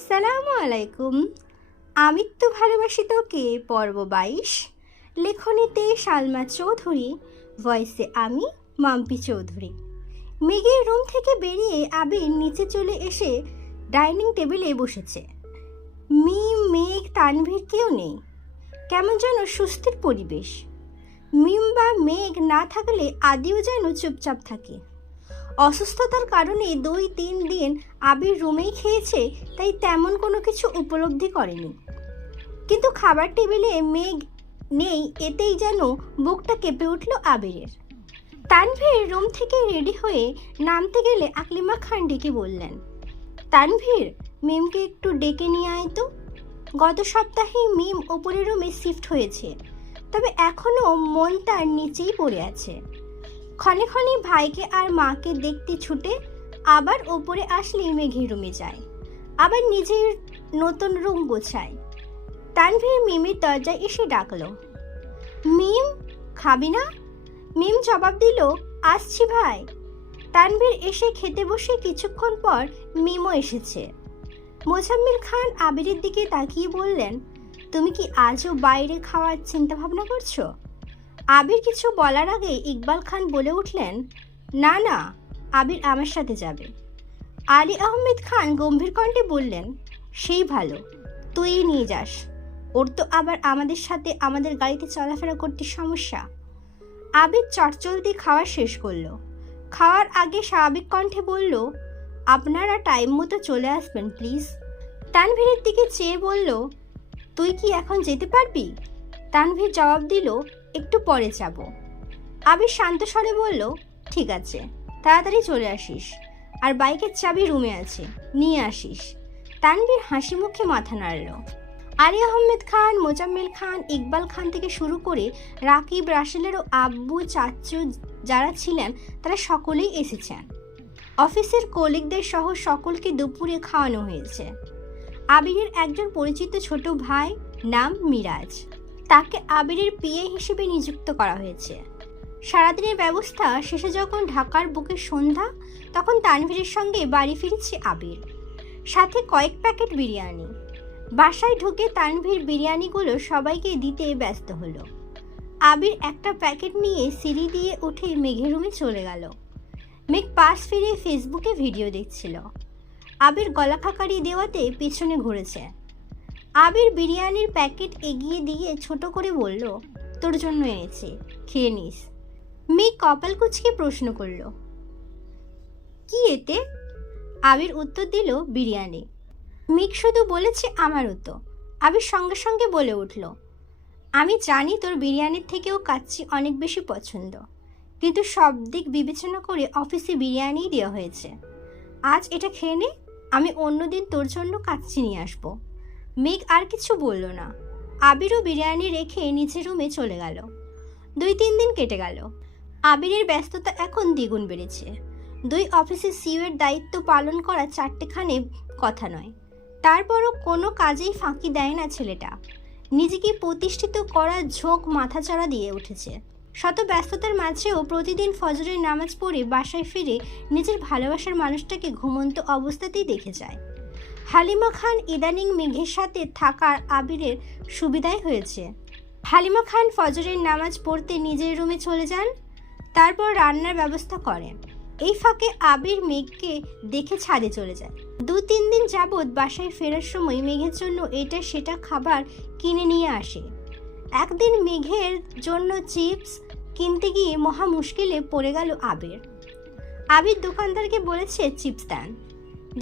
আসসালামু আলাইকুম। আমি তো ভালোবাসি তোকে পর্ব 22। লেখনীতে সালমা চৌধুরী, ভয়েসে আমি মাম্পি চৌধুরী। মেঘের রুম থেকে বেরিয়ে আবির নিচে চলে এসে ডাইনিং টেবিলে বসেছে। মিম, মেঘ, তানভীর কেউ নেই। কেমন যেন সুস্থির পরিবেশ। মিম বা মেঘ না থাকলে আদিও যেন চুপচাপ থাকে। অসুস্থতার কারণে 2-3 দিন আবির রুমেই খেয়েছে, তাই তেমন কোনো কিছু উপলব্ধি করেনি। কিন্তু খাবার টেবিলে মেঘ নেই, এতেই যেন বুকটা কেঁপে উঠল আবিরের। তানভীর রুম থেকে রেডি হয়ে নামতে গেলে আকলিমা খান ডেকে বললেন, তানভীর, মিমকে একটু ডেকে নিয়ে আয় তো। গত সপ্তাহেই মিম ওপরের রুমে শিফট হয়েছে, তবে এখনও মন তার নিচেই পড়ে আছে। ক্ষণে ক্ষণে ভাইকে আর মাকে দেখতে ছুটে, আবার ওপরে আসলেই মেঘের রুমে যায়, আবার নিজের নতুন রুম গোছায়। তানভীর মিমের দরজায় এসে ডাকলো, মিম, খাবি না? মিম জবাব দিল, আসছি ভাই। তানভীর এসে খেতে বসে কিছুক্ষণ পর মিমও এসেছে। মোজাম্মেল খান আবিরের দিকে তাকিয়ে বললেন, তুমি কি আজও বাইরে খাওয়ার চিন্তা ভাবনা করছো? আবির কিছু বলার আগে ইকবাল খান বলে উঠলেন, না না, আবির আমার সাথে যাবে। আলী আহমেদ খান গম্ভীর কণ্ঠে বললেন, সেই ভালো, তুই নিয়ে যাস। ওর তো আবার আমাদের সাথে আমাদের গাড়িতে চলাফেরা করতে সমস্যা। আবির চটচলতি খাওয়া শেষ করলো। খাওয়ার আগে স্বাভাবিক কণ্ঠে বলল, আপনারা টাইম মতো চলে আসবেন প্লিজ। তানভীরের দিকে চেয়ে বলল, তুই কি এখন যেতে পারবি? তানভীর জবাব দিল, একটু পরে যাব। আবির শান্ত স্বরে বলল, ঠিক আছে, তাড়াতাড়ি চলে আসিস, আর বাইকের চাবি রুমে আছে, নিয়ে আসিস। তানভীর হাসি মুখে মাথা নাড়ল। আলী আহমেদ খান, মোজাম্মেল খান, ইকবাল খান থেকে শুরু করে রাকিব, রাসেলেরও আব্বু, চাচু যারা ছিলেন তারা সকলেই এসেছেন। অফিসের কলিগদের সহ সকলকে দুপুরে খাওয়ানো হয়েছে। আবিরের একজন পরিচিত ছোট ভাই, নাম মিরাজ, তাকে আবিরের পিএ হিসেবে নিযুক্ত করা হয়েছে। সারাদিনের ব্যবস্থা শেষে যখন ঢাকার বুকে সন্ধ্যা, তখন তানভীরের সঙ্গে বাড়ি ফিরেছে আবির, সাথে কয়েক প্যাকেট বিরিয়ানি। বাসায় ঢুকে তানভীর বিরিয়ানিগুলো সবাইকে দিতে ব্যস্ত হলো। আবির একটা প্যাকেট নিয়ে সিঁড়ি দিয়ে উঠে মেঘের রুমে চলে গেল। মেঘ পাশ ফিরে ফেসবুকে ভিডিও দেখছিল। আবির গলা খাকারি দেওয়াতে পেছনে ঘুরেছে। আবির বিরিয়ানির প্যাকেট এগিয়ে দিয়ে ছোট করে বলল, তোর জন্য এনেছি, খেয়ে নিস। মেঘ কপাল কুঁচকে প্রশ্ন করল, কি এতে? আবির উত্তর দিল, বিরিয়ানি। মেঘ শুধু বলেছে আমারও তো। আবির সঙ্গে সঙ্গে বলে উঠল, আমি জানি তোর বিরিয়ানির থেকেও কাচ্চি অনেক বেশি পছন্দ, কিন্তু সব দিক বিবেচনা করে অফিসে বিরিয়ানিই দেওয়া হয়েছে। আজ এটা খেয়ে নে, আমি অন্যদিন তোর জন্য কাচ্চি নিয়ে আসবো। মেঘ আর কিছু বলল না। আবিরও বিরিয়ানি রেখে নিচের রুমে চলে গেল। 2-3 দিন কেটে গেল। আবিরের ব্যস্ততা এখন দ্বিগুণ বেড়েছে। 2 অফিসে সিইওর দায়িত্ব পালন করা চারটেখানে কথা নয়। তারপরও কোনো কাজেই ফাঁকি দেয় না ছেলেটা। নিজেকে প্রতিষ্ঠিত করার ঝোঁক মাথাচাড়া দিয়ে উঠেছে। শত ব্যস্ততার মাঝেও প্রতিদিন ফজরের নামাজ পড়ে বাসায় ফিরে নিজের ভালোবাসার মানুষটাকে ঘুমন্ত অবস্থাতেই দেখে যায়। হালিমা খান ইদানিং মেঘের সাথে থাকার আবিরের সুবিধাই হয়েছে। হালিমা খান ফজরের নামাজ পড়তে নিজের রুমে চলে যান, তারপর রান্নার ব্যবস্থা করেন। এই ফাঁকে আবির মেঘকে দেখে ছাদে চলে যায়। 2-3 দিন যাবৎ বাসায় ফেরার সময় মেঘের জন্য এটা সেটা খাবার কিনে নিয়ে আসে। একদিন মেঘের জন্য চিপস কিনতে গিয়ে মহা মুশকিলে পড়ে গেল আবির। আবির দোকানদারকে বলেছে চিপস দেন।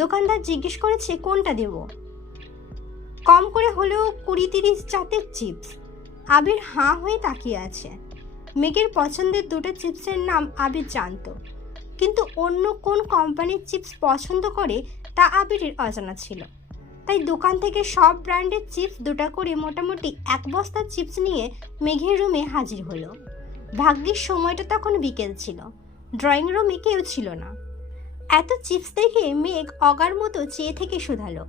দোকানদার জিজ্ঞেস করেছে কোনটা দেব। কম করে হলেও 20-30 জাতের চিপস। আবির হাঁ হয়ে তাকিয়ে আছে। মেঘের পছন্দের 2টা চিপসের নাম আবির জানত, কিন্তু অন্য কোন কোম্পানির চিপস পছন্দ করে তা আবিরের অজানা ছিল। তাই দোকান থেকে সব ব্র্যান্ডের চিপস 2টা করে মোটামুটি 1 বস্তা চিপস নিয়ে মেঘের রুমে হাজির হলো। ভাগ্যের সময়টা তখন বিকেল ছিল। ড্রয়িং রুমে কেউ ছিল না। এত চিপস দেখে মেঘ অগার মতো চেয়ে থেকে শুধালো,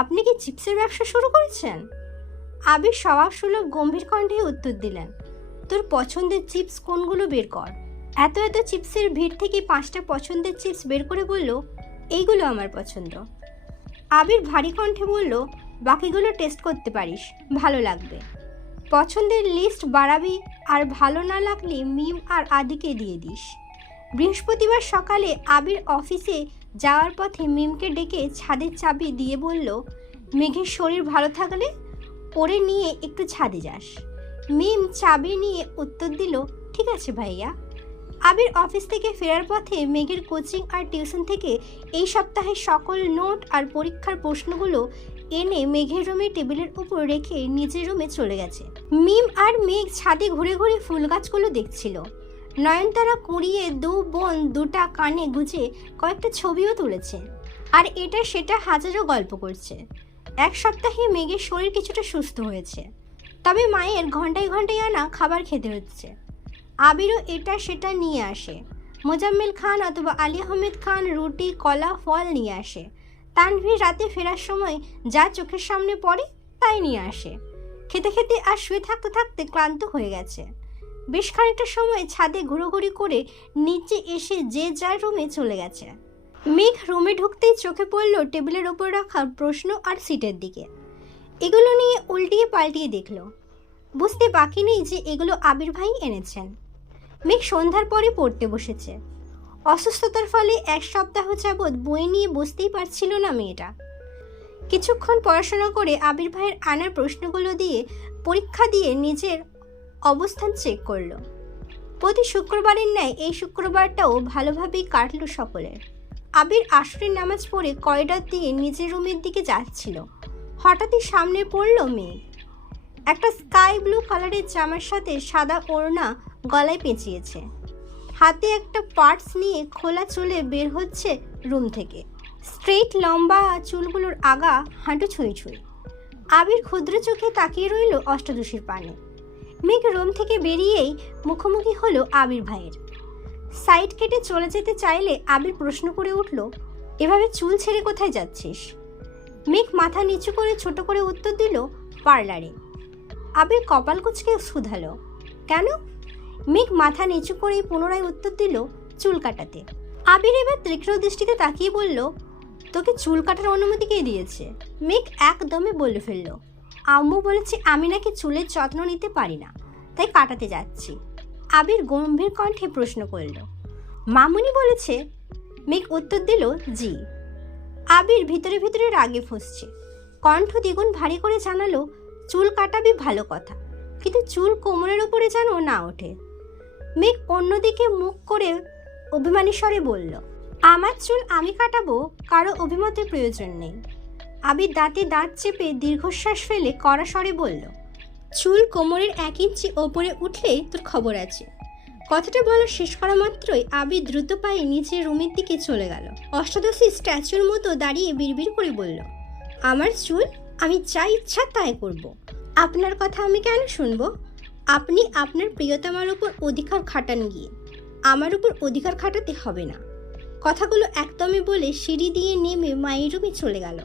আপনি কি চিপসের ব্যবসা শুরু করেছেন? আবির স্বভাবসুলভ গম্ভীর কণ্ঠে উত্তর দিলেন, তোর পছন্দের চিপস কোনগুলো বের কর। এত চিপসের ভিড় থেকে 5টা পছন্দের চিপস বের করে বলল, এইগুলো আমার পছন্দ। আবির ভারী কণ্ঠে বলল, বাকিগুলো টেস্ট করতে পারিস, ভালো লাগবে। পছন্দের লিস্ট বাড়াবি, আর ভালো না লাগলে মিম আর আদিকে দিয়ে দিস। বৃহস্পতিবার সকালে আবির অফিসে যাওয়ার পথে মিমকে ডেকে ছাদের চাবি দিয়ে বলল, মেঘের শরীর ভালো থাকলে ওরে নিয়ে একটু ছাদে যাস। মিম চাবি নিয়ে উত্তর দিল, ঠিক আছে ভাইয়া। আবির অফিস থেকে ফেরার পথে মেঘের কোচিং আর টিউশন থেকে এই সপ্তাহের সকল নোট আর পরীক্ষার প্রশ্নগুলো এনে মেঘের রুমে টেবিলের উপর রেখে নিজের রুমে চলে গেছে। মিম আর মেঘ ছাদে ঘুরে ঘুরে ফুল গাছগুলো দেখছিল। নয়নতারা কুড়িয়ে দু বোন দুটা কানে গুজে কয়েকটা ছবিও তুলেছে, আর এটা সেটা হাজারো গল্প করছে। এক সপ্তাহে মেঘের শরীর কিছুটা সুস্থ হয়েছে, তবে মায়ের ঘন্টায় ঘন্টায় আনা খাবার খেতে হচ্ছে। আবিরও এটা সেটা নিয়ে আসে। মোজাম্মেল খান অথবা আলী আহমেদ খান রুটি, কলা, ফল নিয়ে আসে। তানভীর রাতে ফেরার সময় যা চোখের সামনে পড়ে তাই নিয়ে আসে। খেতে খেতে আর শুয়ে থাকতে থাকতে ক্লান্ত হয়ে গেছে। বেশ খানিকটা সময় ছাদে ঘোরাঘুরি করে নিচে এসে যে যার রুমে চলে গেছে। মেঘ রুমে ঢুকতেই চোখে পড়ল টেবিলের ওপর রাখা প্রশ্ন আর সিটের দিকে। এগুলো নিয়ে উল্টিয়ে পাল্টিয়ে দেখল। বুঝতে বাকি নেই যে এগুলো আবির ভাই এনেছেন। মেঘ সন্ধ্যার পরে পড়তে বসেছে। অসুস্থতার ফলে এক সপ্তাহ যাবৎ বই নিয়ে বসতেই পারছিল না মেয়েটা। কিছুক্ষণ পড়াশোনা করে আবির ভাইয়ের আনার প্রশ্নগুলো দিয়ে পরীক্ষা দিয়ে নিজের অবস্থান চেক করলো। প্রতি শুক্রবারের ন্যায় এই শুক্রবারটাও ভালোভাবেই কাটল সকলের। আবির আসরের নামাজ পড়ে করিডর দিয়ে নিজের রুমের দিকে যাচ্ছিল। হঠাৎই সামনে পড়ল মেঘ। একটা স্কাই ব্লু কালারের জামার সাথে সাদা ওড়না গলায় পেঁচিয়েছে। হাতে একটা পার্স নিয়ে খোলা চুলে বের হচ্ছে রুম থেকে। স্ট্রেট লম্বা চুলগুলোর আগা হাঁটু ছুঁই ছুঁই। আবির ক্ষুদ্র চোখে তাকিয়ে রইল অষ্টাদশীর পানে। মেঘ রুম থেকে বেরিয়েই মুখোমুখি হলো আবির ভাইয়ের। সাইড কেটে চলে যেতে চাইলে আবির প্রশ্ন করে উঠল, এভাবে চুল ছেড়ে কোথায় যাচ্ছিস? মেঘ মাথা নিচু করে ছোট করে উত্তর দিল, পার্লারে। আবির কপাল কুঁচকে শুধালো, কেন? মেঘ মাথা নিচু করে পুনরায় উত্তর দিল, চুল কাটাতে। আবির এবার তীক্ষ্ণ দৃষ্টিতে তাকিয়ে বলল, তোকে চুল কাটার অনুমতি কে দিয়েছে? মেঘ একদমে বলে ফেলল, আম্মু বলেছে আমি নাকি চুলের যত্ন নিতে পারি না, তাই কাটাতে যাচ্ছি। আবির গম্ভীর কণ্ঠে প্রশ্ন করল, মামুনি বলেছে? মেঘ উত্তর দিল, জি। আবির ভিতরে ভিতরে রাগে ফুঁসছে। কণ্ঠ দ্বিগুণ ভারী করে জানালো, চুল কাটাবি ভালো কথা, কিন্তু চুল কোমরের ওপরে যেন না ওঠে। মেঘ অন্যদিকে মুখ করে অভিমানী স্বরে বলল, আমার চুল আমি কাটাবো, কারো অভিমতের প্রয়োজন নেই। আবির দাঁতে দাঁত চেপে দীর্ঘশ্বাস ফেলে কড়া স্বরে বলল, চুল কোমরের 1 ইঞ্চি ওপরে উঠলে তোর খবর আছে। কথাটা বলা শেষ করা মাত্রই আবির দ্রুত পায়ে নিচের রুমের দিকে চলে গেল। অষ্টাদশী স্ট্যাচুর মতো দাঁড়িয়ে বিড়বিড় করে বলল, আমার চুল আমি যা ইচ্ছা তাই করব। আপনার কথা আমি কেন শুনবো? আপনি আপনার প্রিয়তমার উপর অধিকার খাটান গিয়ে, আমার উপর অধিকার খাটাতে হবে না। কথাগুলো একদমই বলে সিঁড়ি দিয়ে নেমে মায়ের রুমে চলে গেল।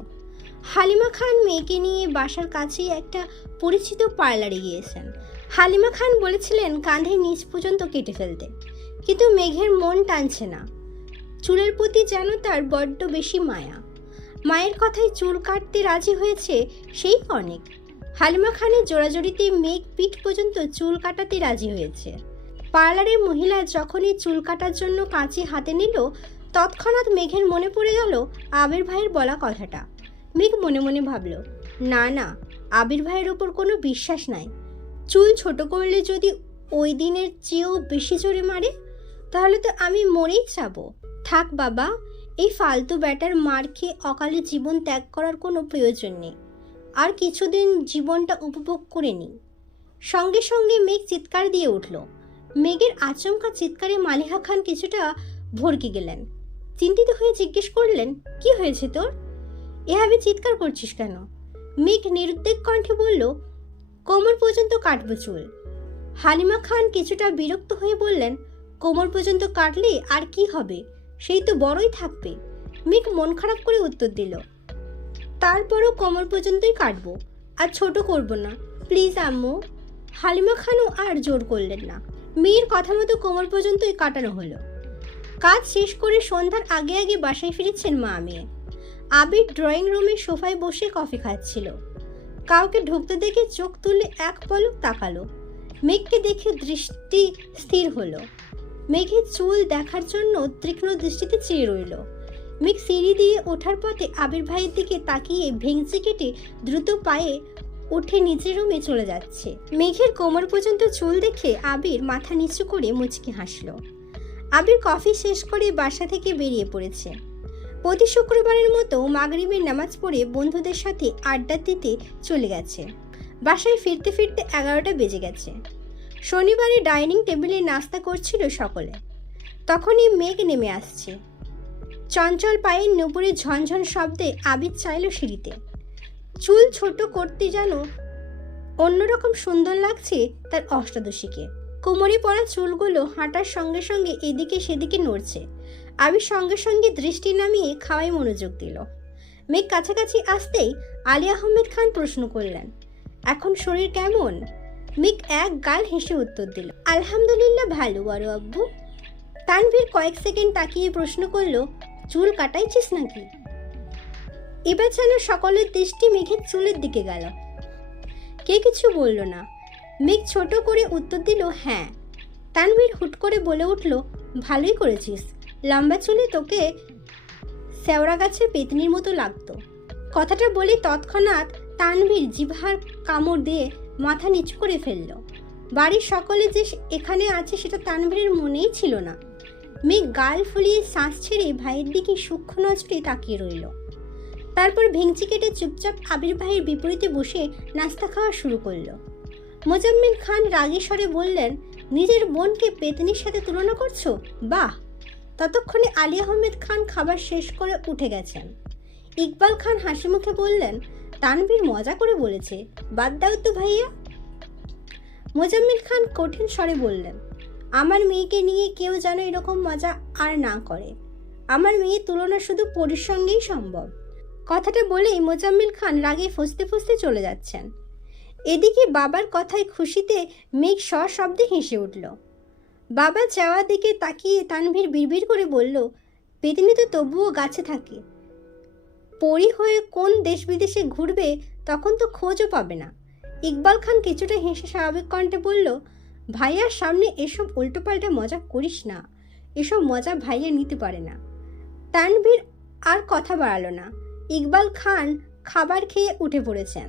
হালিমা খান মেয়েকে নিয়ে বাসার কাছেই একটা পরিচিত পার্লারে গিয়েছেন। হালিমা খান বলেছিলেন কাঁধের নিচ পর্যন্ত কেটে ফেলতে, কিন্তু মেঘের মন টানছে না। চুলের প্রতি যেন তার বড্ড বেশি মায়া। মায়ের কথায় চুল কাটতে রাজি হয়েছে, সেই অনেক। হালিমা খানের জোড়াজড়িতে মেঘ পিঠ পর্যন্ত চুল কাটাতে রাজি হয়েছে। পার্লারের মহিলা যখনই চুল কাটার জন্য কাঁচি হাতে নিল, তৎক্ষণাৎ মেঘের মনে পড়ে গেল আবির ভাইয়ের বলা কথাটা। মেঘ মনে মনে ভাবল, না না, আবির ভাইয়ের ওপর কোনো বিশ্বাস নাই। চুল ছোট করলে যদি ওই দিনের চেয়েও বেশি জোরে মারে, তাহলে তো আমি মরেই যাব। থাক বাবা, এই ফালতু ব্যাটার মার খেয়ে অকালে জীবন ত্যাগ করার কোনো প্রয়োজন নেই। আর কিছুদিন জীবনটা উপভোগ করে নিই। সঙ্গে সঙ্গে মেঘ চিৎকার দিয়ে উঠল। মেঘের আচমকা চিৎকারে মালিহা খান কিছুটা ভড়কে গেলেন। চিন্তিত হয়ে জিজ্ঞেস করলেন, কি হয়েছে তোর? এভাবে চিৎকার করছিস কেন? মেঘ নিরুদ্বেগ কণ্ঠে বলল, কোমর পর্যন্ত কাটবো চুল। হালিমা খান কিছুটা বিরক্ত হয়ে বললেন, কোমর পর্যন্ত কাটলে আর কি হবে, সেই তো বড়ই থাকবে। মেঘ মন খারাপ করে উত্তর দিল, তারপরও কোমর পর্যন্তই কাটবো, আর ছোট করব না, প্লিজ আম্মু। হালিমা খানও আর জোর করলেন না। মেয়ের কথা মতো কোমর পর্যন্তই কাটানো হলো। কাজ শেষ করে সন্ধ্যার আগে আগে বাসায় ফিরেছেন মা মেয়ে। আবির ড্রয়িং রুমের সোফায় বসে কফি খাচ্ছিল। কাউকে ঢুকতে দেখে চোখ তুলে এক পলক তাকালো। মেঘকে দেখে দৃষ্টি স্থির হলো। মেঘের চুল দেখার জন্য তীক্ষ্ণ দৃষ্টিতে চেয়ে রইল। মেঘ সিঁড়ি দিয়ে ওঠার পথে আবির ভাইয়ের দিকে তাকিয়ে ভেঙচি কেটে দ্রুত পায়ে উঠে নিচের রুমে চলে যাচ্ছে। মেঘের কোমর পর্যন্ত চুল দেখে আবির মাথা নিচু করে মুচকি হাসল। আবির কফি শেষ করে বাসা থেকে বেরিয়ে পড়েছে। প্রতি শুক্রবারের মতো মাগরিবের নামাজ পড়ে বন্ধুদের সাথে আড্ডা দিতে চলে গেছে। বাসায় ফিরতে ফিরতে 11টা বেজে গেছে। শনিবারে ডাইনিং টেবিলে নাস্তা করছিল সকলে। তখনই মেঘ নেমে আসছে। চঞ্চল পায়ের নুপুরে ঝনঝন শব্দে আবির চাইল সিঁড়িতে। চুল ছোট করতে যেন অন্যরকম সুন্দর লাগছে তার অষ্টাদশীকে। কোমরে পড়া চুলগুলো হাঁটার সঙ্গে সঙ্গে এদিকে সেদিকে নড়ছে। আবির সঙ্গে সঙ্গে দৃষ্টি নামিয়ে খাওয়ায় মনোযোগ দিল। মেঘ কাছাকাছি আসতেই আলী আহমেদ খান প্রশ্ন করলেন, এখন শরীর কেমন? মেঘ এক গাল হেসে উত্তর দিল, আলহামদুলিল্লাহ ভালো বড় আব্বু। তানভীর কয়েক সেকেন্ড তাকিয়ে প্রশ্ন করলো, চুল কাটাইছিস নাকি? এবার যেন সকলের দৃষ্টি মেঘের চুলের দিকে গেল। কে কিছু বলল না। মেঘ ছোট করে উত্তর দিল, হ্যাঁ। তানভীর হুট করে বলে উঠল, ভালোই করেছিস, লম্বা চুলে তোকে শেওড়া গাছের পেতনির মতো লাগতো। কথাটা বলে তৎক্ষণাৎ তানভীর জিভার কামড় দিয়ে মাথা নিচু করে ফেলল। বাড়ির সকলে যে এখানে আছে সেটা তানভীরের মনেই ছিল না। মেঘ গাল ফুলিয়ে শ্বাস ছেড়ে ভাইয়ের দিকে সূক্ষ্ম নজরে তাকিয়ে রইল। তারপর ভেঙচি কেটে চুপচাপ আবির ভাইয়ের বিপরীতে বসে নাস্তা খাওয়া শুরু করলো। মোজাম্মেল খান রাগী স্বরে বললেন, নিজের বোনকে পেতনির সাথে তুলনা করছো? বাহ। ততক্ষণে আলী আহমেদ খান খাবার শেষ করে উঠে গেছেন। ইকবাল খান হাসি মুখে বললেন, তানভীর মজা করে বলেছে, বাদ দাও তো ভাইয়া। মোজাম্মেল খান কঠিন স্বরে বললেন, আমার মেয়েকে নিয়ে কেউ যেন এরকম মজা আর না করে। আমার মেয়ের তুলনা শুধু পরীর সঙ্গেই সম্ভব। কথাটা বলেই মোজাম্মেল খান রাগে ফুঁসতে ফুঁসতে চলে যাচ্ছেন। এদিকে বাবার কথায় খুশিতে মেঘ সশব্দে হেসে উঠল। বাবা যাওয়ার দিকে তাকিয়ে তানভীর বিড়বিড় করে বলল, পেতনি তো তবুও গাছে থাকে, পরী হয়ে কোন দেশ বিদেশে ঘুরবে তখন তো খোঁজও পাবে না। ইকবাল খান কিছুটা হেসে স্বাভাবিক কণ্ঠে বলল, ভাইয়ার সামনে এসব উল্টোপাল্টা মজা করিস না, এসব মজা ভাইয়া নিতে পারে না। তানভীর আর কথা বাড়ালো না। ইকবাল খান খাবার খেয়ে উঠে পড়েছেন।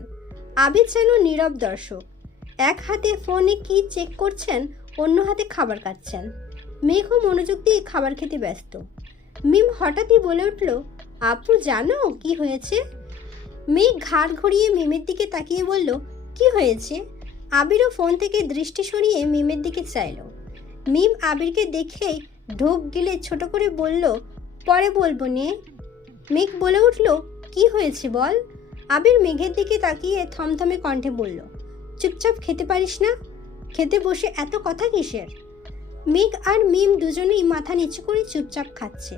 আবির যেন নীরব দর্শক, এক হাতে ফোনে কি চেক করছেন, অন্য হাতে খাবার খাচ্ছেন। মেঘও মনোযোগ দিয়ে খাবার খেতে ব্যস্ত। মিম হঠাৎই বলে উঠল, আপু জানো কি হয়েছে? মেঘ ঘাড় ঘুরিয়ে মিমের দিকে তাকিয়ে বলল, কি হয়েছে? আবিরও ফোন থেকে দৃষ্টি সরিয়ে মিমের দিকে চাইল। মিম আবিরকে দেখেই ঢোক গিলে ছোট করে বলল, পরে বলবো নে। মেঘ বলে উঠল, কি হয়েছে বল। আবির মেঘের দিকে তাকিয়ে থমথমে কণ্ঠে বলল, চুপচাপ খেতে পারিস না? খেতে বসে এত কথা কিসের? মেঘ আর মিম দুজনেই মাথা নিচু করে চুপচাপ খাচ্ছে।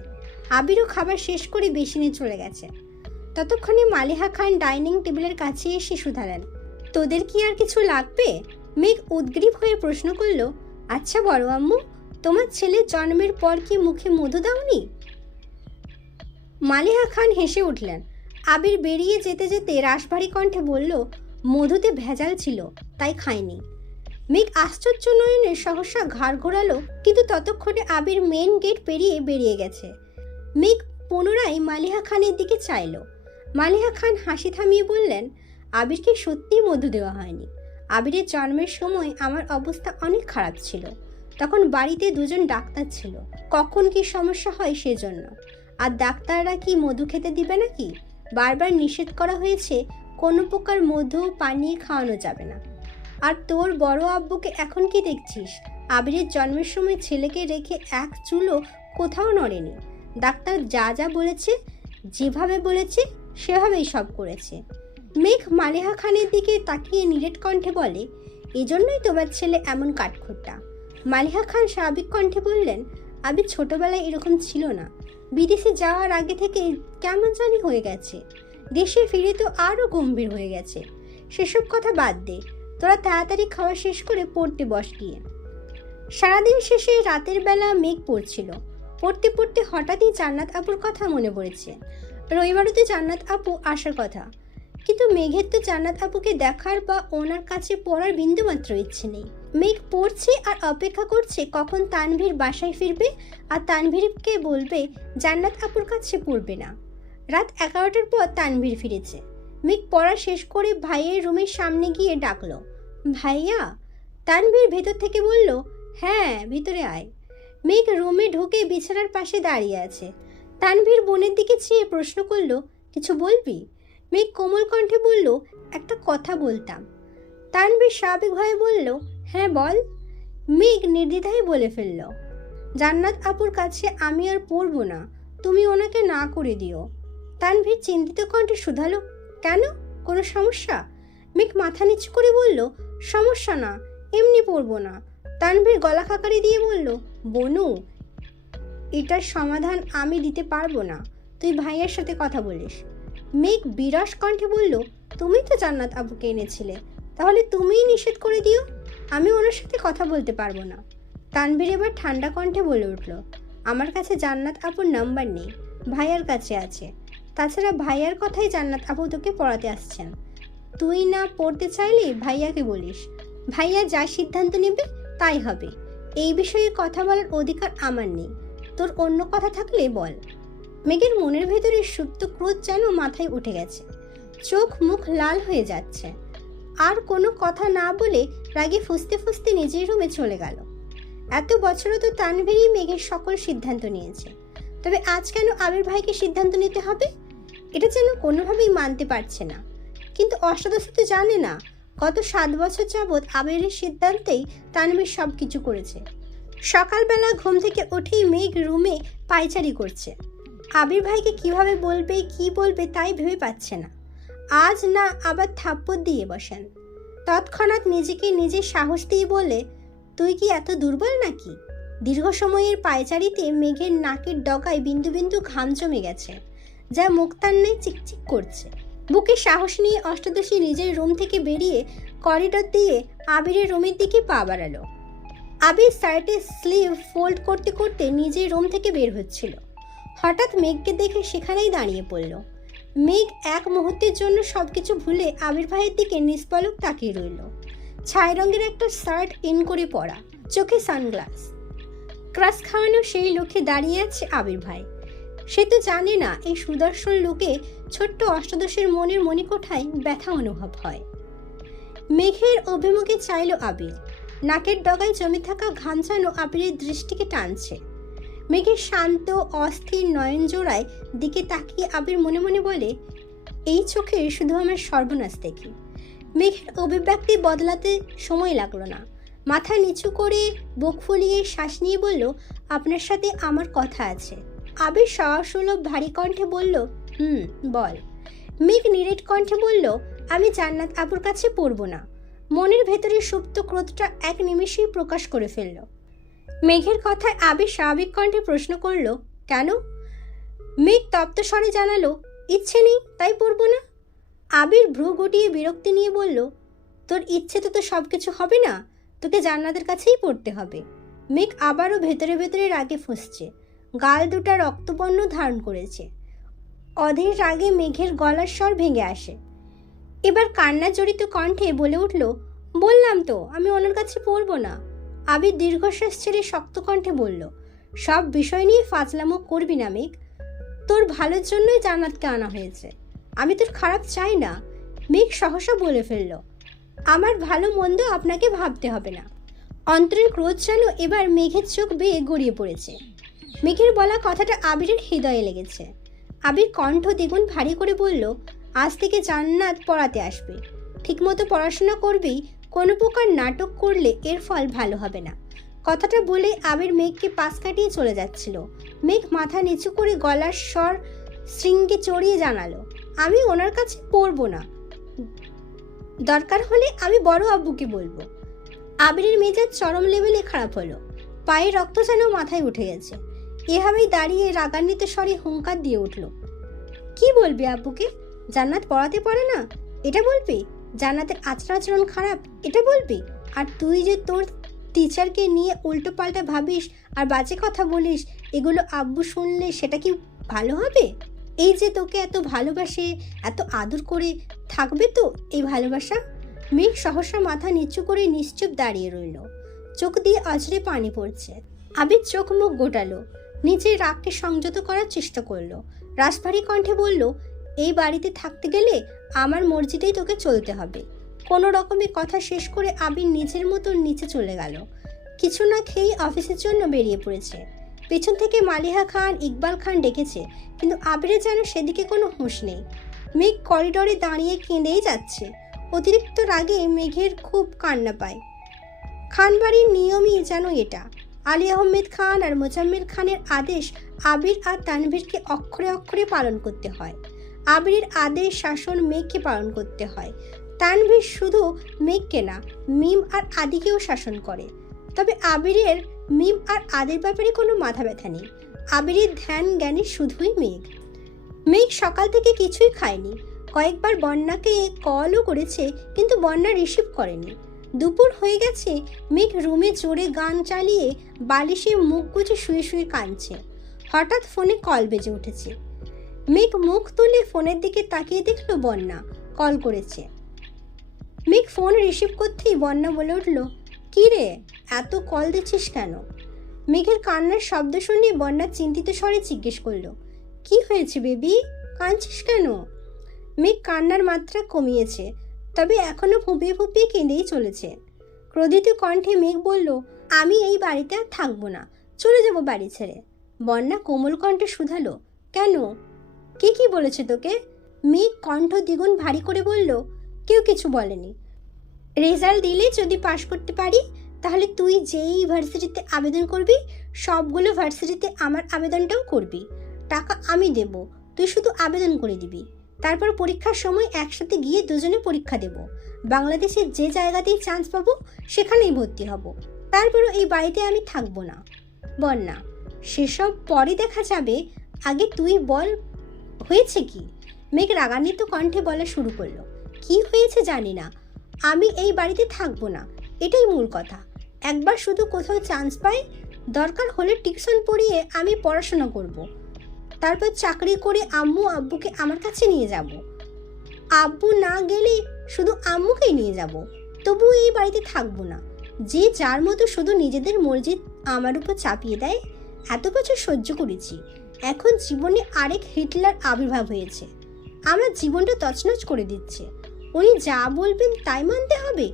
আবিরও খাবার শেষ করে বেসিনে চলে গেছে। ততক্ষণে মালিহা খান ডাইনিং টেবিলের কাছে এসে শুধালেন, তোদের কি আর কিছু লাগবে? মেঘ উদ্গ্রীব হয়ে প্রশ্ন করল, আচ্ছা বড় আম্মু, তোমার ছেলের জন্মের পর কি মুখে মধু দাওনি? মালিহা খান হেসে উঠলেন। আবির বেরিয়ে যেতে যেতে রাশভারী কণ্ঠে বলল, মধুতে ভেজাল ছিল, তাই খায়নি। মেঘ আশ্চর্য নয়নে সহসা ঘাড় ঘোরালো, কিন্তু ততক্ষণে আবির মেন গেট পেরিয়ে বেরিয়ে গেছে। মেঘ পুনরায় মালিহা খানের দিকে চাইল। মালিহা খান হাসি থামিয়ে বললেন, আবিরকে সত্যিই মধু দেওয়া হয়নি। আবিরের জন্মের সময় আমার অবস্থা অনেক খারাপ ছিল। তখন বাড়িতে দুজন ডাক্তার ছিল, কখন কি সমস্যা হয় সেজন্য। আর ডাক্তাররা কি মধু খেতে দিবে নাকি? বারবার নিষেধ করা হয়েছে, কোনো প্রকার মধু পানি খাওয়ানো যাবে না। আর তোর বড় আব্বুকে এখন কি দেখছিস? আবিরের জন্মের সময় ছেলেকে রেখে এক চুলও কোথাও নড়েনি। ডাক্তার যা যা বলেছে, যেভাবে বলেছে সেভাবেই সব করেছে। মেঘ মালিহা খানের দিকে তাকিয়ে নিরেট কণ্ঠে বলে, এজন্যই তোমার ছেলে এমন কাঠখোট্টা। মালিহা খান স্বাভাবিক কণ্ঠে বললেন, আবির ছোটবেলায় এরকম ছিল না। বিদেশে যাওয়ার আগে থেকে কেমন জানি হয়ে গেছে। দেশে ফিরে তো আরও গম্ভীর হয়ে গেছে। সেসব কথা বাদ দে, তোরা তাড়াতাড়ি খাওয়া শেষ করে পড়তে বস গিয়ে। সারাদিন শেষে রাতের বেলা মেঘ পড়ছিল। পড়তে পড়তে হঠাৎই জান্নাত আপুর কথা মনে পড়েছে। রবিবারও তো জান্নাত আপু আসার কথা, কিন্তু মেঘের তো জান্নাত আপুকে দেখার বা ওনার কাছে পড়ার বিন্দুমাত্র ইচ্ছে নেই। মেঘ পড়ছে আর অপেক্ষা করছে কখন তানভীর বাসায় ফিরবে আর তানভীরকে বলবে জান্নাত আপুর কাছে পড়বে না। রাত 11টার পর তানভীর ফিরেছে। মেঘ পড়া শেষ করে ভাইয়ের রুমের সামনে গিয়ে ডাকলো, ভাইয়া। তানভীর ভেতর থেকে বলল, হ্যাঁ ভিতরে আয়। মেঘ রুমে ঢুকে বিছানার পাশে দাঁড়িয়ে আছে। তানভীর বোনের দিকে চেয়ে প্রশ্ন করলো, কিছু বলবি? মেঘ কোমল কণ্ঠে বলল, একটা কথা বলতাম। তানভীর স্বাভাবিকভাবে বলল, হ্যাঁ বল। মেঘ নির্দ্বিধায় বলে ফেলল, জান্নাত আপুর কাছে আমি আর পড়ব না, তুমি ওনাকে না করে দিও। তানভীর চিন্তিত কণ্ঠে শুধালো, কেন, কোনো সমস্যা? মেঘ মাথা নিচু করে বলল, সমস্যা না, এমনি পড়ব না। তানভীর গলা খাকারি দিয়ে বলল, বনু, এটার সমাধান আমি দিতে পারবো না, তুই ভাইয়ের সাথে কথা বলিস। মেঘ বিরস কণ্ঠে বলল, তুমি তো জান্নাত আপুকে এনেছিলে, তাহলে তুমিই নিষেধ করে দিও, আমি ওনার সাথে কথা বলতে পারবো না। তানভীর এবার ঠান্ডা কণ্ঠে বলে উঠল, আমার কাছে জান্নাত আপুর নাম্বার নেই, ভাইয়ার কাছে আছে। তাছাড়া ভাইয়ার কথাই জান্নাত আপু তোকে পড়াতে আসছেন। তুই না পড়তে চাইলে ভাইয়াকে বলিস, ভাইয়া যা সিদ্ধান্ত নেবে তাই হবে। এই বিষয়ে কথা বলার অধিকার আমার নেই, তোর অন্য কথা থাকলে বল। মেঘের মনের ভেতরে সুপ্ত ক্রোধ যেন মাথায় উঠে গেছে, চোখ মুখ লাল হয়ে যাচ্ছে। আর কোনো কথা না বলে রাগে ফুঁসতে ফুঁসতে নিজের রুমে চলে গেল। এত বছরও তো তানভীরই মেঘের সকল সিদ্ধান্ত নিয়েছে, তবে আজ কেন আবির ভাইকে সিদ্ধান্ত নিতে হবে? এটা যেন কোনোভাবেই মানতে পারছে না। কিন্তু অষ্টাদশ তো জানে না, গত 7 বছর যাবৎ আবিরের সিদ্ধান্তেই তানভীর সব কিছু করেছে। সকালবেলা ঘুম থেকে উঠেই মেঘ রুমে পায়চারি করছে। আবির ভাইকে কিভাবে বলবে, কি বলবে তাই ভেবে পাচ্ছে না। আজ না আবার থাপ্পড় দিয়ে বসেন। তৎক্ষণাৎ নিজেকে নিজে সাহস দিয়ে বলে, তুই কি এত দুর্বল নাকি? দীর্ঘ সময়ের পায়চারিতে মেঘের নাকের ডগায় বিন্দু বিন্দু ঘাম জমে গেছে, যা মুক্তান্নায় চিকচিক করছে। বুকে সাহস নিয়ে অষ্টাদশী নিজের রুম থেকে বেরিয়ে করিডোর দিয়ে আবিরের রুমের দিকে পা বাড়ালো। আবির শার্টের স্লিভ ফোল্ড করতে করতে নিজের রুম থেকে বের হচ্ছিল। হঠাৎ মেঘকে দেখে সেখানেই দাঁড়িয়ে পড়ল। মেঘ এক মুহূর্তের জন্য সবকিছু ভুলে আবির ভাইয়ের দিকে নিষ্পলক তাকিয়ে রইল। ছাই রঙের একটা শার্ট ইন করে পরা, চোখে সানগ্লাস, ক্রাশ খাওয়ানো সেই লোকে দাঁড়িয়ে আছে আবির ভাই। সে তো জানে না এই সুদর্শন লোকে ছোট্ট অষ্টাদশের মনের মণিকোঠায় ব্যথা অনুভব হয়। মেঘের অভিমুখে চাইল আবির। নাকের ডগায় জমে থাকা ঘাম যেন আবিরের দৃষ্টিকে টানছে। মেঘের শান্ত অস্থির নয়ন জোড়ায় দিকে তাকিয়ে আবির মনে মনে বলে, এই চোখে শুধু আমার সর্বনাশ দেখি। মেঘের অভিব্যক্তি বদলাতে সময় লাগলো না। মাথা নিচু করে বুক ফুলিয়ে শ্বাস নিয়ে বলল, আপনার সাথে আমার কথা আছে। আবির সহসুলভ ভারী কণ্ঠে বলল, বল। মেঘ নিরেট কণ্ঠে বলল, আমি জান্নাত আপুর কাছে পড়ব না। মনের ভেতরে সুপ্ত ক্রোধটা এক নিমেষেই প্রকাশ করে ফেলল। মেঘের কথায় আবির স্বাভাবিক কণ্ঠে প্রশ্ন করল, কেন? মেঘ তপ্ত স্বরে জানালো, ইচ্ছে নেই তাই পড়ব না। আবির ভ্রু গুটিয়ে বিরক্তি নিয়ে বলল, তোর ইচ্ছে তো সব কিছু হবে না, তোকে জান্নাতের কাছেই পড়তে হবে। মেঘ আবারও ভেতরে ভেতরে রাগে ফুঁসছে, গাল দুটা রক্তবর্ণ ধারণ করেছে। অধীর রাগে মেঘের গলার স্বর ভেঙে আসে। এবার কান্না জড়িত কণ্ঠে বলে উঠল, বললাম তো আমি ওনার কাছে পড়ব না। আবির দীর্ঘশ্বাস ছেড়ে শক্ত কণ্ঠে বলল, সব বিষয় নিয়ে ফাজলামো করবি না মেঘ, তোর ভালোর জন্যই জান্নাতকে আনা হয়েছে, আমি তোর খারাপ চাই না। মেঘ সহসা বলে ফেলল, আমার ভালো মন্দ আপনাকে ভাবতে হবে না। অন্তরের ক্রোধ যেন এবার মেঘের চোখ বেয়ে গড়িয়ে পড়েছে। মেঘের বলা কথাটা আবিরের হৃদয়ে লেগেছে। আবির কণ্ঠ দ্বিগুণ ভারী করে বলল, আজ থেকে জান্নাত পড়াতে আসবে, ঠিকমতো পড়াশোনা করবেই, কোনো প্রকার নাটক করলে এর ফল ভালো হবে না। কথাটা বলে আবির মেঘকে পাশ কাটিয়ে চলে যাচ্ছিল। মেঘ মাথা নিচু করে গলার স্বর শৃঙ্গে চড়িয়ে জানালো, আমি ওনার কাছে পড়ব না, দরকার হলে আমি বড় আব্বুকে বলবো। আবিরের মেজাজ চরম লেভেলে খারাপ হলো, পায়ে রক্ত যেন মাথায় উঠে গেছে। এভাবেই দাঁড়িয়ে রাগান্বিত স্বরে হুঙ্কার দিয়ে উঠল, কি বলবি আব্বুকে? জান্নাত পড়াতে পারে না এটা বলবি? জান্নাতের আচরণ আচরণ খারাপ এটা বলবি? আর তুই যে তোর টিচারকে নিয়ে উল্টো পাল্টা ভাবিস আর বাজে কথা বলিস, এগুলো আব্বু শুনলে সেটা কি ভালো হবে? এই যে তোকে এত ভালোবাসে, এত আদর করে, থাকবে তো এই ভালোবাসা? মেঘ সহসা মাথা নিচু করে নিশ্চুপ দাঁড়িয়ে রইল। চোখ দিয়ে অঝরে পানি পড়ছে। আবির চোখ মুখ গোটালো, নিজের রাগকে সংযত করার চেষ্টা করলো। রাশভারী কণ্ঠে বলল, এই বাড়িতে থাকতে গেলে আমার মর্জিতেই তোকে চলতে হবে। কোনো রকমে কথা শেষ করে আবির নিজের মতন নিচে চলে গেল। কিছু না খেয়েই অফিসের জন্য বেরিয়ে পড়েছে। পেছন থেকে মালিহা খান, ইকবাল খান ডেকেছে, কিন্তু আবিরের যেন সেদিকে কোনো হুঁশ নেই। মেঘ করিডোরে দাঁড়িয়ে কেঁদেই যাচ্ছে। অতিরিক্ত রাগে মেঘের খুব কান্না পায়। খান বাড়ির নিয়মই যেন এটা। আলী আহমেদ খান আর মোজাম্মেল খানের আদেশ আবির আর তানভীরকে অক্ষরে অক্ষরে পালন করতে হয়। আবিরের আদেশ শাসন মেঘকে পালন করতে হয়। তানভীর শুধু মেঘকে না, মিম আর আদিকেও শাসন করে। তবে আবিরের মিম আর আদির ব্যাপারে কোনো মাথা ব্যথা নেই। আবিরের ধ্যান জ্ঞানী শুধুই মেঘ। মেঘ সকাল থেকে কিছুই খায়নি। কয়েকবার বন্যাকে কলও করেছে, কিন্তু বন্যা রিসিভ করেনি। দুপুর হয়ে গেছে, মেঘ রুমে জোরে গান চালিয়ে বালিশে মুখ গুজে শুয়ে শুয়ে কাঁদছে। হঠাৎ ফোনে কল বেজে উঠেছে। মেঘ মুখ তুলে ফোনের দিকে তাকিয়ে দেখলো বন্যা কল করেছে। মেঘ ফোন রিসিভ করতেই বন্যা বলে উঠল, কি রে, এত কল দিচ্ছিস কেন? মেঘের কান্নার শব্দ শুনে বন্যা চিন্তিত স্বরে জিজ্ঞেস করলো, কি হয়েছে বেবি, কাঁদছিস কেন? মেঘ কান্নার মাত্রা কমিয়েছে, তবে এখনো ফুপিয়ে ফুপিয়ে কেঁদেই চলেছে। ক্রোধিত কণ্ঠে মেঘ বলল, আমি এই বাড়িতে আর থাকবো না, চলে যাব বাড়ি ছেড়ে। বন্যা কোমল কণ্ঠে শুধালো, কেন, কে কি বলেছে তোকে? মেঘ কণ্ঠ দ্বিগুণ ভারী করে বলল, কেউ কিছু বলেনি। রেজাল্ট দিলে যদি পাশ করতে পারি, তাহলে তুই যেই ভার্সিটিতে আবেদন করবি সবগুলো ভার্সিটিতে আমার আবেদনটাও করবি। টাকা আমি দেব, তুই শুধু আবেদন করে দিবি। তারপর পরীক্ষার সময় একসাথে গিয়ে দুজনে পরীক্ষা দেব। বাংলাদেশের যে জায়গাতেই চান্স পাবো সেখানেই ভর্তি হব। তারপরও এই বাড়িতে আমি থাকবো না। বন্যা, সেসব পরে দেখা যাবে, আগে তুই বল হয়েছে কি? মেঘ রাগান্বিত কণ্ঠে বলা শুরু করলো, কি হয়েছে জানি না, আমি এই বাড়িতে থাকবো না, এটাই মূল কথা। একবার শুধু কোথাও চান্স পাই, দরকার হলে টিউশন পড়িয়ে আমি পড়াশোনা করব। তারপর চাকরি করে আম্মু আব্বুকে আমার কাছে নিয়ে যাব। আব্বু না গেলে শুধু আম্মুকেই নিয়ে যাব। তবু এই বাড়িতে থাকবো না। যে যার মতো শুধু নিজেদের মর্জি আমার উপর চাপিয়ে দেয়। এত বছর সহ্য করেছি, এখন জীবনে আরেক হিটলার আবির্ভাব হয়েছে। আমার জীবনটা তছনছ করে দিচ্ছে। উনি যা বলবেন তাই মানতে হবে,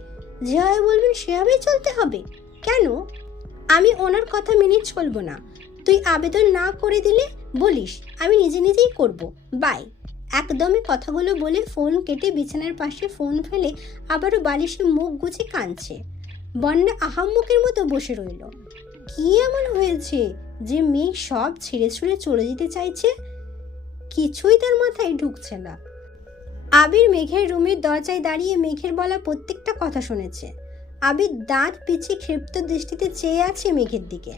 যেভাবে বলবেন সেভাবেই চলতে হবে। কেন? আমি ওনার কথা মেনে চলবো না। তুই আবেদন না করে দিলে বলিস, আমি নিজে নিজেই করব। বাই। একদমই কথাগুলো বলে ফোন কেটে বিছানার পাশে ফোন ফেলে আবারও বালিশে মুখ গুজে কাঁদছে। বন্যা আহাম্মকের মতো বসে রইল। কি এমন হয়েছে যে মেয়ে সব ছেড়ে ছুড়ে চলে যেতে চাইছে? কিছুই তার মাথায় ঢুকছে না। আবির মেঘের রুমের দরজায় দাঁড়িয়ে মেঘের বলা প্রত্যেকটা কথা শুনেছে। আবির দাঁত পিছিয়ে ক্ষিপ্ত দৃষ্টিতে চেয়ে আছে মেঘের দিকে।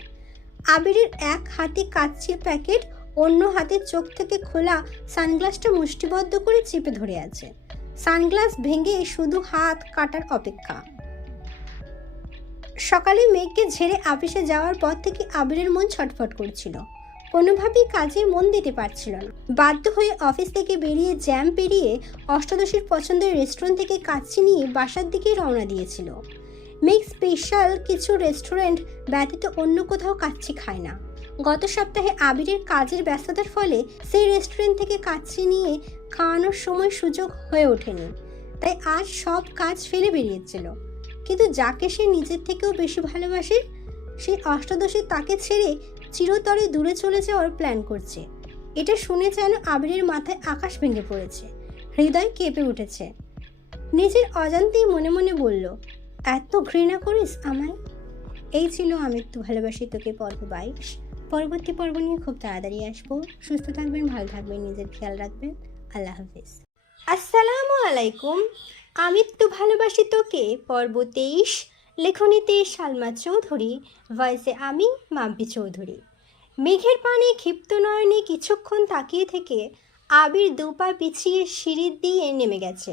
আবিরের এক হাতে কাচ্চির প্যাকেট, অন্য হাতে চোখ থেকে খোলা সানগ্লাসটা মুষ্টিবদ্ধ করে চেপে ধরে আছে। সানগ্লাস ভেঙে শুধু হাত কাটার অপেক্ষা। সকালে মেঘকে ঝেড়ে অফিসে যাওয়ার পর থেকে আবিরের মন ছটফট করছিল। কোনোভাবেই কাজে মন দিতে পারছিল না। বাধ্য হয়ে অফিস থেকে বেরিয়ে জ্যাম পেরিয়ে অষ্টাদশীর পছন্দের রেস্টুরেন্ট থেকে কাচ্চি নিয়ে বাসার দিকে রওনা দিয়েছিল। মেঘ স্পেশাল কিছু রেস্টুরেন্ট ব্যতীত অন্য কোথাও কাচ্চি খায় না। গত সপ্তাহে আবিরের কাজের ব্যস্ততার ফলে সেই রেস্টুরেন্ট থেকে কাচ্চি নিয়ে খাওয়ানোর সময় সুযোগ হয়ে ওঠেনি। তাই আজ সব কাজ ফেলে বেরিয়েছিল। কিন্তু যাকে সে নিজের থেকেও বেশি ভালোবাসে, সেই অষ্টাদশী তাকে ছেড়ে চিরতরে দূরে চলে যাওয়ার প্ল্যান করছে। এটা শুনে যেন আবিরের মাথায় আকাশ ভেঙে পড়েছে, হৃদয় কেঁপে উঠেছে। নিজের অজান্তেই মনে মনে বলল, এত ঘৃণা করিস আমায়? এই ছিল আমি একটু ভালোবাসি তোকে পর্ব 22। পরবর্তী পর্ব নিয়ে খুব তাড়াতাড়ি আসবো। সুস্থ থাকবেন, ভালো থাকবেন, নিজের খেয়াল রাখবেন। আল্লাহ হাফিজ। আসসালামু আলাইকুম। আমি একটু ভালোবাসি তোকে পর্ব 23। লেখনীতে সালমা চৌধুরী, ভয়েসে আমি মাম্পি চৌধুরী। মেঘের পানে ক্ষিপ্ত নয়নে কিছুক্ষণ তাকিয়ে থেকে আবির দুপা পিছিয়ে সিঁড়ি দিয়ে নেমে গেছে।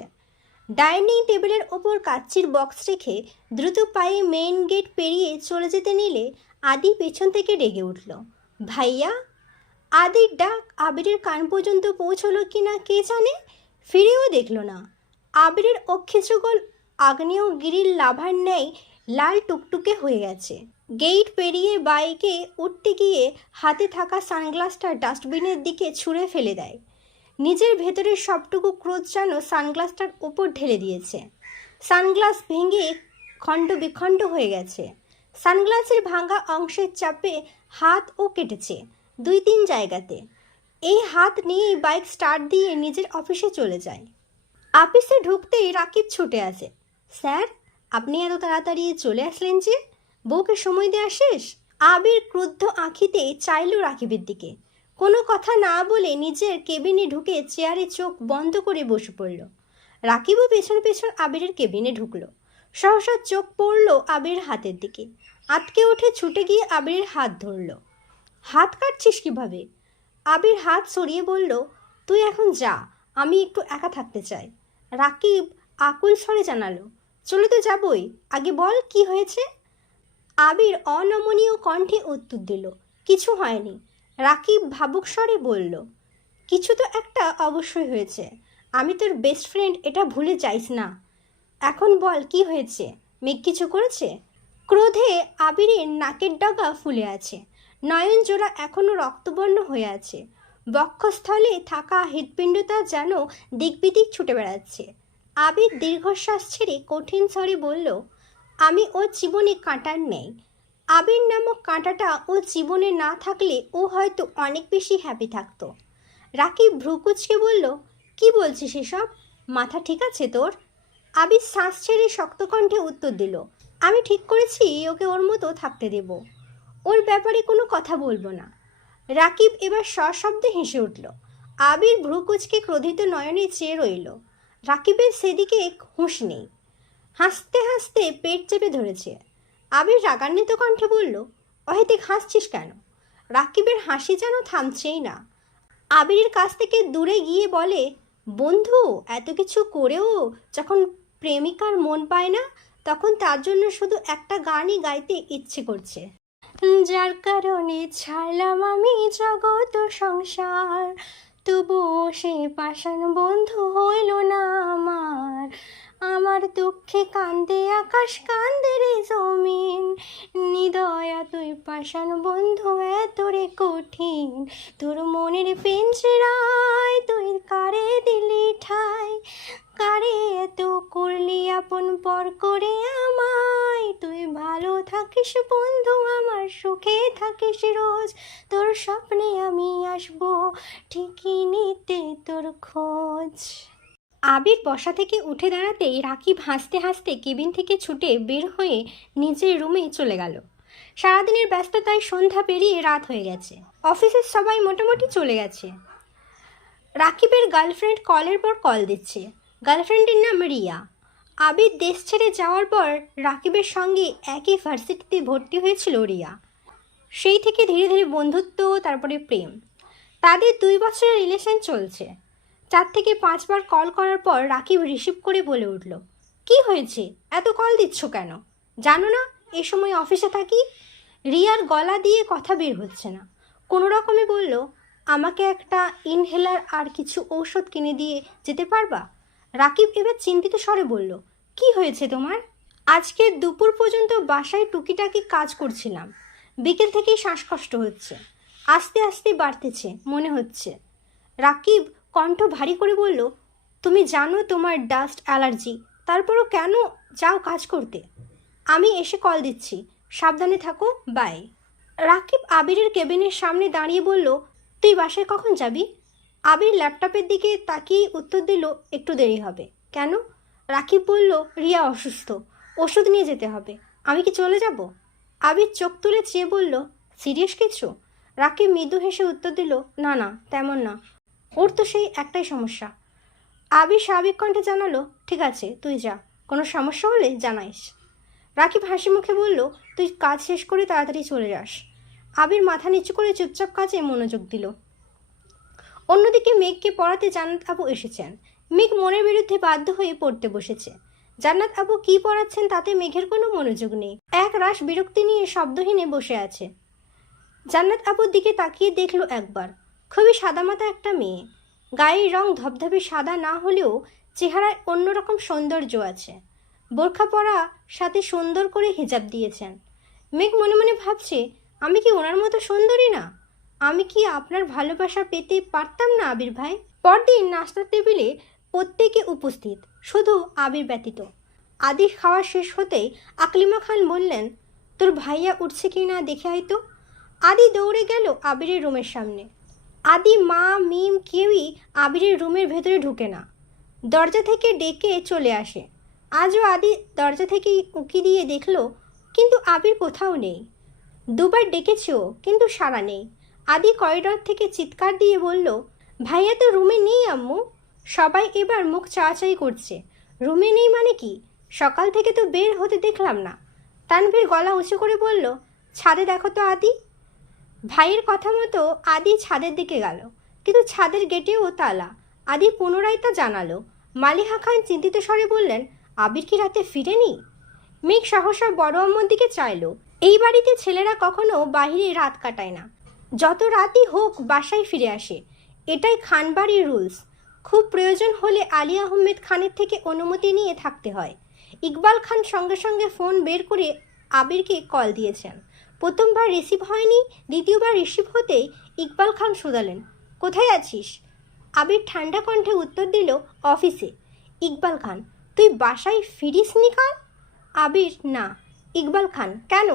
ডাইনিং টেবিলের ওপর কাচ্চির বক্স রেখে দ্রুত পায়ে মেইন গেট পেরিয়ে চলে যেতে নিলে আদি পেছন থেকে রেগে উঠল, ভাইয়া। আদির ডাক আবিরের কান পর্যন্ত পৌঁছলো কি না কে জানে, ফিরেও দেখল না। আবিরের অক্ষিযুগল আগ্নেয়গিরির লাভার ন্যায় লাল টুকটুকে হয়ে গেছে। গেট পেরিয়ে বাইকে উঠতে গিয়ে হাতে থাকা সানগ্লাসটা ডাস্টবিনের দিকে ছুঁড়ে ফেলে দেয়। নিজের ভেতরের সবটুকু ক্রোধ যেন সানগ্লাসটার উপর ঢেলে দিয়েছে। সানগ্লাস ভেঙে খণ্ড বিখণ্ড হয়ে গেছে। সানগ্লাসের ভাঙা অংশের চাপে হাতও কেটেছে 2-3 জায়গাতে। এই হাত নিয়েই বাইক স্টার্ট দিয়ে নিজের অফিসে চলে যায়। অফিসে ঢুকতেই রাকিব ছুটে আসে। স্যার, আপনি এত তাড়াতাড়ি চলে আসলেন যে? বউকে সময় দেওয়া শেষ? আবির ক্রুদ্ধ আঁখিতে চাইল রাকিবের দিকে। কোনো কথা না বলে নিজের কেবিনে ঢুকে চেয়ারে চোখ বন্ধ করে বসে পড়ল। রাকিবও পেছন পেছন আবিরের কেবিনে ঢুকলো। সহসা চোখ পড়ল আবিরের হাতের দিকে। আটকে উঠে ছুটে গিয়ে আবিরের হাত ধরল। হাত কাটছিস কিভাবে? আবির হাত সরিয়ে বলল, তুই এখন যা, আমি একটু একা থাকতে চাই। রাকিব আকুল স্বরে জানালো, চলে তো যাবই, আগে বল কি হয়েছে? আবির অনমনীয় কণ্ঠে উত্তর দিল, কিছু হয়নি। রাকিব ভাবুক স্বরে বলল, কিছু তো একটা অবশ্যই হয়েছে। আমি তোর বেস্ট ফ্রেন্ড, এটা ভুলে যাইস না। এখন বল কি হয়েছে? মেঘ কিছু করেছে? ক্রোধে আবিরের নাকের ডগা ফুলে আছে। নয়ন জোড়া এখনো রক্তবর্ণ হয়ে আছে। বক্ষস্থলে থাকা হৃৎপিণ্ডটা যেন দিকবিদিক ছুটে বেড়াচ্ছে। আবির দীর্ঘশ্বাস ছেড়ে কঠিন স্বরে বলল, আমি ওর জীবনে কাঁটার নেই। আবির নামক কাঁটাটা ওর জীবনে না থাকলে ও হয়তো অনেক বেশি হ্যাপি থাকতো। রাকিব ভ্রুকুচকে বলল, কি বলছিস এসব? মাথা ঠিক আছে তোর? আবির শ্বাস ছেড়ে শক্ত কণ্ঠে উত্তর দিল, আমি ঠিক করেছি ওকে ওর মতো থাকতে দেব, ওর ব্যাপারে কোনো কথা বলবো না। রাকিব এবার সশব্দে হেসে উঠল। আবির ভ্রুকুচকে ক্রোধিত নয়নে চেয়ে রইল। রাকিবের সেদিকে হুঁশ নেই। হাসতে হাসতে পেট চেপে ধরেছে। আবির রাগান্বিত কণ্ঠে বলল, অহেতুক হাসছিস কেন? রাকিবের হাসি যেন থামছেই না। আবিরের কাছ থেকে দূরে গিয়ে বলে, বন্ধু, এত কিছু করেও যখন প্রেমিকার মন পায় না, তখন তার জন্য শুধু একটা গানই গাইতে ইচ্ছে করছে। যার কারণে ছাড়লাম আমি জগৎ সংসার, তবুও সে পাষাণ বন্ধু হইল না আমার। আমার দুঃখে কান্দে আকাশ, কান্দে রে জমিন, নিদয়া তুই পাষাণ বন্ধু এত রে কঠিন। তোর মনের পিঞ্জরায় তুই কারে দিলি ঠাই, কারে এত করলি আপন পর করে আমায়। তুই ভালো থাকিস বন্ধু আমার, সুখে থাকিস রোজ, তোর স্বপ্নে আমি আসবো ঠিকই নিতে তোর খোঁজ। আবির বসা থেকে উঠে দাঁড়াতেই রাকিব হাসতে হাসতে কেবিন থেকে ছুটে বের হয়ে নিজের রুমে চলে গেল। সারাদিনের ব্যস্ততায় সন্ধ্যা পেরিয়ে রাত হয়ে গেছে। অফিসের সবাই মোটামুটি চলে গেছে। রাকিবের গার্লফ্রেন্ড কলের পর কল দিচ্ছে। গার্লফ্রেন্ডের নাম রিয়া। আবির দেশ ছেড়ে যাওয়ার পর রাকিবের সঙ্গে একই ভার্সিটিতে ভর্তি হয়েছিল রিয়া। সেই থেকে ধীরে ধীরে বন্ধুত্ব, তারপরে প্রেম। তাদের 2 বছরের রিলেশন চলছে। 4 থেকে 5 বার কল করার পর রাকিব রিসিভ করে বলে উঠল, কি হয়েছে, এত কল দিচ্ছ কেন? জানো না এ সময় অফিসে থাকি। রিয়ার গলা দিয়ে কথা বের হচ্ছে না। কোনো রকমে বলল, আমাকে একটা ইনহেলার আর কিছু ঔষধ কিনে দিয়ে যেতে পারবা? রাকিব এবার চিন্তিত স্বরে বলল, কি হয়েছে তোমার? আজকে দুপুর পর্যন্ত বাসায় টুকিটাকি কাজ করছিলাম, বিকেল থেকেই শ্বাসকষ্ট হচ্ছে, আস্তে আস্তে বাড়তেছে মনে হচ্ছে। রাকিব কণ্ঠ ভারী করে বলল, তুমি জানো তোমার ডাস্ট অ্যালার্জি, তারপরও কেন যাও কাজ করতে? আমি এসে কল দিচ্ছি, সাবধানে থাকো, বাই। রাকিব আবিরের কেবিনের সামনে দাঁড়িয়ে বলল, তুই বাসায় কখন যাবি? আবির ল্যাপটপের দিকে তাকিয়ে উত্তর দিল, একটু দেরি হবে। কেন? রাকিব বলল, রিয়া অসুস্থ, ওষুধ নিয়ে যেতে হবে। আমি কি চলে যাব? আবির চোখ তুলে চেয়ে বলল, সিরিয়াস কিছু? রাকিব মৃদু হেসে উত্তর দিল, না না, তেমন না, ওর তো সেই একটাই সমস্যা। আবির স্বাভাবিক কণ্ঠে জানালো, ঠিক আছে তুই যা, কোনো সমস্যা হলে জানাইস। রাকিব হাসি মুখে বলল, তুই কাজ শেষ করে তাড়াতাড়ি চলে যাস। আবির মাথা নিচু করে চুপচাপ কাজে মনোযোগ দিল। অন্যদিকে মেঘকে পড়াতে জান্নাত আপু এসেছেন। মেঘ মনের বিরুদ্ধে বাধ্য হয়ে পড়তে বসেছে। জান্নাত আপু কি পড়াচ্ছেন তাতে মেঘের কোনো মনোযোগ নেই। এক রাশ বিরক্তি নিয়ে শব্দহীনে বসে আছে। জান্নাত আপুর দিকে তাকিয়ে দেখলো একবার। খুবই সাদামাটা একটা মেয়ে, গায়ের রং ধবধবে সাদা না হলেও চেহারায় অন্যরকম সৌন্দর্য আছে। বোরখা পরা, সাথে সুন্দর করে হিজাব দিয়েছেন। মেঘ মনে মনে ভাবছে, আমি কি ওনার মতো সুন্দরী না? আমি কি আপনার ভালোবাসা পেতে পারতাম না আবির ভাই? পরদিন নাস্তার টেবিলে প্রত্যেকে উপস্থিত, শুধু আবির ব্যতীত। আদি খাওয়া শেষ হতেই আকলিমা খান বললেন, তোর ভাইয়া উঠছে কি না দেখে হয়তো। আদি দৌড়ে গেল আবিরের রুমের সামনে। আদি, মা, মিম কেউই আবিরের রুমের ভেতরে ঢুকে না, দরজা থেকে ডেকে চলে আসে। আজও আদি দরজা থেকে উঁকি দিয়ে দেখলো, কিন্তু আবির কোথাও নেই। দুবার ডেকেছেও, কিন্তু সাড়া নেই। আদি করিডর থেকে চিৎকার দিয়ে বলল, ভাইয়া তো রুমে নেই আম্মু। সবাই এবার মুখ চাওয়াচাই করছে। রুমে নেই মানে কি? সকাল থেকে তো বের হতে দেখলাম না। তানভীর গলা উঁচু করে বলল, ছাদে দেখো তো আদি। ভাইয়ের কথা মতো আদি ছাদের দিকে গেল, কিন্তু ছাদের গেটেও তালা। আদি পুনরায় তা জানালো। মালিহা খান চিন্তিত স্বরে বললেন, আবির কি রাতে ফিরেনি? মেঘ সহসা বড় আম্মুর দিকে চাইল। এই বাড়িতে ছেলেরা কখনো বাহিরে রাত কাটায় না, যত রাতই হোক বাসায় ফিরে আসে। এটাই খানবাড়ির রুলস। খুব প্রয়োজন হলে আলী আহমেদ খানের থেকে অনুমতি নিয়ে থাকতে হয়। ইকবাল খান সঙ্গে সঙ্গে ফোন বের করে আবিরকে কল দিয়েছেন। প্রথমবার রিসিভ হয়নি, দ্বিতীয়বার রিসিভ হতেই ইকবাল খান শুধালেন, কোথায় আছিস? আবির ঠান্ডা কণ্ঠে উত্তর দিল, অফিসে। ইকবাল খান, তুই বাসায় ফিরিসনি কাল? আবির, না। ইকবাল খান, কেন?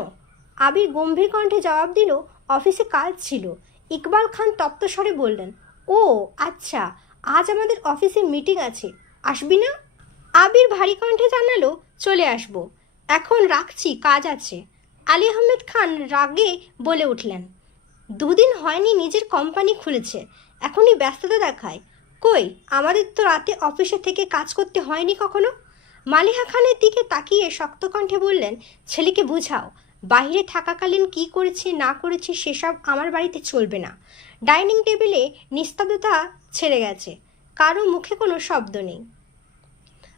আবির গম্ভীর কণ্ঠে জবাব দিল, অফিসে কাজ ছিল। ইকবাল খান তপ্ত স্বরে বললেন, ও আচ্ছা, আজ আমাদের অফিসে মিটিং আছে, আসবি না? আবির ভারী কণ্ঠে জানালো, চলে আসব, এখন রাখছি, কাজ আছে। আলী আহমেদ খান রাগে বলে উঠলেন, দুদিন হয়নি নিজের কোম্পানি খুলেছে, এখনই ব্যস্ততা দেখায়। কই, আমাদের তো রাতে অফিসে থেকে কাজ করতে হয়নি কখনো। মালিহা খানের দিকে তাকিয়ে শক্ত কণ্ঠে বললেন, ছেলেকে বুঝাও, বাইরে থাকাকালীন কি করেছে না করেছে সেসব আমার বাড়িতে চলবে না। ডাইনিং টেবিলে নিস্তব্ধতা ছেড়ে গেছে, কারো মুখে কোনো শব্দ নেই।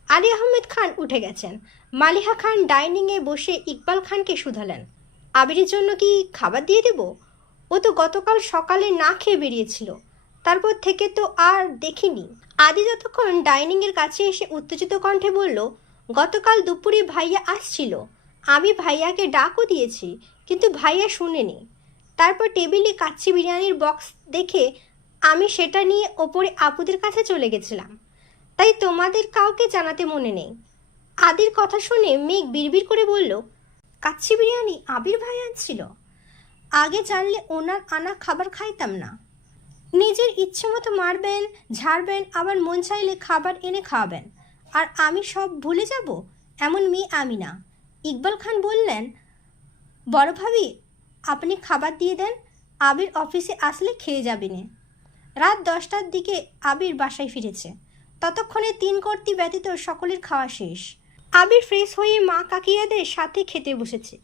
আলী আহমেদ খান উঠে গেছেন। মালিহা খান ডাইনিংয়ে বসে ইকবাল খানকে শুধালেন, আবিরের জন্য কি খাবার দিয়ে দেব? ও তো গতকাল সকালে না খেয়ে বেরিয়েছিল, তারপর থেকে তো আর দেখিনি। আদি যতক্ষণ ডাইনিংয়ের কাছে এসে উত্তেজিত কণ্ঠে বলল, গতকাল দুপুরে ভাইয়া আসছিল, আমি ভাইয়াকে ডাকও দিয়েছি, কিন্তু ভাইয়া শুনেনি। তারপর টেবিলে কাচ্চি বিরিয়ানির বক্স দেখে আমি সেটা নিয়ে ওপরে আপুদের কাছে চলে গেছিলাম, তাই তোমাদের কাউকে জানাতে মনে নেই। আদির কথা শুনে মেঘ বিড়বিড় করে বলল, কাচ্চি বিরিয়ানি আবির ভাই আনছিল? আগে জানলে ওনার আনা খাবার খাইতাম না। নিজের ইচ্ছে মতো মারবেন, ঝাড়বেন, আবার মন চাইলে খাবার এনে খাওয়াবেন, আর আমি সব ভুলে যাব? এমন মেয়ে আমি না। ইকবাল খান বললেন, বড় ভাবি, আপনি খাবার দিয়ে দেন, আবির অফিসে আসলে খেয়ে যাবে না। রাত 10টার দিকে আবির বাসায় ফিরেছে। ততক্ষণে 3 কর্তি ব্যতীত সকলের খাওয়া শেষ। আবির ফ্রেশ হয়ে মা কাকিয়াদের সাথে খেতে বসেছে।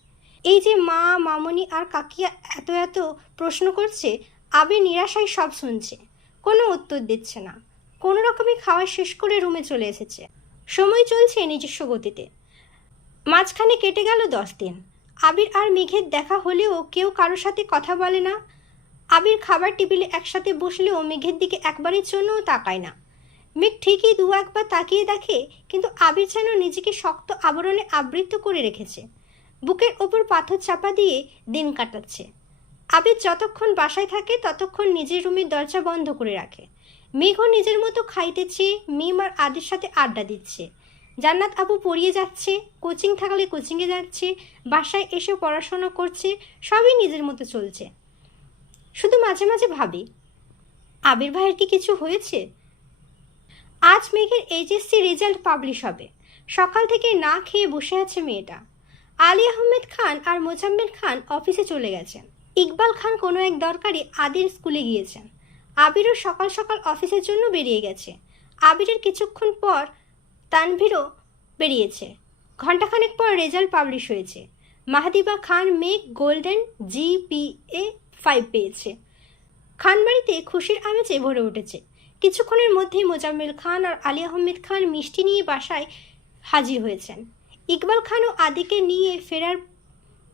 এই যে মা, মামনি আর কাকিয়া এত এত প্রশ্ন করছে, আবির নিরাশায় সব শুনছে, কোনো উত্তর দিচ্ছে না। কোনো রকমে খাওয়া শেষ করে রুমে চলে এসেছে। সময় চলছে নিজস্ব গতিতে। মাঝখানে কেটে গেল 10 দিন। আবির আর মেঘের দেখা হলেও কেউ কারোর সাথে কথা বলে না। আবির খাবার টেবিলে একসাথে বসলেও মেঘের দিকে একবারের জন্যও তাকায় না। মেঘ ঠিকই 2-1 বার তাকিয়ে দেখে, কিন্তু আবির যেন নিজেকে শক্ত আবরণে আবৃত করে রেখেছে, বুকের ওপর পাথর চাপা দিয়ে দিন কাটাচ্ছে। আবির যতক্ষণ বাসায় থাকে ততক্ষণ নিজের রুমের দরজা বন্ধ করে রাখে। মেঘও নিজের মতো খাইতেছে, মিম আর আদির সাথে আড্ডা দিচ্ছে। জান্নাত আপু পড়িয়ে যাচ্ছে, কোচিং থাকলে কোচিংয়ে যাচ্ছে, বাসায় এসে পড়াশোনা করছে, সবই নিজের মতো চলছে। শুধু মাঝে মাঝে ভাবি, আবির ভাইয়ের কি কিছু হয়েছে? আজ মেঘের এইচএসসি রেজাল্ট পাবলিশ হবে। সকাল থেকে না খেয়ে বসে আছে মেয়েটা। আলী আহমেদ খান আর মোজাম্মেল খান অফিসে চলে গেছেন। ইকবাল খান কোনো এক দরকারে আদির স্কুলে গিয়েছেন। আবিরও সকাল সকাল অফিসের জন্য বেরিয়ে গেছে। আবিরের কিছুক্ষণ পর তানভীরও বেরিয়েছে। ঘণ্টাখানেক পর রেজাল্ট পাবলিশ হয়েছে। মাহদিবা খান মেঘ গোল্ডেন GPA 5 পেয়েছে। খানবাড়িতে খুশির আমেজে ভরে উঠেছে। কিছুক্ষণের মধ্যেই মোজাম্মেল খান আর আলী আহমেদ খান মিষ্টি নিয়ে বাসায় হাজির হয়েছেন। ইকবাল খানও আদিকে নিয়ে ফেরার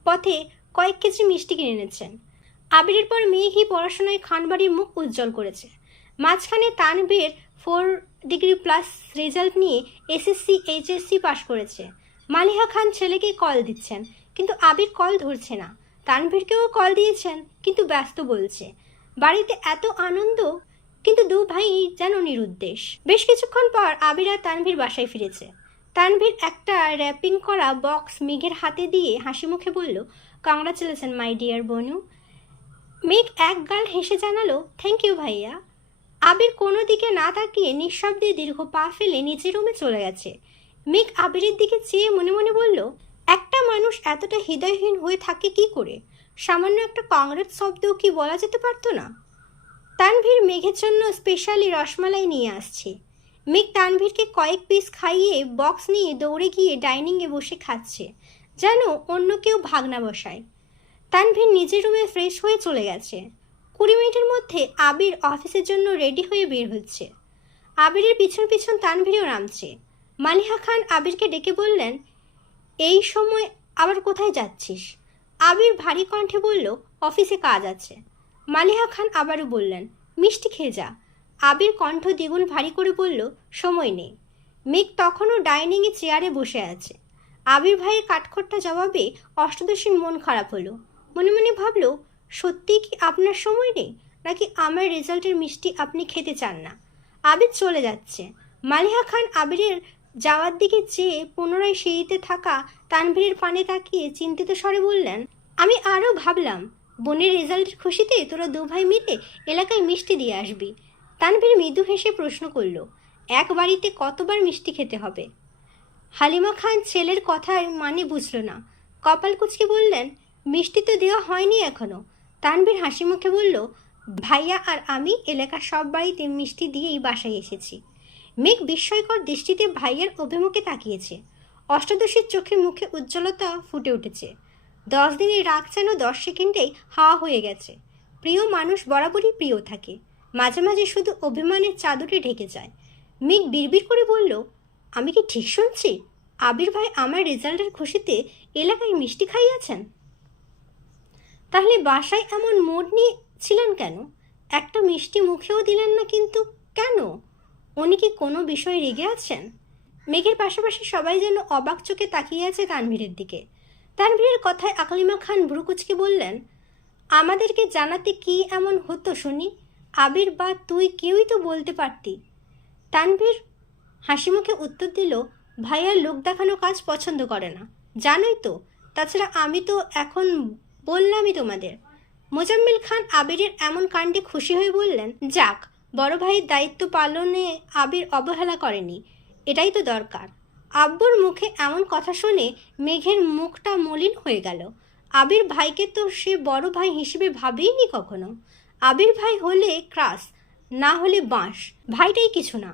পথে কয়েক কেজি মিষ্টি কিনে এনেছেন। আবিরের পর মেঘই পড়াশোনায় খানবাড়ির মুখ উজ্জ্বল করেছে। মাঝখানে তানভীর 4°+ রেজাল্ট নিয়ে এসএসসি এইচএসসি পাশ করেছে। মালিহা খান ছেলেকে কল দিচ্ছেন, কিন্তু আবির কল ধরছে না। তানভীরকেও কল দিয়েছেন, কিন্তু ব্যস্ত বলছে। বাড়িতে এত আনন্দ, কিন্তু দু ভাই যেন নিরুদ্দেশ। বেশ কিছুক্ষণ পর আবির আর তানভীর বাসায় ফিরেছে। তানভীর একটা র্যাপিং করা বক্স মেঘের হাতে দিয়ে হাসি মুখে বলল, কংগ্রাচুলেশন মাই ডিয়ার বনু। মেঘ এক গাল হেসে জানালো, থ্যাংক ইউ ভাইয়া। আবির কোনো দিকে না তাকিয়ে নিঃশব্দে দীর্ঘ পা ফেলে নিচের রুমে চলে গেছে। মেঘ আবিরের দিকে চেয়ে মনে মনে বলল, একটা মানুষ এতটা হৃদয়হীন হয়ে থাকে কি করে? সামান্য একটা কংগ্রেস শব্দও কি বলা যেতে পারতো না? তানভীর মেঘের জন্য স্পেশালি রসমালাই নিয়ে আসছে। মেঘ তানভীরকে কয়েক পিস খাইয়ে বক্স নিয়ে দৌড়ে গিয়ে ডাইনিংয়ে বসে খাচ্ছে, যেন অন্য কেউ ভাগনা বসায়। তানভীর নিজের রুমে ফ্রেশ হয়ে চলে গেছে। 20 মিনিটের মধ্যে আবির অফিসের জন্য রেডি হয়ে বের হচ্ছে। আবিরের পিছন পিছন তানভীরও নামছে। মালিহা খান আবিরকে ডেকে বললেন, এই সময় আবার কোথায় যাচ্ছিস? আবির ভারী কণ্ঠে বলল, অফিসে কাজ আছে। মালিহা খান আবারও বললেন, মিষ্টি খেয়ে যা। আবির কণ্ঠ দ্বিগুণ ভারী করে বলল, সময় নেই। মেঘ তখনও ডাইনিংয়ে চেয়ারে বসে আছে। আবির ভাইয়ের কাঠখোট্টা জবাবে অষ্টাদশীর মন খারাপ হলো। মনে মনে ভাবল, সত্যিই কি আপনার সময় নেই, নাকি আমার রেজাল্টের মিষ্টি আপনি খেতে চান না? আবির চলে যাচ্ছে। মালিহা খান আবিরের যাওয়ার দিকে চেয়ে পুনরায় সিঁড়িতে থাকা তানভীরের পানে তাকিয়ে চিন্তিত স্বরে বললেন, আমি আরও ভাবলাম বোনের রেজাল্টের খুশিতে তোরা দু ভাই মিলে এলাকায় মিষ্টি দিয়ে আসবি। তানভীর মৃদু হেসে প্রশ্ন করল, এক বাড়িতে কতবার মিষ্টি খেতে হবে? হালিমা খান ছেলের কথার মানে বুঝল না। কপাল কুঁচকে বললেন, মিষ্টি তো দেওয়া হয়নি এখনো। তানভীর হাসি মুখে বলল, ভাইয়া আর আমি এলাকার সব বাড়িতে মিষ্টি দিয়েই বাসায় এসেছি। মেঘ বিস্ময়কর দৃষ্টিতে ভাইয়ার অভিমুখে তাকিয়েছে। অষ্টাদশীর চোখে মুখে উজ্জ্বলতা ফুটে উঠেছে। 10 দিনের রাগ যেন 10 সেকেন্ডেই হাওয়া হয়ে গেছে। প্রিয় মানুষ বরাবরই প্রিয় থাকে, মাঝে মাঝে শুধু অভিমানের চাদরে ঢেকে যায়। মেঘ বিড়বিড় করে বলল, আমি কি ঠিক শুনছি? আবির ভাই আমার রেজাল্টের খুশিতে এলাকায় মিষ্টি খাইয়েছেন? তাহলে বাসায় এমন মোড নিয়ে ছিলেন কেন? একটা মিষ্টি মুখেও দিলেন না, কিন্তু কেন? উনি কি কোনো বিষয়ে রেগে আছেন? মেঘের পাশাপাশি সবাই যেন অবাক চোখে তাকিয়ে আছে তানভীরের দিকে। তানভীরের কথায় আকলিমা খান ভ্রুকুচকে বললেন, আমাদেরকে জানাতে কি এমন হতো শুনি? আবির বা তুই কেউই তো বলতে পারতি। তানভীর হাসি মুখে উত্তর দিল, ভাইয়ার লোক দেখানো কাজ পছন্দ করে না, জানোই তো। তাছাড়া আমি তো এখন বললামই তোমাদের। মোজাম্মেল খান আবিরের এমন কাণ্ডে খুশি হয়ে বললেন, যাক, বড় ভাইয়ের দায়িত্ব পালনে আবির অবহেলা করেনি, এটাই তো দরকার। আব্বুর মুখে এমন কথা শুনে মেঘের মুখটা মলিন হয়ে গেল। আবির ভাইকে তো সে বড় ভাই হিসেবে ভাবেইনি কখনো। আবির ভাই হলে ক্রাস, না হলে বাঁশ, ভাইটাই কিছু না।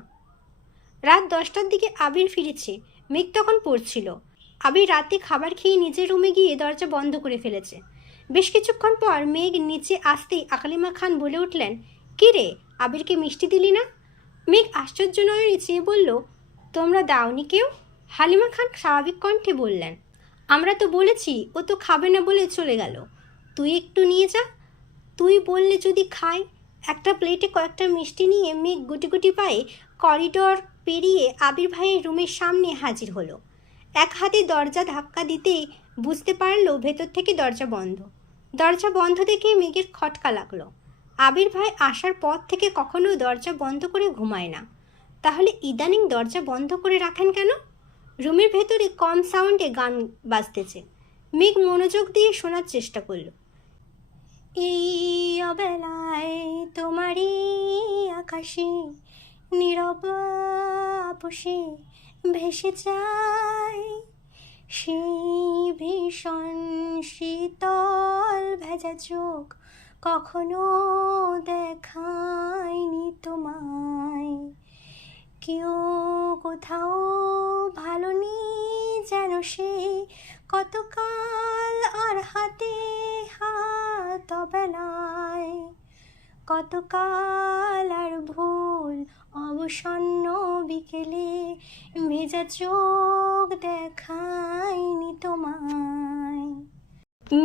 রাত 10টার দিকে আবির ফিরেছে। মেঘ তখন পড়ছিল। আবির রাতে খাবার খেয়ে নিজের রুমে গিয়ে দরজা বন্ধ করে ফেলেছে। বেশ কিছুক্ষণ পর মেঘ নিচে আসতেই আকলিমা খান বলে উঠলেন, কি রে, আবিরকে মিষ্টি দিলি না? মেঘ আশ্চর্য নয়নে চেয়ে বলল, তোমরা দাওনি কেউ? হালিমা খান স্বাভাবিক কণ্ঠে বললেন, আমরা তো বলেছি, ও তো খাবে না বলে চলে গেল। তুই একটু নিয়ে যা। তুই বললে যদি খায়। একটা প্লেটে কয়েকটা মিষ্টি নিয়ে মেঘ গুটি গুটি পায়ে করিডর পেরিয়ে আবির ভাইয়ের রুমের সামনে হাজির হলো। এক হাতে দরজা ধাক্কা দিতেই বুঝতে পারল ভেতর থেকে দরজা বন্ধ। দরজা বন্ধ দেখে মেঘের খটকা লাগলো। আবির ভাই আসার পর থেকে কখনো দরজা বন্ধ করে ঘুমায় না, তাহলে ইদানিং দরজা বন্ধ করে রাখেন কেন? রুমের ভেতরে কম সাউন্ডে গান বাজতেছে। মেঘ মনোযোগ দিয়ে শোনার চেষ্টা করল। এই অবেলায় তোমারই আকাশে নীরব আপোষে ভেসে যায় সেই ভীষণ শীতল ভেজা চোখ, কখনো দেখায়নি তোমায়। কেউ কোথাও ভালো নেই যেন সে, কতকাল আর হাতে হাত অবেলায়, কতকাল আর ভুল অবসন্ন বিকেলে ভেজা চোখ দেখায়নি তোমায়।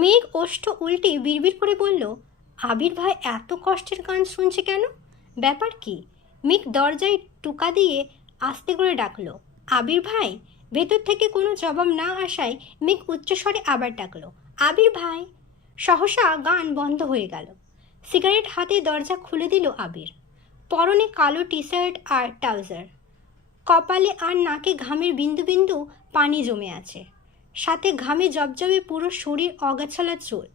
মেঘ ওষ্ঠ উল্টে বিড়বিড় করে বলল, আবির ভাই এত কষ্টের গান শুনছে কেন? ব্যাপার কি? মিক দরজায় টোকা দিয়ে আস্তে করে ডাকলো, আবির ভাই। ভেতর থেকে কোনো জবাব না আসায় মিক উচ্চস্বরে আবার ডাকলো, আবির ভাই। সহসা গান বন্ধ হয়ে গেল। সিগারেট হাতে দরজা খুলে দিল আবির। পরনে কালো টি শার্ট আর ট্রাউজার। কপালে আর নাকে ঘামের বিন্দু বিন্দু পানি জমে আছে। সাথে ঘামে জবজবে পুরো শরীর, অগাছালা চুল।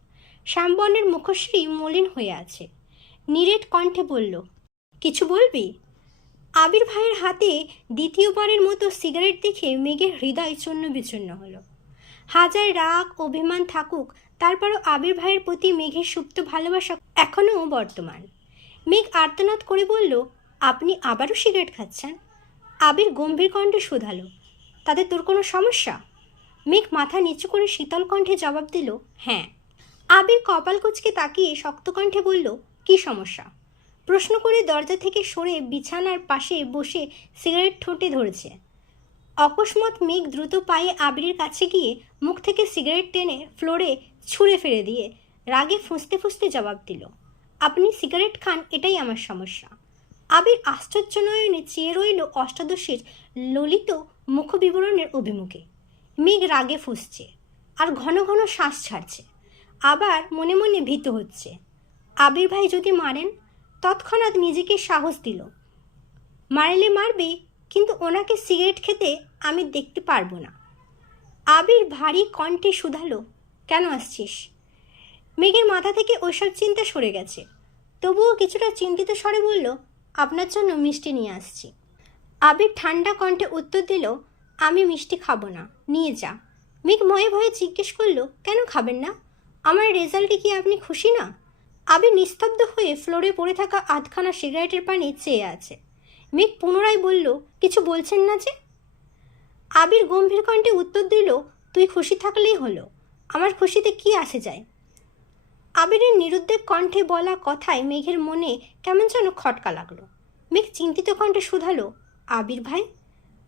শ্যামবর্ণের মুখশ্রী মলিন হয়ে আছে। নিরেট কণ্ঠে বলল, কিছু বলবি? আবির ভাইয়ের হাতে দ্বিতীয়বারের মতো সিগারেট দেখে মেঘের হৃদয় চূর্ণ বিচূর্ণ হলো। হাজার রাগ অভিমান থাকুক, তারপরও আবির ভাইয়ের প্রতি মেঘের সুপ্ত ভালোবাসা এখনও বর্তমান। মেঘ আর্তনাদ করে বলল, আপনি আবারও সিগারেট খাচ্ছেন? আবির গম্ভীর কণ্ঠে শোধালো, তাতে তোর কোনো সমস্যা? মেঘ মাথা নিচু করে শীতল কণ্ঠে জবাব দিল, হ্যাঁ। আবির কপাল কুঁচকে তাকিয়ে শক্ত কণ্ঠে বলল, কী সমস্যা? প্রশ্ন করে দরজা থেকে সরে বিছানার পাশে বসে সিগারেট ঠোঁটে ধরেছে। অকস্মাৎ মেঘ দ্রুত পায়ে আবিরের কাছে গিয়ে মুখ থেকে সিগারেট টেনে ফ্লোরে ছুঁড়ে ফেলে দিয়ে রাগে ফুঁসতে ফুঁসতে জবাব দিল, আপনি সিগারেট খান, এটাই আমার সমস্যা। আবির আশ্চর্য নয়নে চেয়ে রইল অষ্টাদশীর ললিত মুখবিবরণের অভিমুখে। মেঘ রাগে ফুঁসছে আর ঘন ঘন শ্বাস ছাড়ছে। আবার মনে মনে ভীত হচ্ছে, আবির ভাই যদি মারেন? তৎক্ষণাৎ নিজেকে সাহস দিল, মারলে মারবে, কিন্তু ওনাকে সিগারেট খেতে আমি দেখতে পারবো না। আবির ভারী কণ্ঠে শুধালো, কেন আসছিস? মেঘের মাথা থেকে ওইসব চিন্তা সরে গেছে। তবুও কিছুটা চিন্তিত স্বরে বলল, আপনার জন্য মিষ্টি নিয়ে আসছি। আবির ঠান্ডা কণ্ঠে উত্তর দিল, আমি মিষ্টি খাবো না, নিয়ে যা। মেঘ ভয়ে ভয়ে জিজ্ঞেস করল, কেন খাবেন না? আমার রেজাল্টে কি আপনি খুশি না? আবির নিস্তব্ধ হয়ে ফ্লোরে পড়ে থাকা আধখানা সিগারেটের পানি চেয়ে আছে। মেঘ পুনরায় বলল, কিছু বলছেন না যে? আবির গম্ভীর কণ্ঠে উত্তর দিল, তুই খুশি থাকলেই হলো, আমার খুশিতে কি আসে যায়? আবিরের নিরুদ্বেগ কণ্ঠে বলা কথায় মেঘের মনে কেমন যেন খটকা লাগলো। মেঘ চিন্তিত কণ্ঠে শুধালো, আবির ভাই,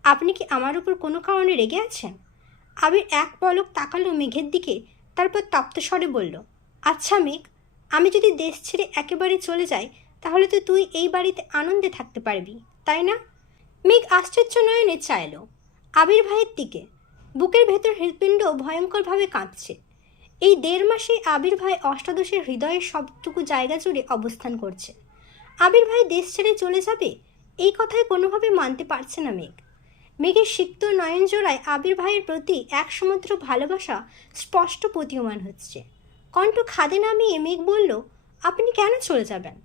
আপনি কি আমার উপর কোনো কারণে রেগে আছেন? আবির এক পলক তাকালো মেঘের দিকে, তারপর তপ্ত স্বরে বলল, আচ্ছা মেঘ, আমি যদি দেশ ছেড়ে একেবারে চলে যাই, তাহলে তো তুই এই বাড়িতে আনন্দে থাকতে পারবি, তাই না? মেঘ আশ্চর্য নয়নে চাইল আবির ভাইয়ের দিকে। বুকের ভেতর হৃৎপিণ্ড ভয়ঙ্করভাবে কাঁপছে। এই 1.5 মাসে আবির ভাই অষ্টাদশের হৃদয়ের সবটুকু জায়গা জুড়ে অবস্থান করছে। আবির ভাই দেশ ছেড়ে চলে যাবে, এই কথায় কোনোভাবে মানতে পারছে না মেঘ। মেঘের সিক্ত নয়নজোড়ায় আবির ভাইয়ের প্রতি এক সমুদ্র ভালোবাসা স্পষ্ট প্রতীয়মান হচ্ছে। কণ্ঠ খাদে নামিয়ে মেঘ বলল, আপনি কেন চলে যাবেন?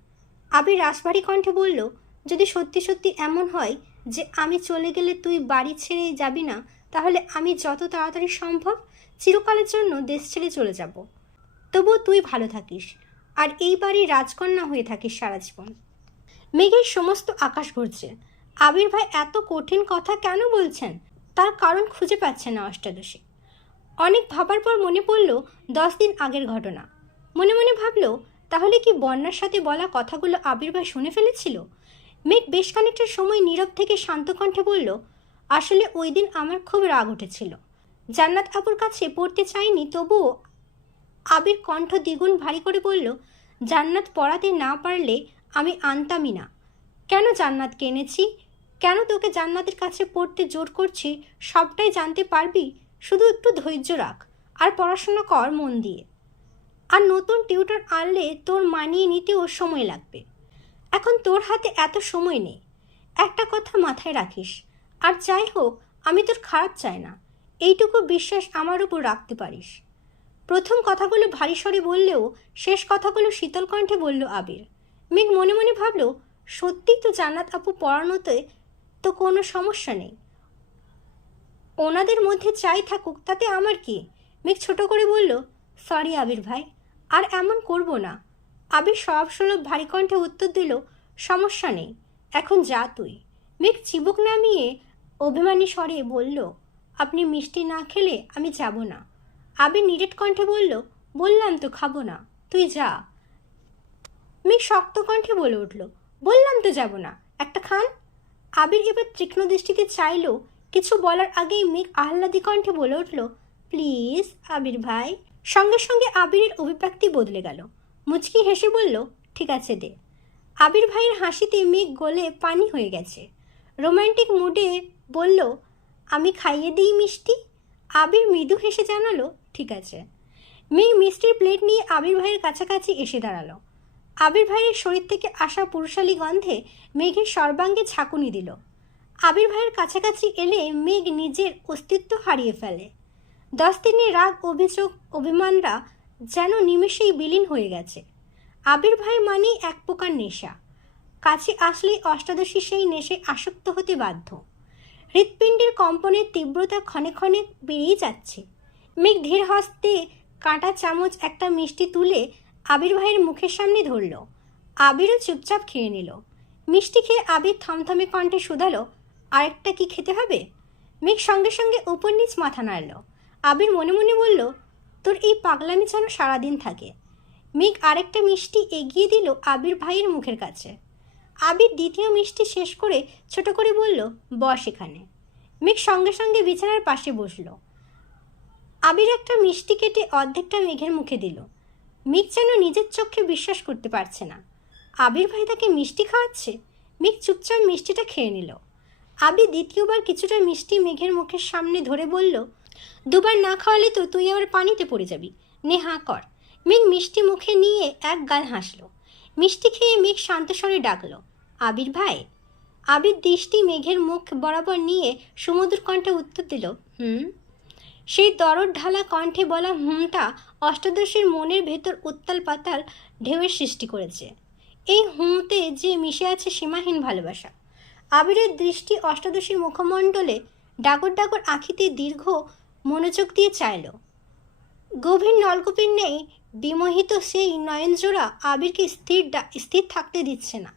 আবির রাশভারী কণ্ঠে বলল, যদি সত্যি সত্যি এমন হয় যে আমি চলে গেলে তুই বাড়ি ছেড়ে যাবি না, তাহলে আমি যত তাড়াতাড়ি সম্ভব চিরকালের জন্য দেশ ছেড়ে চলে যাব। তবুও তুই ভালো থাকিস আর এই বাড়ির রাজকন্যা হয়ে থাকিস সারা জীবন। মেঘের সমস্ত আকাশ ঘুরছে। আবির ভাই এত কঠিন কথা কেন বলছেন তার কারণ খুঁজে পাচ্ছে না অষ্টাদশী। অনেক ভাবার পর মনে পড়ল 10 দিন আগের ঘটনা। মনে মনে ভাবল, তাহলে কি বন্যার সাথে বলা কথাগুলো আবির ভাই শুনে ফেলেছিল? মেঘ বেশ খানিকটা সময় নীরব থেকে শান্ত কণ্ঠে বলল, আসলে ওই দিন আমার খুব রাগ উঠেছিল। জান্নাত আপুর কাছে পড়তে চাইনি, তবুও। আবির কণ্ঠ দ্বিগুণ ভারী করে বলল, জান্নাত পড়াতে না পারলে আমি আনতামই না। কেন জান্নাতকে এনেছি? কেন তোকে জান্নাতের কাছে পড়তে জোর করছি সবটাই জানতে পারবি। শুধু একটু ধৈর্য রাখ আর পড়াশোনা কর মন দিয়ে। আর নতুন টিউটর আনলে তোর মানিয়ে নিতেও সময় লাগবে। এখন তোর হাতে এত সময় নেই। একটা কথা মাথায় রাখিস, আর যাই হোক আমি তোর খারাপ চাই না, এইটুকু বিশ্বাস আমার উপর রাখতে পারিস। প্রথম কথাগুলো ভারী স্বরে বললেও শেষ কথাগুলো শীতল কণ্ঠে বলল আবির। মেঘ মনে মনে ভাবল, সত্যিই তো জান্নাত আপু পড়ানোতে তো কোনো সমস্যা নেই, ওনাদের মধ্যে চাই থাকুক, তাতে আমার কি? মেঘ ছোট করে বলল, সরি আবির ভাই, আর এমন করব না। আবির সব সুলভ ভারী কণ্ঠে উত্তর দিল, সমস্যা নেই, এখন যা তুই। মেঘ চিবুক নামিয়ে অভিমানী স্বরে বলল, আপনি মিষ্টি না খেলে আমি যাব না। আবির নিরেট কণ্ঠে বলল, বললাম তো খাবো না, তুই যা। মেঘ শক্ত কণ্ঠে বলে উঠল, বললাম তো যাব না, একটা খান। আবির এবার তীক্ষ্ণ দৃষ্টিতে চাইল, কিছু বলার আগেই মেঘ আহ্লাদি কণ্ঠে বলে উঠল, প্লিজ আবির ভাই। সঙ্গে সঙ্গে আবিরের অভিব্যক্তি বদলে গেল। মুচকি হেসে বলল, ঠিক আছে দে। আবির ভাইয়ের হাসিতে মেঘ গলে পানি হয়ে গেছে। রোমান্টিক মুডে বলল, আমি খাইয়ে দিই মিষ্টি। আবির মৃদু হেসে জানালো, ঠিক আছে। মেঘ মিষ্টির প্লেট নিয়ে আবির ভাইয়ের কাছাকাছি এসে দাঁড়ালো। আবির ভাইয়ের শরীর থেকে আসা পুরুষালী গন্ধে মেঘের সর্বাঙ্গে ঝাঁকুনি দিল। আবির ভাইয়ের কাছাকাছি এলে মেঘ নিজের অস্তিত্ব হারিয়ে ফেলে। 10 দিনের রাগ, অভিযোগ, অভিমানরা যেন নিমেষেই বিলীন হয়ে গেছে। আবির ভাই মানেই এক প্রকার নেশা। কাছে আসলেই অষ্টাদশী সেই নেশায় আসক্ত হতে বাধ্য। হৃৎপিণ্ডের কম্পনের তীব্রতা ক্ষণে ক্ষণে বেড়েই যাচ্ছে। মেঘ ধীর হস্তে কাঁটা চামচ একটা মিষ্টি তুলে আবির ভাইয়ের মুখের সামনে ধরল। আবিরও চুপচাপ খেয়ে নিল। মিষ্টি খেয়ে আবির থমথমে কণ্ঠে শুধালো, আরেকটা কি খেতে হবে? মেঘ সঙ্গে সঙ্গে উপর নিচ মাথা নাড়ল। আবির মনে মনে বলল, তোর এই পাগলামি যেন সারাদিন থাকে। মেঘ আরেকটা মিষ্টি এগিয়ে দিল আবির ভাইয়ের মুখের কাছে। আবির দ্বিতীয় মিষ্টি শেষ করে ছোট করে বলল, বস এখানে। মেঘ সঙ্গে সঙ্গে বিছানার পাশে বসল। আবির একটা মিষ্টি কেটে অর্ধেকটা মেঘের মুখে দিল। মেঘ যেন নিজের চোখে বিশ্বাস করতে পারছে না। আবির ভাই তাকে মিষ্টি খাওয়াচ্ছে। মেঘ চুপচাপ মিষ্টিটা খেয়ে নিল। আবির দ্বিতীয়বার কিছুটা মিষ্টি মেঘের মুখের সামনে ধরে বলল, দুবার না খাওয়ালে তো তুই আবার পানিতে পড়ে যাবি, নে হাঁ কর। মেঘ মিষ্টি মুখে নিয়ে এক গাল হাসল। মিষ্টি খেয়ে মেঘ শান্ত স্বরে ডাকল, আবির ভাই। আবির দৃষ্টি মেঘের মুখ বরাবর নিয়ে সুমধুর কণ্ঠে উত্তর দিল, হুম। সেই দরদ ঢালা কণ্ঠে বলা হুমটা অষ্টাদশীর মনের ভেতর উত্তাল পাতাল ঢেউয়ের সৃষ্টি করেছে। এই হুমতে যে মিশে আছে সীমাহীন ভালোবাসা। আবিরের দৃষ্টি অষ্টাদশীর মুখমণ্ডলে ডাগর ডাগর আখিতে দীর্ঘ মনোযোগ দিয়ে চাইল। গভীর নলকূপের নেই বিমোহিত সেই নয়নজোড়া আবিরকে স্থির থাকতে দিচ্ছে না।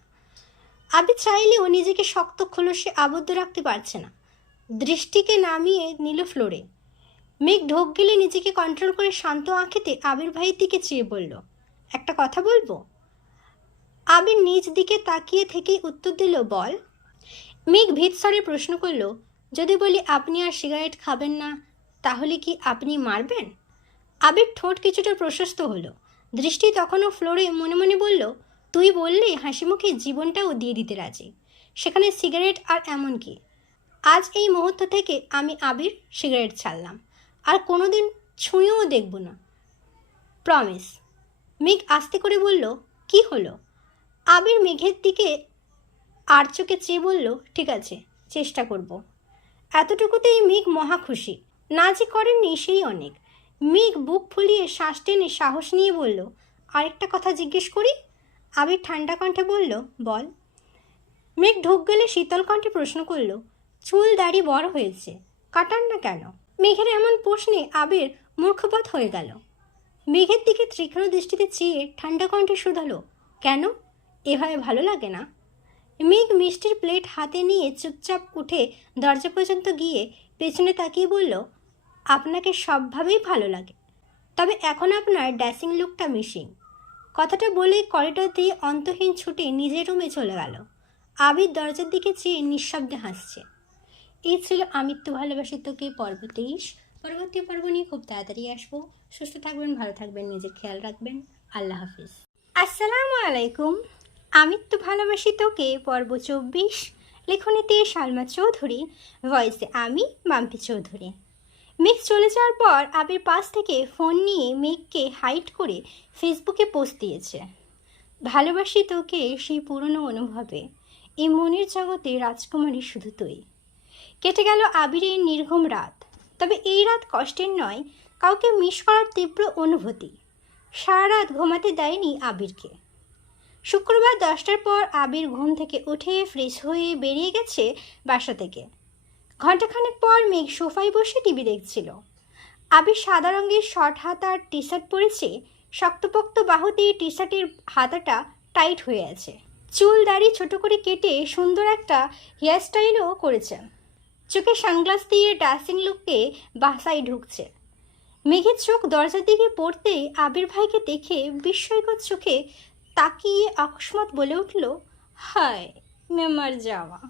আবির চাইলেও নিজেকে শক্ত খোলসে আবদ্ধ রাখতে পারছে না। দৃষ্টিকে নামিয়ে নিল ফ্লোরে। মেঘ ঢোক গেলে নিজেকে কন্ট্রোল করে শান্ত আঁখেতে আবির ভাইয়ের দিকে চেয়ে বলল, একটা কথা বলবো? আবির নিজ দিকে তাকিয়ে থেকেই উত্তর দিল, বল। মেঘ ভীতস্বরে প্রশ্ন করল, যদি বলি আপনি আর সিগারেট খাবেন না, তাহলে কি আপনি মারবেন? আবির ঠোঁট কিছুটা প্রশস্ত হলো। দৃষ্টি তখনও ফ্লোরে মনে মনে বলল, তুই বললে হাসি মুখে জীবনটাও দিয়ে দিতে রাজি, সেখানে সিগারেট আর এমন কি? আজ এই মুহূর্ত থেকে আমি আবির সিগারেট ছাড়লাম, আর কোনোদিন ছুঁয়েও দেখব না, প্রমিস। মেঘ আস্তে করে বলল, কি হলো? আবির মেঘের দিকে আর চোখে চেয়ে বলল, ঠিক আছে, চেষ্টা করব। এতটুকুতেই মেঘ মহা খুশি। না যে করেননি সেই অনেক। মেঘ বুক ফুলিয়ে শ্বাস টেনে সাহস নিয়ে বলল, আরেকটা কথা জিজ্ঞেস করি? আবির ঠান্ডা কণ্ঠে বলল, বল। মেঘ ঢোক গেলে শীতল কণ্ঠে প্রশ্ন করল, চুল দাড়ি বড় হয়েছে, কাটান না কেন? মেঘের এমন প্রশ্নে আবির মূর্খপাত হয়ে গেল। মেঘের দিকে তীক্ষ্ণ দৃষ্টিতে চেয়ে ঠান্ডা কণ্ঠে শুধালো, কেন? এভাবে ভালো লাগে না? মেঘ মিষ্টির প্লেট হাতে নিয়ে চুপচাপ উঠে দরজা পর্যন্ত গিয়ে পেছনে তাকিয়ে বলল, আপনাকে সবভাবেই ভালো লাগে, তবে এখন আপনার ড্যাসিং লুকটা মিসিং। কথাটা বলে করিডর দিয়ে অন্তহীন ছুটে নিজের রুমে চলে গেল। আবির দরজার দিকে চেয়ে নিঃশব্দে হাসছে। এই ছিল আমিত্ব ভালোবাসি তোকে পর্ব 23। পরবর্তী পর্ব নিয়ে খুব তাড়াতাড়ি আসবো। সুস্থ থাকবেন, ভালো থাকবেন, নিজের খেয়াল রাখবেন। আল্লাহ হাফিজ। আসসালামু আলাইকুম। আমিত্ব ভালোবাসি তোকে পর্ব 24। লেখনীতে সালমা চৌধুরী, ভয়েসে আমি মাম্পি চৌধুরী। মেঘ চলে যাওয়ার পর আবির পাশ থেকে ফোন নিয়ে মেঘকে হাইড করে ফেসবুকে পোস্ট দিয়েছে, ভালোবাসি তোকে সেই পুরনো অনুভবে, এই মনের জগতে রাজকুমারী শুধু তুই। কেটে গেল আবিরের নির্ঘুম রাত। তবে এই রাত কষ্টের নয়, কাউকে মিস করার তীব্র অনুভূতি। সারা রাত ঘুমাতে দেয়নি আবিরকে। শুক্রবার 10টার পর আবির ঘুম থেকে উঠে ফ্রেশ হয়ে বেরিয়ে গেছে বাসা থেকে। ঘণ্টাখানেক পর মেঘ সোফায় বসে টিভি দেখছিল। আবির সাদা রঙের শর্ট হাতার টি শার্ট পরেছে। শক্তপোক্ত বাহুতেই টি শার্টের হাতাটা টাইট হয়ে আছে। চুল দাড়ি ছোট করে কেটে সুন্দর একটা হেয়ারস্টাইলও করেছে। চোখে সানগ্লাস দিয়ে ড্যাসিং লুকে বাসায় ঢুকছে। মেঘের চোখ দরজার দিকে পড়তেই আবির ভাইকে দেখে বিস্ময়কর চোখে তাকিয়ে অকস্মাৎ বলে উঠল, হায় মেমার যাওয়া।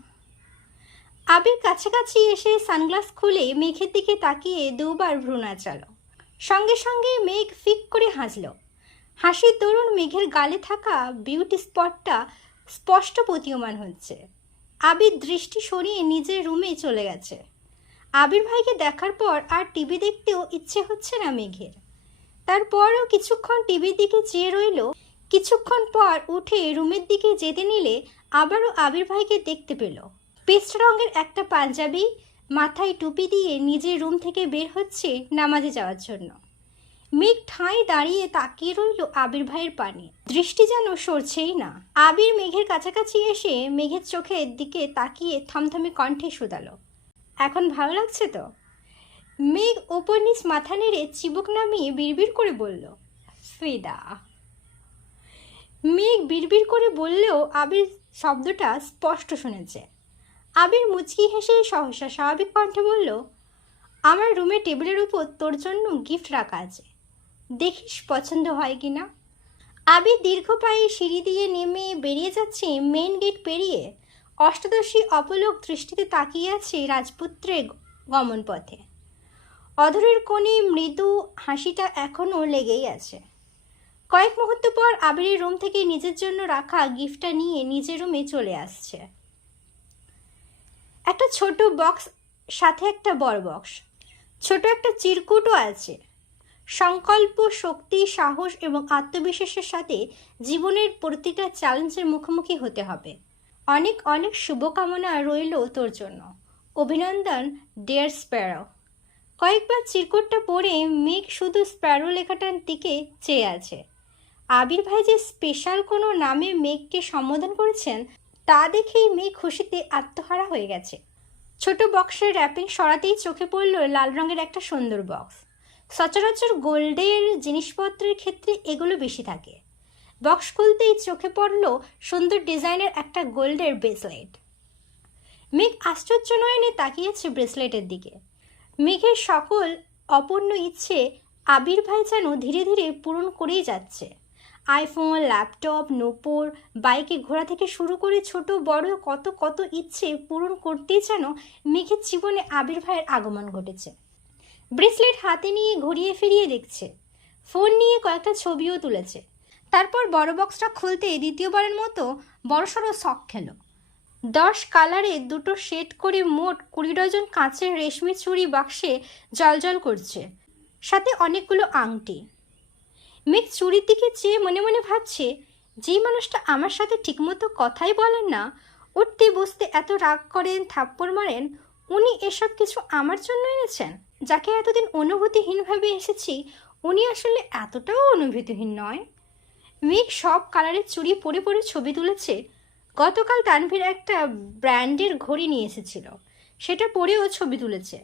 আবির কাছাকাছি এসে সানগ্লাস খুলে মেঘের দিকে তাকিয়ে দুবার ভ্রু নাচালো। সঙ্গে সঙ্গে মেঘ ফিক করে হাসল। হাসির দরুন মেঘের গালে থাকা বিউটি স্পটটা স্পষ্ট প্রতীয়মান হচ্ছে। আবির দৃষ্টি সরিয়ে নিজের রুমে চলে গেছে। আবির ভাইকে দেখার পর আর টিভি দেখতেও ইচ্ছে হচ্ছে না মেঘের। তারপরও কিছুক্ষণ টিভির দিকে চেয়ে রইল। কিছুক্ষণ পর উঠে রুমের দিকে যেতে নিলে আবারও আবির ভাইকে দেখতে পেল। পেস্ট রঙের একটা পাঞ্জাবি, মাথায় টুপি দিয়ে নিজের রুম থেকে বের হচ্ছে নামাজে যাওয়ার জন্য। মেঘ ঠাঁই দাঁড়িয়ে তাকিয়ে রইল আবির ভাইয়ের পানে, দৃষ্টি যেন সরছেই না। আবির মেঘের কাছাকাছি এসে মেঘের চোখের দিকে তাকিয়ে থমথমে কণ্ঠে শুধালো, এখন ভালো লাগছে তো? মেঘ ওপর নিচ মাথা নেড়ে চিবুক নামিয়ে বিড়বিড় করে বলল, ফিদা। মেঘ বিড়বিড় করে বললেও আবির শব্দটা স্পষ্ট শুনেছে। আবির মুচকি হেসে সহসা স্বাভাবিক কণ্ঠে বলল, আমার রুমে টেবিলের উপর তোর জন্য গিফট রাখা আছে, দেখিস পছন্দ হয় কি না। আবির দীর্ঘ পায়ে সিঁড়ি দিয়ে নেমে বেরিয়ে যাচ্ছে। মেইন গেট পেরিয়ে অষ্টাদশী অপলক দৃষ্টিতে তাকিয়ে আছে রাজপুত্রের গমন পথে। অধরের কোণে মৃদু হাসিটা এখনও লেগেই আছে। কয়েক মুহূর্ত পর আবিরের রুম থেকে নিজের জন্য রাখা গিফটটা নিয়ে নিজের রুমে চলে আসছে। একটা ছোট বক্স, সাথে একটা বড় বক্স, ছোট একটা চিরকুটও আছে। সংকল্প, শক্তি, সাহস এবং আত্মবিশ্বাসের সাথে জীবনের প্রতিটা চ্যালেঞ্জের মুখোমুখি হতে হবে। অনেক অনেক শুভকামনা রইল তোর জন্য। অভিনন্দন ডিয়ার স্প্যারো। কয়েকবার চিরকুটটা পড়ে মেঘ শুধু স্প্যারো লেখাটার দিকে চেয়ে আছে। আবির ভাই যে স্পেশাল কোনো নামে মেঘকে সম্বোধন করেছেন তা দেখেই মেঘ খুশিতে আত্মহারা হয়ে গেছে। ছোট বক্সের র্যাপিং সরাতেই চোখে পড়ল লাল রঙের একটা সুন্দর বক্স। সচরাচর গোল্ডের জিনিসপত্রের ক্ষেত্রে এগুলো বেশি থাকে। বক্স খুলতেই চোখে পড়ল সুন্দর ডিজাইনের একটা গোল্ডের ব্রেসলেট। মেঘ আশ্চর্য নয়নে তাকিয়েছে ব্রেসলেটের দিকে। মেঘের সকল অপূর্ণ ইচ্ছে আবির ভাই যেন ধীরে ধীরে পূরণ করেই যাচ্ছে। আইফোন, ল্যাপটপ, নূপুর, বাইকে ঘোরা থেকে শুরু করে ছোট বড় কত কত ইচ্ছে পূরণ করতেই যেন মেঘের জীবনে আবির ভাইয়ের আগমন ঘটেছে। ব্রেসলেট হাতে নিয়ে ঘুরিয়ে ফিরিয়ে দেখছে, ফোন নিয়ে কয়েকটা ছবিও তুলেছে। তারপর বড় বক্সটা খুলতে দ্বিতীয়বারের মতো বড়সড় শখ খেল। 10 কালারে দুটো সেট করে মোট 20 ডজন কাঁচের রেশমি চুড়ি বাক্সে জলজল করছে, সাথে অনেকগুলো আংটি। মেঘ চুড়ির দিকে চেয়ে মনে মনে ভাবছে, যেই মানুষটা আমার সাথে ঠিকমতো কথাই বলেন না, উঠতে বসতে এত রাগ করেন, থাপ্পড় মারেন, উনি এসব কিছু আমার জন্য এনেছেন। যাকে এতদিন অনুভূতিহীনভাবে এসেছি, উনি আসলে এতটাও অনুভূতিহীন নয়। মেঘ সব কালারের চুড়ি পরে পরে ছবি তুলেছে। গতকাল তানভীর একটা ব্র্যান্ডের ঘড়ি নিয়ে এসেছিল, সেটা পরেও ছবি তুলেছে।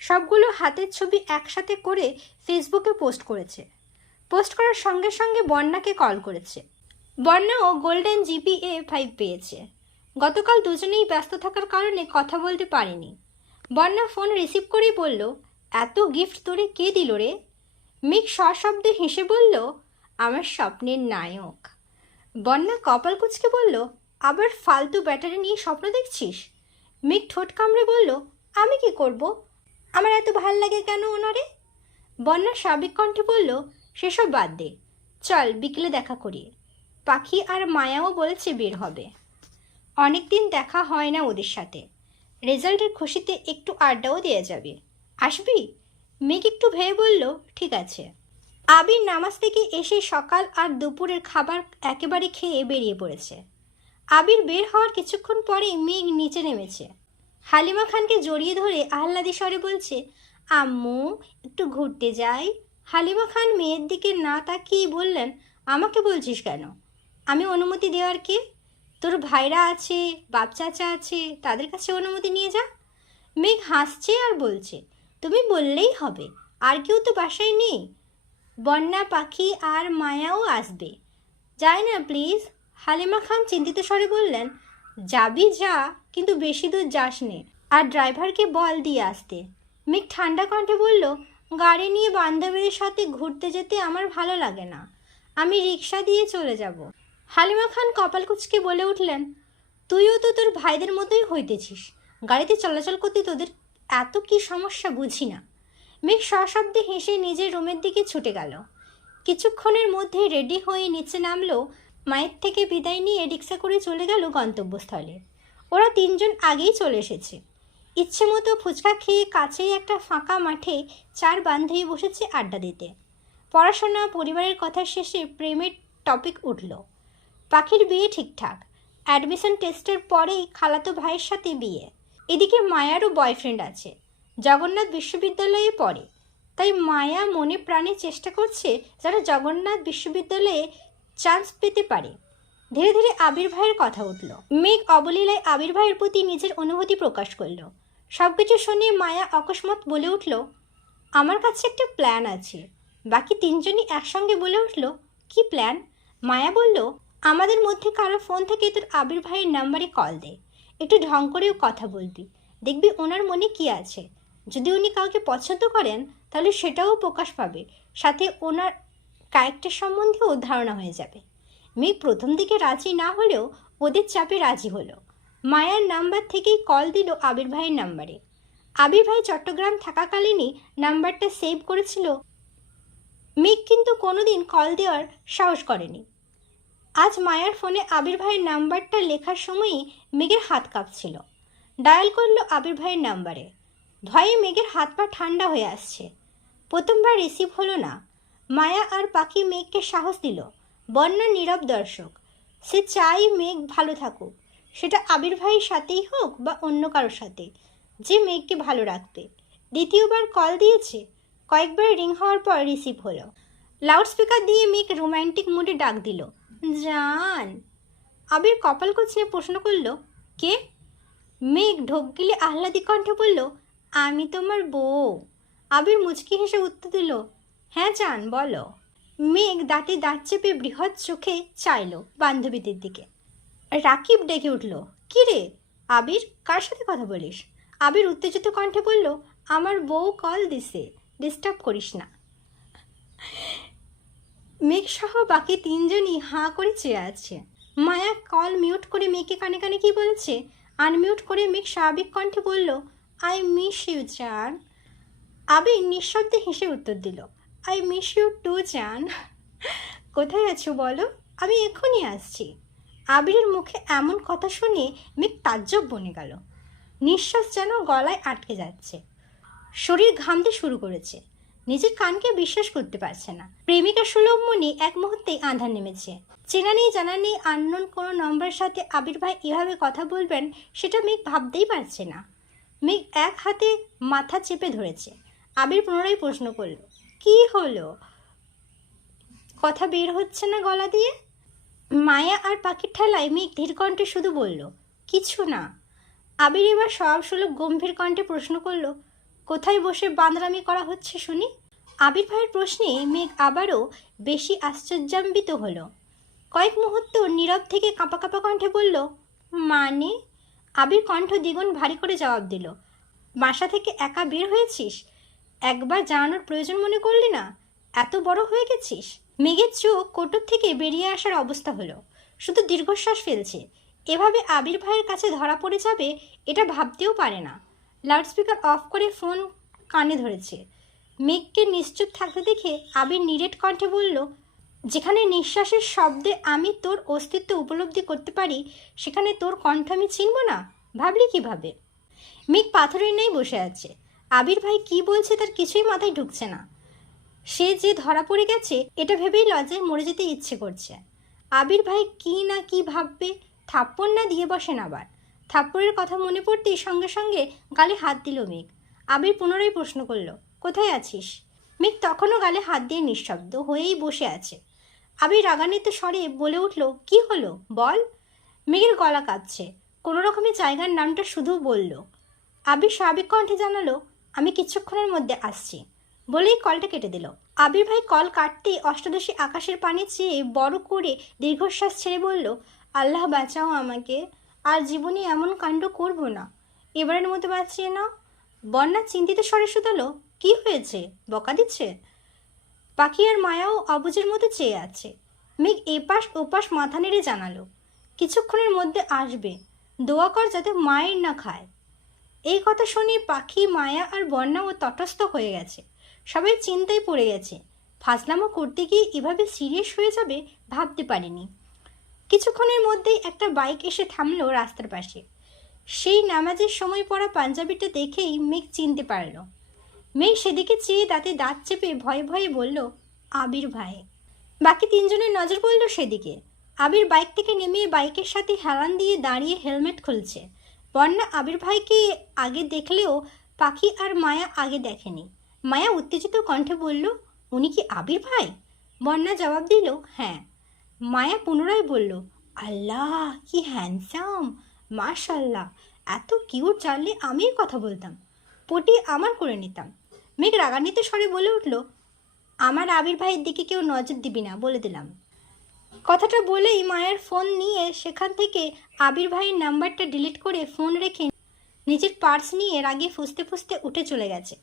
সবগুলো হাতের ছবি একসাথে করে ফেসবুকে পোস্ট করেছে। পোস্ট করার সঙ্গে সঙ্গে বন্যাকে কল করেছে। বন্যাও গোল্ডেন জিপিএ 5 পেয়েছে। গতকাল দুজনেই ব্যস্ত থাকার কারণে কথা বলতে পারেনি। বন্যা ফোন রিসিভ করেই বলল, এত গিফট তোরে কে দিল রে? মেঘ সশব্দে হেসে বলল, আমার স্বপ্নের নায়ক। বন্যা কপাল কুঁচকে বলল, আবার ফালতু ব্যাটারি নিয়ে স্বপ্ন দেখছিস? মেঘ ঠোঁট কামড়ে বলল, আমি কি করব? আমার এত ভাল লাগে কেন ওনারে? বন্যা স্বাভাবিক কণ্ঠে বলল, সেসব বাদ দে, চল বিকেলে দেখা করি। পাখি আর মায়াও বলেছে বের হবে। অনেকদিন দেখা হয় না ওদের সাথে। রেজাল্টের খুশিতে একটু আড্ডাও দেওয়া যাবে, আসবি? মেঘ একটু ভেবে বলল, ঠিক আছে। আবির নামাজ থেকে এসে সকাল আর দুপুরের খাবার একেবারে খেয়ে বেরিয়ে পড়েছে। আবির বের হওয়ার কিছুক্ষণ পরেই মেঘ নিচে নেমেছে। হালিমা খানকে জড়িয়ে ধরে আহ্লাদী স্বরে বলছে, আম্মু একটু ঘুরতে যাই। হালিমা খান মেয়ের দিকে না তাকিয়ে বললেন, আমাকে বলছিস কেন? আমি অনুমতি দেওয়ার কে? তোর ভাইরা আছে, বাপ চাচা আছে, তাদের কাছে অনুমতি নিয়ে যা। মেঘ হাসছে আর বলছে, তুমি বললেই হবে, আর কেউ তো বাসায় নেই। বন্যা, পাখি আর মায়াও আসবে। যায় না প্লিজ। হালিমা খান চিন্তিত স্বরে বললেন, যাবি যা, কিন্তু বেশি দূর যাস নে, আর ড্রাইভারকে বল দিয়ে আসতে। মেঘ ঠান্ডা কণ্ঠে বলল, গাড়ি নিয়ে বান্ধবীদের সাথে ঘুরতে যেতে আমার ভালো লাগে না, আমি রিক্সা দিয়ে চলে যাব। হালিমা খান কপাল কুঁচকে বলে উঠলেন, তুইও তো তোর ভাইদের মতোই হইতেছিস, গাড়িতে চলাচল করতে তোদের এত কি সমস্যা বুঝি না। মেঘ সশব্দে হেসে নিজের রুমের দিকে ছুটে গেল। কিছুক্ষণের মধ্যেই রেডি হয়ে নিচে নামলো। মায়ের থেকে বিদায় নিয়ে রিক্সা করে চলে গেল গন্তব্যস্থলে। ওরা তিনজন আগেই চলে এসেছে। ইচ্ছে মতো ফুচকা খেয়ে কাছেই একটা ফাঁকা মাঠে চার বান্ধবী বসেছে আড্ডা দিতে। পড়াশোনা, পরিবারের কথা শেষে প্রেমের টপিক উঠল। পাখির বিয়ে ঠিকঠাক, অ্যাডমিশন টেস্টের পরেই খালাতো ভাইয়ের সাথে বিয়ে। এদিকে মায়ারও বয়ফ্রেন্ড আছে, জগন্নাথ বিশ্ববিদ্যালয়ে পড়ে। তাই মায়া মনে প্রাণে চেষ্টা করছে যেন জগন্নাথ বিশ্ববিদ্যালয়ে চান্স পেতে পারে। ধীরে ধীরে আবির ভাইয়ের কথা উঠল। মেঘ অবলীলায় আবির ভাইয়ের প্রতি নিজের অনুভূতি প্রকাশ করল। সব কিছু শুনে মায়া অকস্মাৎ বলে উঠল, আমার কাছে একটা প্ল্যান আছে। বাকি তিনজনই একসঙ্গে বলে উঠল, কি প্ল্যান? মায়া বলল, আমাদের মধ্যে কারো ফোন থেকে তোর আবির ভাইয়ের নাম্বারে কল দে। একটু ঢং করেও কথা বলবি, দেখবি ওনার মনে কি আছে। যদি উনি কাউকে পছন্দ করেন তাহলে সেটাও প্রকাশ পাবে, সাথে ওনার ক্যারেক্টার সম্বন্ধেও ধারণা হয়ে যাবে। মেয়ে প্রথম দিকে রাজি না হলেও ওদের চাপে রাজি হলো। মায়ার নাম্বার থেকেই কল দিল আবির ভাইয়ের নাম্বারে। আবির ভাই চট্টগ্রাম থাকাকালীনই নাম্বারটা সেভ করেছিল। মেঘ কিন্তু কোনোদিন কল দেওয়ার সাহস করেনি। আজ মায়ার ফোনে আবির ভাইয়ের নাম্বারটা লেখার সময়ই মেঘের হাত কাঁপছিল। ডায়াল করলো আবির ভাইয়ের নাম্বারে। ভয়ে মেঘের হাত পা ঠান্ডা হয়ে আসছে। প্রথমবার রিসিভ হলো না। মায়া আর পাখি মেঘকে সাহস দিল। বন্যা নীরব দর্শক। সে চাই মেঘ ভালো থাকুক, সেটা আবির ভাইয়ের সাথেই হোক বা অন্য কারোর সাথে, যে মেঘকে ভালো রাখবে। দ্বিতীয়বার কল দিয়েছে। কয়েকবার রিং হওয়ার পর রিসিভ হলো। লাউডস্পিকার দিয়ে মেঘ রোম্যান্টিক মুডে ডাক দিল, জান। আবির কপাল কুঁচড়ে প্রশ্ন করল, কে? মেঘ ঢোক গিলে আহ্লাদি কণ্ঠে বলল, আমি তোমার বউ। আবির মুচকি হেসে উত্তর দিল, হ্যাঁ জান, বলো। মেঘ দাঁতে দাঁত চেপে বৃহৎ চোখে চাইল বান্ধবীদের দিকে। রাকিব ডেকে উঠল, কি রে আবির, কার সাথে কথা বলিস? আবির উত্তেজিত কণ্ঠে বলল, আমার বউ কল দিছে, ডিস্টার্ব করিস না। মেঘ সহ বাকি তিনজনই হাঁ করে চেয়ে আছে। মায়া কল মিউট করে মেঘকে কানে কানে কি বলেছে আনমিউট করে মেঘ স্বাভাবিক কণ্ঠে বলল, আই মিস ইউ জান। আবির নিঃশব্দে হেসে উত্তর দিল, আই মিস ইউ টু জান। কোথায় আছো বলো, আমি এক্ষুনি আসছি। আবিরের মুখে এমন কথা শুনে মেঘ তাজ্জব বনে গেল। নিঃশ্বাস যেন গলায় আটকে যাচ্ছে। শরীর ঘামতে শুরু করেছে। নিজের কানকে বিশ্বাস করতে পারছে না। প্রেমিকা সুলভ মনে এক মুহূর্তেই আঁধার নেমেছে। চেনা নেই জানা নেই আননোন কোনো নম্বরের সাথে আবির ভাই এভাবে কথা বলবেন, সেটা মেঘ ভাবতেই পারছে না। মেঘ এক হাতে মাথা চেপে ধরেছে। আবির পুনরায় প্রশ্ন করল, কি হলো? কথা বের হচ্ছে না গলা দিয়ে। মায়া আর পাখির ঠেলায় মেঘ ধীর কণ্ঠে শুধু বলল, কিছু না। আবির এবার সব সুলভ গম্ভীর কণ্ঠে প্রশ্ন করল, কোথায় বসে বাঁদরামি করা হচ্ছে শুনি? আবির ভাইয়ের প্রশ্নে মেঘ আবারও বেশি আশ্চর্যান্বিত হলো। কয়েক মুহূর্ত নীরব থেকে কাঁপা কাঁপা কণ্ঠে বলল, মানে? আবির কণ্ঠ দ্বিগুণ ভারী করে জবাব দিল, বাসা থেকে একা বের হয়েছিস? একবার জানানোর প্রয়োজন মনে করলি না? এত বড় হয়ে গেছিস? মেঘের চোখ কোটর থেকে বেরিয়ে আসার অবস্থা হলো। শুধু দীর্ঘশ্বাস ফেলছে। এভাবে আবির ভাইয়ের কাছে ধরা পড়ে যাবে এটা ভাবতেও পারে না। লাউডস্পিকার অফ করে ফোন কানে ধরেছে। মেঘকে নিশ্চুপ থাকতে দেখে আবির নিরেট কণ্ঠে বলল, যেখানে নিঃশ্বাসের শব্দে আমি তোর অস্তিত্ব উপলব্ধি করতে পারি, সেখানে তোর কণ্ঠ আমি চিনব না? ভাবলি কিভাবে? মেঘ পাথরের ন্যায় বসে আছে। আবির ভাই কি বলছে তার কিছুই মাথায় ঢুকছে না। সে যে ধরা পড়ে গেছে এটা ভেবেই লজ্জায় মরে যেতে ইচ্ছে করছে। আবির ভাই কি না কি ভাববে। থাপ্পড় না দিয়ে বসেন আবার। থাপ্পড়ের কথা মনে পড়তেই সঙ্গে সঙ্গে গালে হাত দিল মেঘ। আবির পুনরায় প্রশ্ন করল, কোথায় আছিস? মেঘ তখনও গালে হাত দিয়ে নিঃশব্দ হয়েই বসে আছে। আবির রাগান্বিত স্বরে বলে উঠল, কি হলো বল? মেঘের গলা কাঁপছে। কোনো রকমে জায়গার নামটা শুধু বলল। আবির স্বাভাবিক কণ্ঠে জানালো, আমি কিছুক্ষণের মধ্যে আসছি, বলেই কলটা কেটে দিল। আবির ভাই কল কাটতেই অষ্টাদশী আকাশের পানে চেয়ে বড় করে দীর্ঘশ্বাস ছেড়ে বলল, আল্লাহ বাঁচাও আমাকে, আর জীবনে এমন কাণ্ড করব না, এবারের মতো বাঁচিয়ে নাও। বন্যা চিন্তিত স্বরে শুধালো, কি হয়েছে, বকা দিচ্ছে? পাখি আর মায়াও অবুঝের মতো চেয়ে আছে। মেঘ এপাশ ওপাশ মাথা নেড়ে জানালো, কিছুক্ষণের মধ্যে আসবে, দোয়া কর যাতে মায়ের না খায়। এই কথা শুনে পাখি, মায়া আর বন্যাও তটস্থ হয়ে গেছে। সবাই চিন্তায় পড়ে গেছে। ফাজলামো করতে গিয়ে এভাবে সিরিয়াস হয়ে যাবে ভাবতে পারিনি। কিছুক্ষণের মধ্যেই একটা বাইক এসে থামলো রাস্তার পাশে। সেই নামাজের সময় পড়া পাঞ্জাবিটা দেখেই মেঘ চিনতে পারল। মেঘ সেদিকে চেয়ে দাঁতে দাঁত চেপে ভয়ে ভয়ে বলল, আবির ভাই। বাকি তিনজনের নজর পড়ল সেদিকে। আবির বাইক থেকে নেমে বাইকের সাথে হেলান দিয়ে দাঁড়িয়ে হেলমেট খুলছে। বন্যা আবির ভাইকে আগে দেখলেও পাখি আর মায়া আগে দেখেনি। মায়া উত্তেজিত কণ্ঠে বলল, উনি কি আবির ভাই? বন্যা জবাব দিল, হ্যাঁ। মায়া পুনরায় বলল, আল্লাহ কি হ্যান্ডসাম, মাশাল্লাহ, এত কিউট, জানলে আমিই কথা বলতাম, পটি আমার করে নিতাম। মেঘ রাগান্বিত স্বরে বলে উঠল, আমার আবির ভাইয়ের দিকে কেউ নজর দিবি না, বলে দিলাম। কথাটা বলেই মায়ের ফোন নিয়ে সেখান থেকে আবির ভাইয়ের নাম্বারটা ডিলিট করে ফোন রেখে নিজের পার্স নিয়ে রাগে ফুঁসতে ফুঁসতে উঠে চলে গেছে।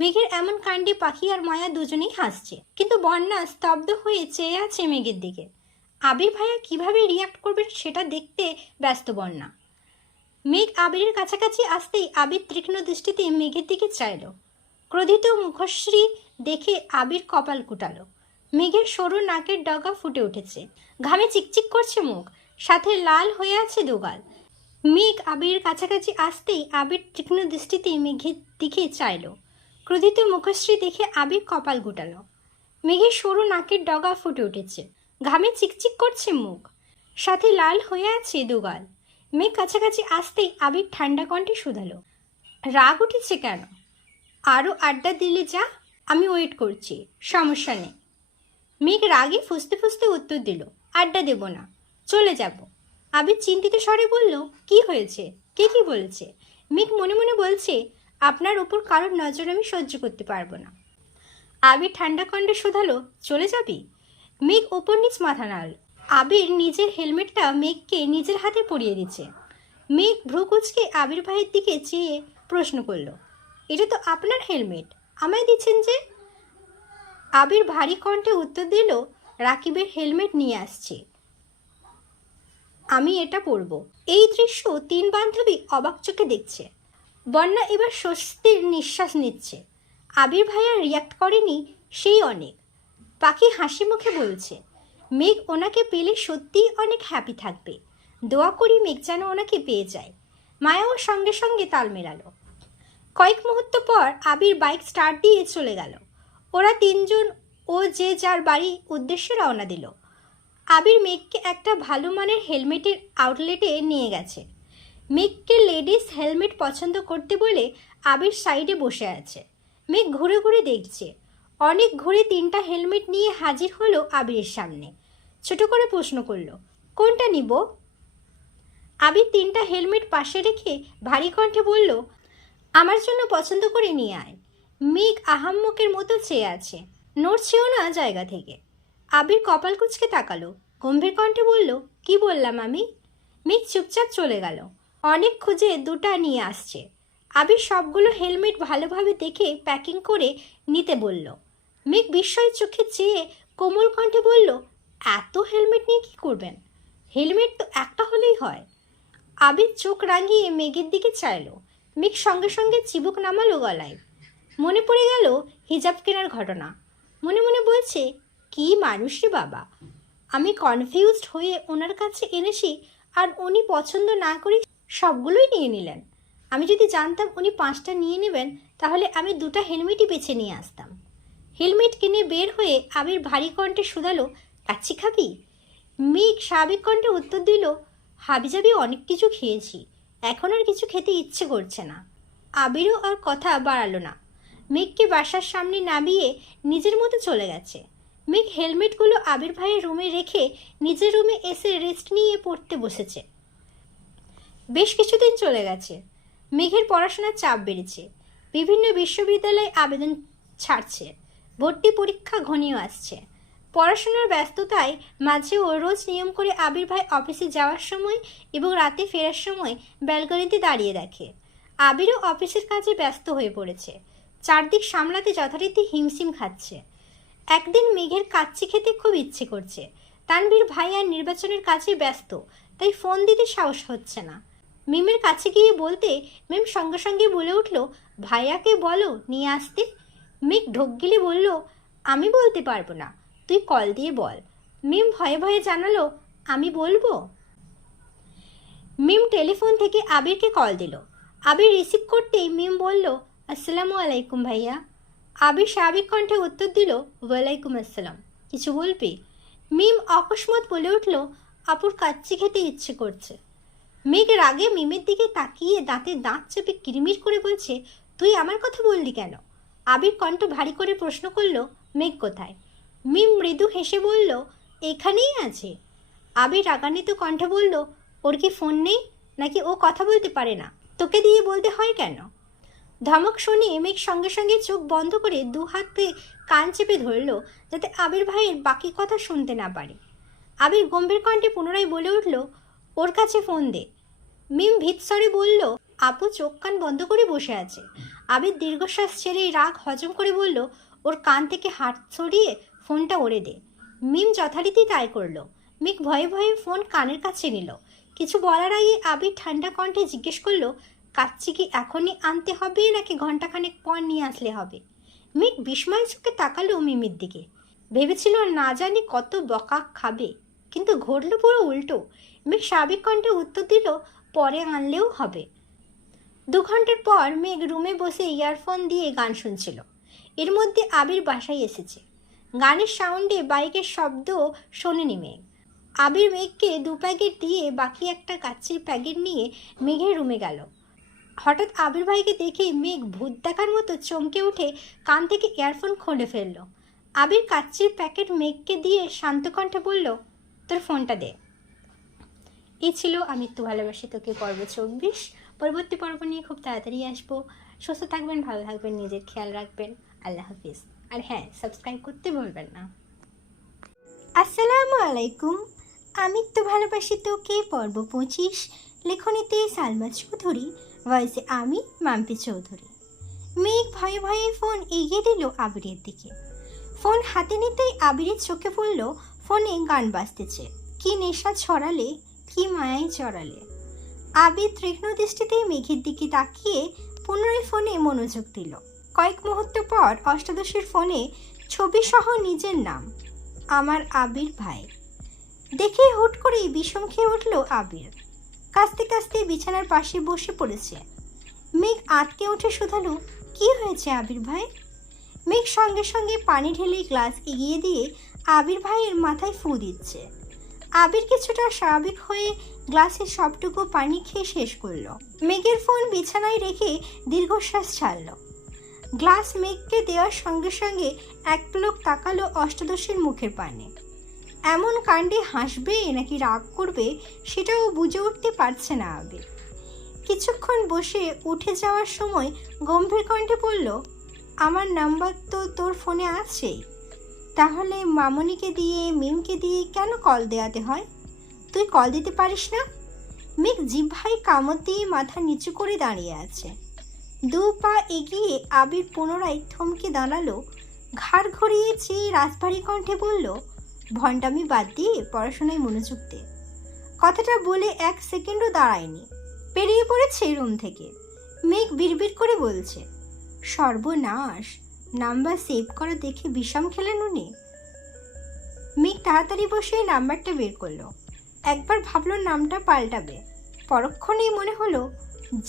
মেঘের এমন কাণ্ডে পাখি আর মায়া দুজনেই হাসছে, কিন্তু বন্যা স্তব্ধ হয়ে চেয়ে আছে মেঘের দিকে। আবির ভাইয়া কিভাবে রিয়াক্ট করবে সেটা দেখতে ব্যস্ত বন্যা। মেঘ আবিরের কাছাকাছি আসতেই আবির তীক্ষ্ণ দৃষ্টিতে মেঘের দিকে চাইল। ক্রোধিত মুখশ্রী দেখে আবির কপাল কুটালো। মেঘের সরু নাকের ডগা ফুটে উঠেছে, ঘামে চিকচিক করছে মুখ, সাথে লাল হয়ে আছে দুগাল। মেঘ আবিরের কাছাকাছি আসতেই আবির তীক্ষ্ণ দৃষ্টিতে মেঘের দিকে চাইল। ক্রোধিত মুখশ্রী দেখে আবির কপাল গুটালো। মেঘের সরু নাকের ডগা ফুটে উঠেছে, ঘামে চিকচিক করছে মুখ, সাথে লাল হয়ে আছে দুগাল। মেঘ কাছাকাছি আসতেই আবির ঠান্ডা কণ্ঠে শুধালো, রাগ উঠেছে কেন? আরও আড্ডা দিলে যা, আমি ওয়েট করছি, সমস্যা নেই। মেঘ রাগে ফুঁসতে ফুঁসতে উত্তর দিল, আড্ডা দেব না, চলে যাব। আবির চিন্তিত স্বরে বলল, কি হয়েছে, কে কি বলেছে? মেঘ মনে মনে বলছে, আপনার ওপর কারোর নজর আমি সহ্য করতে পারবো না। আবির ঠান্ডা কণ্ঠে শুধালো, চলে যাবি? মেঘ ওপর নিচ মাথা নাড়ল। আবির নিজের হেলমেটটা মেঘকে নিজের হাতে পরিয়ে দিচ্ছে। মেঘ ভ্রু কুঁচকে আবির ভাইয়ের দিকে চেয়ে প্রশ্ন করল, এটা তো আপনার হেলমেট, আমায় দিচ্ছেন যে? আবির ভারী কণ্ঠে উত্তর দিল, রাকিবের হেলমেট নিয়ে আসছি, আমি এটা পরব। এই দৃশ্য তিন বান্ধবী অবাক চোখে দেখছে। বন্যা এবার স্বস্তির নিঃশ্বাস নিচ্ছে। আবির ভাইয়া রিয়াক্ট করেনি, সেই অনেক। পাখি হাসি মুখে বলছে, মেঘ ওনাকে পেলে সত্যিই অনেক হ্যাপি থাকবে, দোয়া করি মেঘ যেন ওনাকে পেয়ে যায়। মায়াও সঙ্গে সঙ্গে তাল মেলালো। কয়েক মুহূর্ত পর আবির বাইক স্টার্ট দিয়ে চলে গেল। ওরা তিনজন ও যে যার বাড়ি উদ্দেশ্যে রওনা দিল। আবির মেঘকে একটা ভালো মানের হেলমেটের আউটলেটে নিয়ে গেছে। মেঘকে লেডিস হেলমেট পছন্দ করতে বলে আবির সাইডে বসে আছে। মেঘ ঘুরে ঘুরে দেখছে। অনেক ঘুরে তিনটা হেলমেট নিয়ে হাজির হলো আবিরের সামনে। ছোট করে প্রশ্ন করলো, কোনটা নিব? আবির তিনটা হেলমেট পাশে রেখে ভারী কণ্ঠে বলল, আমার জন্য পছন্দ করে নিয়ে আয়। মেঘ আহাম্মকের মতো চেয়ে আছে, নড়ছেও না জায়গা থেকে। আবির কপাল কুঁচকে তাকালো, গম্ভীর কণ্ঠে বলল, কি বললাম আমি? মেঘ চুপচাপ চলে গেল। অনেক খুঁজে দুটা নিয়ে আসছে। আবির সবগুলো হেলমেট ভালোভাবে দেখে প্যাকিং করে নিতে বলল। মেঘ বিস্ময় চোখে চেয়ে কোমল কণ্ঠে বলল, এত হেলমেট নিয়ে কি করবেন? হেলমেট তো একটা হলেই হয়। আবির চোখ রাঙিয়ে মেঘের দিকে চাইল। মেঘ সঙ্গে সঙ্গে চিবুক নামালো গলায়। মনে পড়ে গেল হিজাব কেনার ঘটনা। মনে মনে বলছে, কি মানুষ রে বাবা, আমি কনফিউজড হয়ে ওনার কাছে এনেছি আর উনি পছন্দ না করে সবগুলোই নিয়ে নিলেন। আমি যদি জানতাম উনি 5টা নিয়ে নেবেন তাহলে আমি 2টা হেলমেটই বেছে নিয়ে আসতাম। হেলমেট কিনে বের হয়ে আবির ভারী কণ্ঠে শুধালো, কাচ্চি খাবি? মেঘ স্বাভাবিক কণ্ঠে উত্তর দিল, হাবিজাবি অনেক কিছু খেয়েছি, এখন আর কিছু খেতে ইচ্ছে করছে না। আবিরও আর কথা বাড়ালো না। মেঘকে বাসার সামনে নামিয়ে নিজের মতো চলে গেছে। মেঘ হেলমেটগুলো আবির ভাইয়ের রুমে রেখে নিজের রুমে এসে রেস্ট নিয়ে পড়তে বসেছে। বেশ কিছুদিন চলে গেছে। মেঘের পড়াশোনার চাপ বেড়েছে। বিভিন্ন বিশ্ববিদ্যালয়ে আবেদন ছাড়ছে। ভর্তি পরীক্ষা ঘনিয়ে আসছে। পড়াশোনার ব্যস্ততায় মাঝেও রোজ নিয়ম করে আবির ভাই অফিসে যাওয়ার সময় এবং রাতে ফেরার সময় ব্যালকনিতে দাঁড়িয়ে দেখে। আবিরও অফিসের কাজে ব্যস্ত হয়ে পড়েছে। চারদিক সামলাতে যথারীতি হিমশিম খাচ্ছে। একদিন মেঘের কাচ্চি খেতে খুব ইচ্ছে করছে। তানভীর ভাই আর নির্বাচনের কাজে ব্যস্ত, তাই ফোন দিতে সাহস হচ্ছে না। মিমের কাছে গিয়ে বলতে মিম সঙ্গে সঙ্গে বলে উঠল, ভাইয়াকে বলো নিয়ে আসতে। মেঘ ঢোক গিলে বলল, আমি বলতে পারবো না, তুই কল দিয়ে বল। মিম ভয়ে ভয়ে জানালো, আমি বলবো। মিম টেলিফোন থেকে আবিরকে কল দিল। আবির রিসিভ করতেই মিম বলল, আসসালামু আলাইকুম ভাইয়া। আবির স্বাভাবিক কণ্ঠে উত্তর দিল, ওয়ালাইকুম আসসালাম। কিছু বলবি? মিম অকস্মাৎ বলে উঠল, আপুর কাচ্চি খেতে ইচ্ছে করছে। মেঘ রাগে মিমের দিকে তাকিয়ে দাঁতে দাঁত চেপে কিরমির করে বলছে, তুই আমার কথা বললি কেন? আবির কণ্ঠ ভারী করে প্রশ্ন করল, মেঘ কোথায়? মিম মৃদু হেসে বলল, এখানেই আছে। আবির রাগান্বিত কণ্ঠে বলল, ওর কি ফোন নেই নাকি ও কথা বলতে পারে না? তোকে দিয়ে বলতে হয় কেন? ধমক শুনিয়ে মেঘ সঙ্গে সঙ্গে চোখ বন্ধ করে দু হাতে কান চেপে ধরল, যাতে আবির ভাইয়ের বাকি কথা শুনতে না পারে। আবির গম্ভীর কণ্ঠে পুনরায় বলে উঠল, ওর কাছে ফোন দে। মিম ভীতস্বরে বলল, আপু চোখ কান বন্ধ করে বসে আছে। আবির দীর্ঘশ্বাস ছেড়ে রাগ হজম করে বলল, ওর কান থেকে হাত ছড়িয়ে ফোনটা ওড়ে দে। মিম যথারীতি তাই করল। মেঘ ভয়ে ভয়ে ফোন কানের কাছে নিল। কিছু বলার আগে আবির ঠান্ডা কণ্ঠে জিজ্ঞেস করলো, কাচ্চি কি এখনই আনতে হবে নাকি ঘন্টাখানেক পর নিয়ে আসলে হবে? মেঘ বিস্ময় চোখে তাকালো মিমির দিকে। ভেবেছিল না জানি কত বকা খাবে, কিন্তু ঘটল পুরো উল্টো। মেঘ স্বাভাবিক কণ্ঠে উত্তর দিল, পরে আনলেও হবে। 2 ঘন্টার পর মেঘ রুমে বসে ইয়ারফোন দিয়ে গান শুনছিল। এর মধ্যে আবির বাসায় এসেছে। গানের সাউন্ডে বাইকের শব্দ শোনেনি মেঘ। আবির মেঘকে 2 প্যাকেট দিয়ে বাকি একটা কাচ্চির প্যাকেট নিয়ে মেঘের রুমে গেল। হঠাৎ আবির ভাইকে দেখে মেঘ ভূত দেখার মতো চমকে উঠে কান থেকে ইয়ারফোন খুলে ফেলল। আবির কাচ্চির প্যাকেট মেঘকে দিয়ে শান্ত কণ্ঠে বলল, তোর ফোনটা দে। এই ছিল আমি একটু ভালোবাসি তোকে পর্ব 24। পরবর্তী পর্ব নিয়ে খুব তাড়াতাড়ি আসবো। সুস্থ থাকবেন, ভালো থাকবেন, নিজের খেয়াল রাখবেন। আল্লাহ হাফিজ। আর হ্যাঁ, সাবস্ক্রাইব করতে ভুলবেন না। আসসালামু আলাইকুম। আমি একটু ভালোবাসি তোকে পর্ব 25। লেখনীতে সালমা চৌধুরী, ভয়েসে আমি মাম্পি চৌধুরী। মেঘ ভয়ে ভয়ে ফোন এগিয়ে দিল আবিরের দিকে। ফোন হাতে নিতেই আবিরের চোখে পড়ল ফোনে গান বাজতেছে। কি নেশা ছড়ালে, কি মায়ায় চড়ালে। আবির তীক্ষ্ণ দৃষ্টিতে মেঘের দিকে তাকিয়ে পুনরায় ফোনে মনোযোগ দিল। কয়েক মুহূর্ত পর অষ্টাদশের ফোনে ছবি সহ নিজের নাম, আমার আবির ভাই। দেখে হুট করেই বিষম খেয়ে উঠল আবির। কাস্তে কাস্তে বিছানার পাশে বসে পড়েছে। মেঘ আটকে উঠে শুধালো, কি হয়েছে আবির ভাই? মেঘ সঙ্গে সঙ্গে পানি ঢেলে গ্লাস এগিয়ে দিয়ে আবির ভাইয়ের মাথায় ফু দিচ্ছে। আবির কিছুটা স্বাভাবিক হয়ে গ্লাসের সবটুকু পানি খেয়ে শেষ করলো। মেঘের ফোন বিছানায় রেখে দীর্ঘশ্বাস ছাড়ল। গ্লাস মেঘকে দেওয়ার সঙ্গে সঙ্গে এক পলক তাকালো অষ্টাদশের মুখের পানে। এমন কাণ্ডে হাসবে নাকি রাগ করবে সেটাও বুঝে উঠতে পারছে না আবির। কিছুক্ষণ বসে উঠে যাওয়ার সময় গম্ভীর কণ্ঠে বলল, আমার নাম্বার তো তোর ফোনে আছেই, তাহলে মামনিকে দিয়ে মিমকে দিয়ে কেন কল দেওয়াতে হয়? তুই কল দিতে পারিস না? মেঘ জিহ্বায় কামড় দিয়ে মাথা নিচু করে দাঁড়িয়ে আছে। 2 পা এগিয়ে আবির পুনরায় থমকে দাঁড়ালো। ঘাড় ঘুরিয়ে চেয়ে রাজভারী কণ্ঠে বলল, ভণ্ডামি বাদ দিয়ে পড়াশোনায় মনোযোগ দে। কথাটা বলে 1 সেকেন্ডও দাঁড়ায়নি, পেরিয়ে পড়েছে রুম থেকে। মেঘ বিড়বিড় করে বলছে, সর্বনাশ, নাম্বার সেভ করা দেখে বিষম খেলেন উনি। মেঘ তাড়াতাড়ি বসে নাম্বারটা বের করলো। একবার ভাবলো নামটা পাল্টাবে, পরক্ষণেই মনে হলো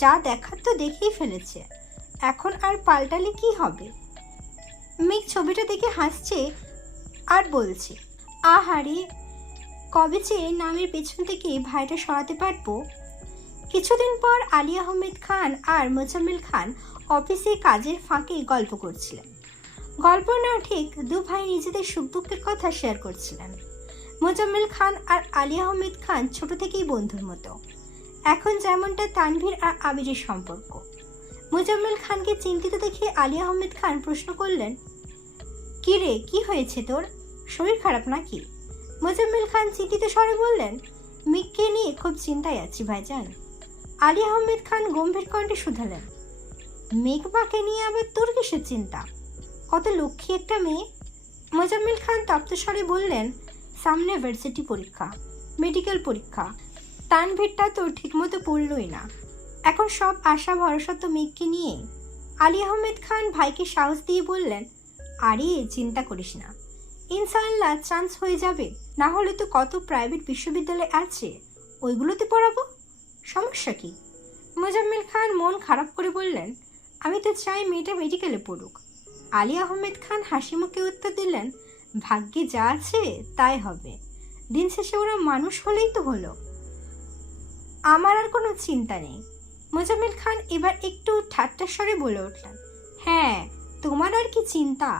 যা দেখার তো দেখেই ফেলেছে, এখন আর পাল্টালে কি হবে। মেঘ ছবিটা দেখে হাসছে আর বলছে, আহারে, কবে যে নামের পেছন থেকে ভাইটা সরাতে পারবো। কিছুদিন পর আলী আহমেদ খান আর মোজাম্মেল খান অফিসে কাজের ফাঁকে গল্প করছিলেন। গল্প না ঠিক 2 ভাই নিজেদের সুখ দুঃখের কথা শেয়ার করছিলেন। মোজাম্মেল খান আর আলী আহমেদ খান ছোট থেকেই বন্ধুর মতো। এখন যেমনটা তানভীর আর আবিরের সম্পর্ক। মোজাম্মেল খানকে চিন্তিত দেখে আলী আহমেদ খান প্রশ্ন করলেন, কি রে, কি হয়েছে তোর? শরীর খারাপ নাকি? মোজাম্মেল খান চিন্তিত স্বরে বললেন, মেঘকে নিয়ে খুব চিন্তায় আছি ভাইজান। আলী আহমেদ খান গম্ভীর কণ্ঠে শুধালেন, মেঘ বাকে নিয়ে আবার তোর কিসের চিন্তা? কত লক্ষ্মী একটা মেয়ে। মোজাম্মেল খান তপ্ত স্বরে বললেন, সামনে ভার্সিটি পরীক্ষা, মেডিকেল পরীক্ষা, তানভীরটা তো ঠিকমতো পড়লই না, এখন সব আশা ভরসা তো মেঘকে নিয়ে। আলী আহমেদ খান ভাইকে সাহস দিয়ে বললেন, আরে চিন্তা করিস না, ইনশাআল্লাহ চান্স হয়ে যাবে। না হলে তো কত প্রাইভেট বিশ্ববিদ্যালয় আছে, ওইগুলোতে পড়াবো, সমস্যা কি? মোজাম্মেল খান মন খারাপ করে বললেন, আমি তো চাই মেয়েটা মেডিকেলে পড়ুক। আলী আহমেদ খান হাসি মুখে উত্তর দিলেন, ভাগ্যে যা আছে তাই হবে, দিন শেষে ওরা মানুষ হলেই তো হলো, আমার আর কোনো চিন্তা নেই। মোজাম্মেল খান এবার একটু ঠাট্টার স্বরে বলে উঠলেন, হ্যাঁ তোমার আর কি চিন্তা,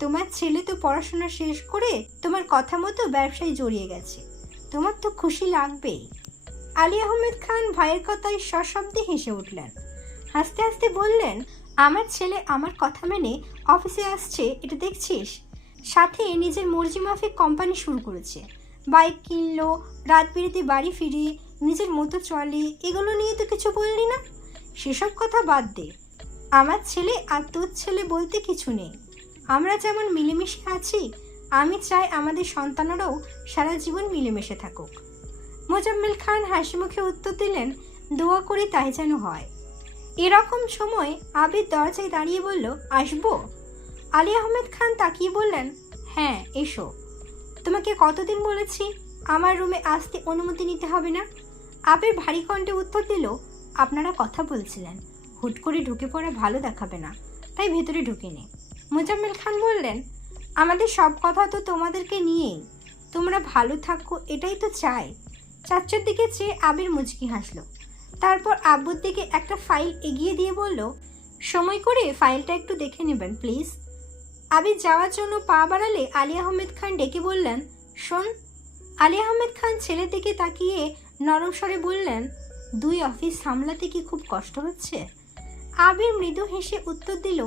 তোমার ছেলে তো পড়াশোনা শেষ করে তোমার কথা মতো ব্যবসায় জড়িয়ে গেছে, তোমার তো খুশি লাগবেই। আলী আহমেদ খান ভাইয়ের কথায় সশব্দে হেসে উঠলেন, হাসতে হাসতে বললেন, আমার ছেলে আমার কথা মেনে অফিসে আসছে, এটা দেখছিস, সাথে নিজের মর্জি মাফিক কোম্পানি শুরু করেছে, বাইক কিনলো, রাত বিরেতে বাড়ি ফিরে নিজের মতো চলে, এগুলো নিয়ে তো কিছু বললি না। সেসব কথা বাদ দে, আমার ছেলে আর তোর ছেলে বলতে কিছু নেই, আমরা যেমন মিলেমিশে আছি, আমি চাই আমাদের সন্তানরাও সারা জীবন মিলেমিশে থাকুক। মোজাম্মেল খান হাসি মুখে উত্তর দিলেন, দোয়া করি তাই যেন হয়। এরকম সময় আবির দরজায় দাঁড়িয়ে বলল, আসবো? আলী আহমেদ খান তাকিয়ে বললেন, হ্যাঁ এসো। তোমাকে কতদিন বলেছি আমার রুমে আসতে অনুমতি নিতে হবে না? আবির ভারী কণ্ঠে উত্তর দিল, আপনারা কথা বলছিলেন, হুট করে ঢুকে পড়া ভালো দেখাবে না, তাই ভেতরে ঢুকিনি। মোজাম্মেল খান বললেন, আমাদের সব কথা তো তোমাদেরকে নিয়েই, তোমরা ভালো থাকো এটাই তো চাই। চাচ্চুর দিকে চেয়ে আবির মুচকি হাসলো, তারপর আব্বুর দিকে একটা ফাইল এগিয়ে দিয়ে বলল, সময় করে ফাইলটা একটু দেখে নেবেন প্লিজ। আবির যাওয়ার জন্য পা বাড়ালে আলী আহমেদ খান ডেকে বললেন, শোন। আলী আহমেদ খান ছেলের দিকে তাকিয়ে নরম স্বরে বললেন, 2 অফিস সামলাতে কি খুব কষ্ট হচ্ছে? আবির মৃদু হেসে উত্তর দিল,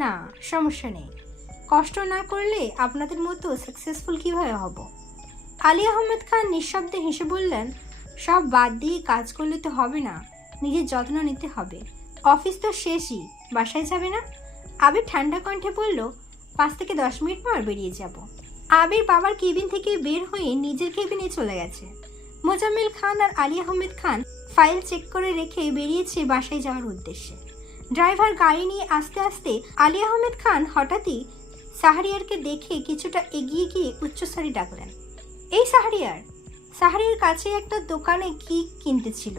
না সমস্যা নেই, কষ্ট না করলে আপনাদের মতো সাকসেসফুল কীভাবে হব? আলী আহমেদ খান নিঃশব্দে হেসে বললেন, সব বাদ দিয়ে কাজ করলে তো হবে না, নিজের যত্ন নিতে হবে, অফিস তো শেষই, বাসায় যাবে না? আবির ঠান্ডা কণ্ঠে বলল, 5 থেকে 10 মিনিট পর বেরিয়ে যাব। আবির বাবার কেবিন থেকে বের হয়ে নিজের কেবিনে চলে গেছে। মোজাম্মেল খান আর আলী আহমেদ খান ফাইল চেক করে রেখে বেরিয়েছে বাসায় যাওয়ার উদ্দেশ্যে। ড্রাইভার গাড়ি নিয়ে আসতে আসতে আলী আহমেদ খান হঠাৎই শাহরিয়ারকে দেখে কিছুটা এগিয়ে গিয়ে উচ্চস্বরে ডাকলেন, এই শাহরিয়ার। শাহরিয়ার কাছে একটা দোকানে কি কিনতে ছিল।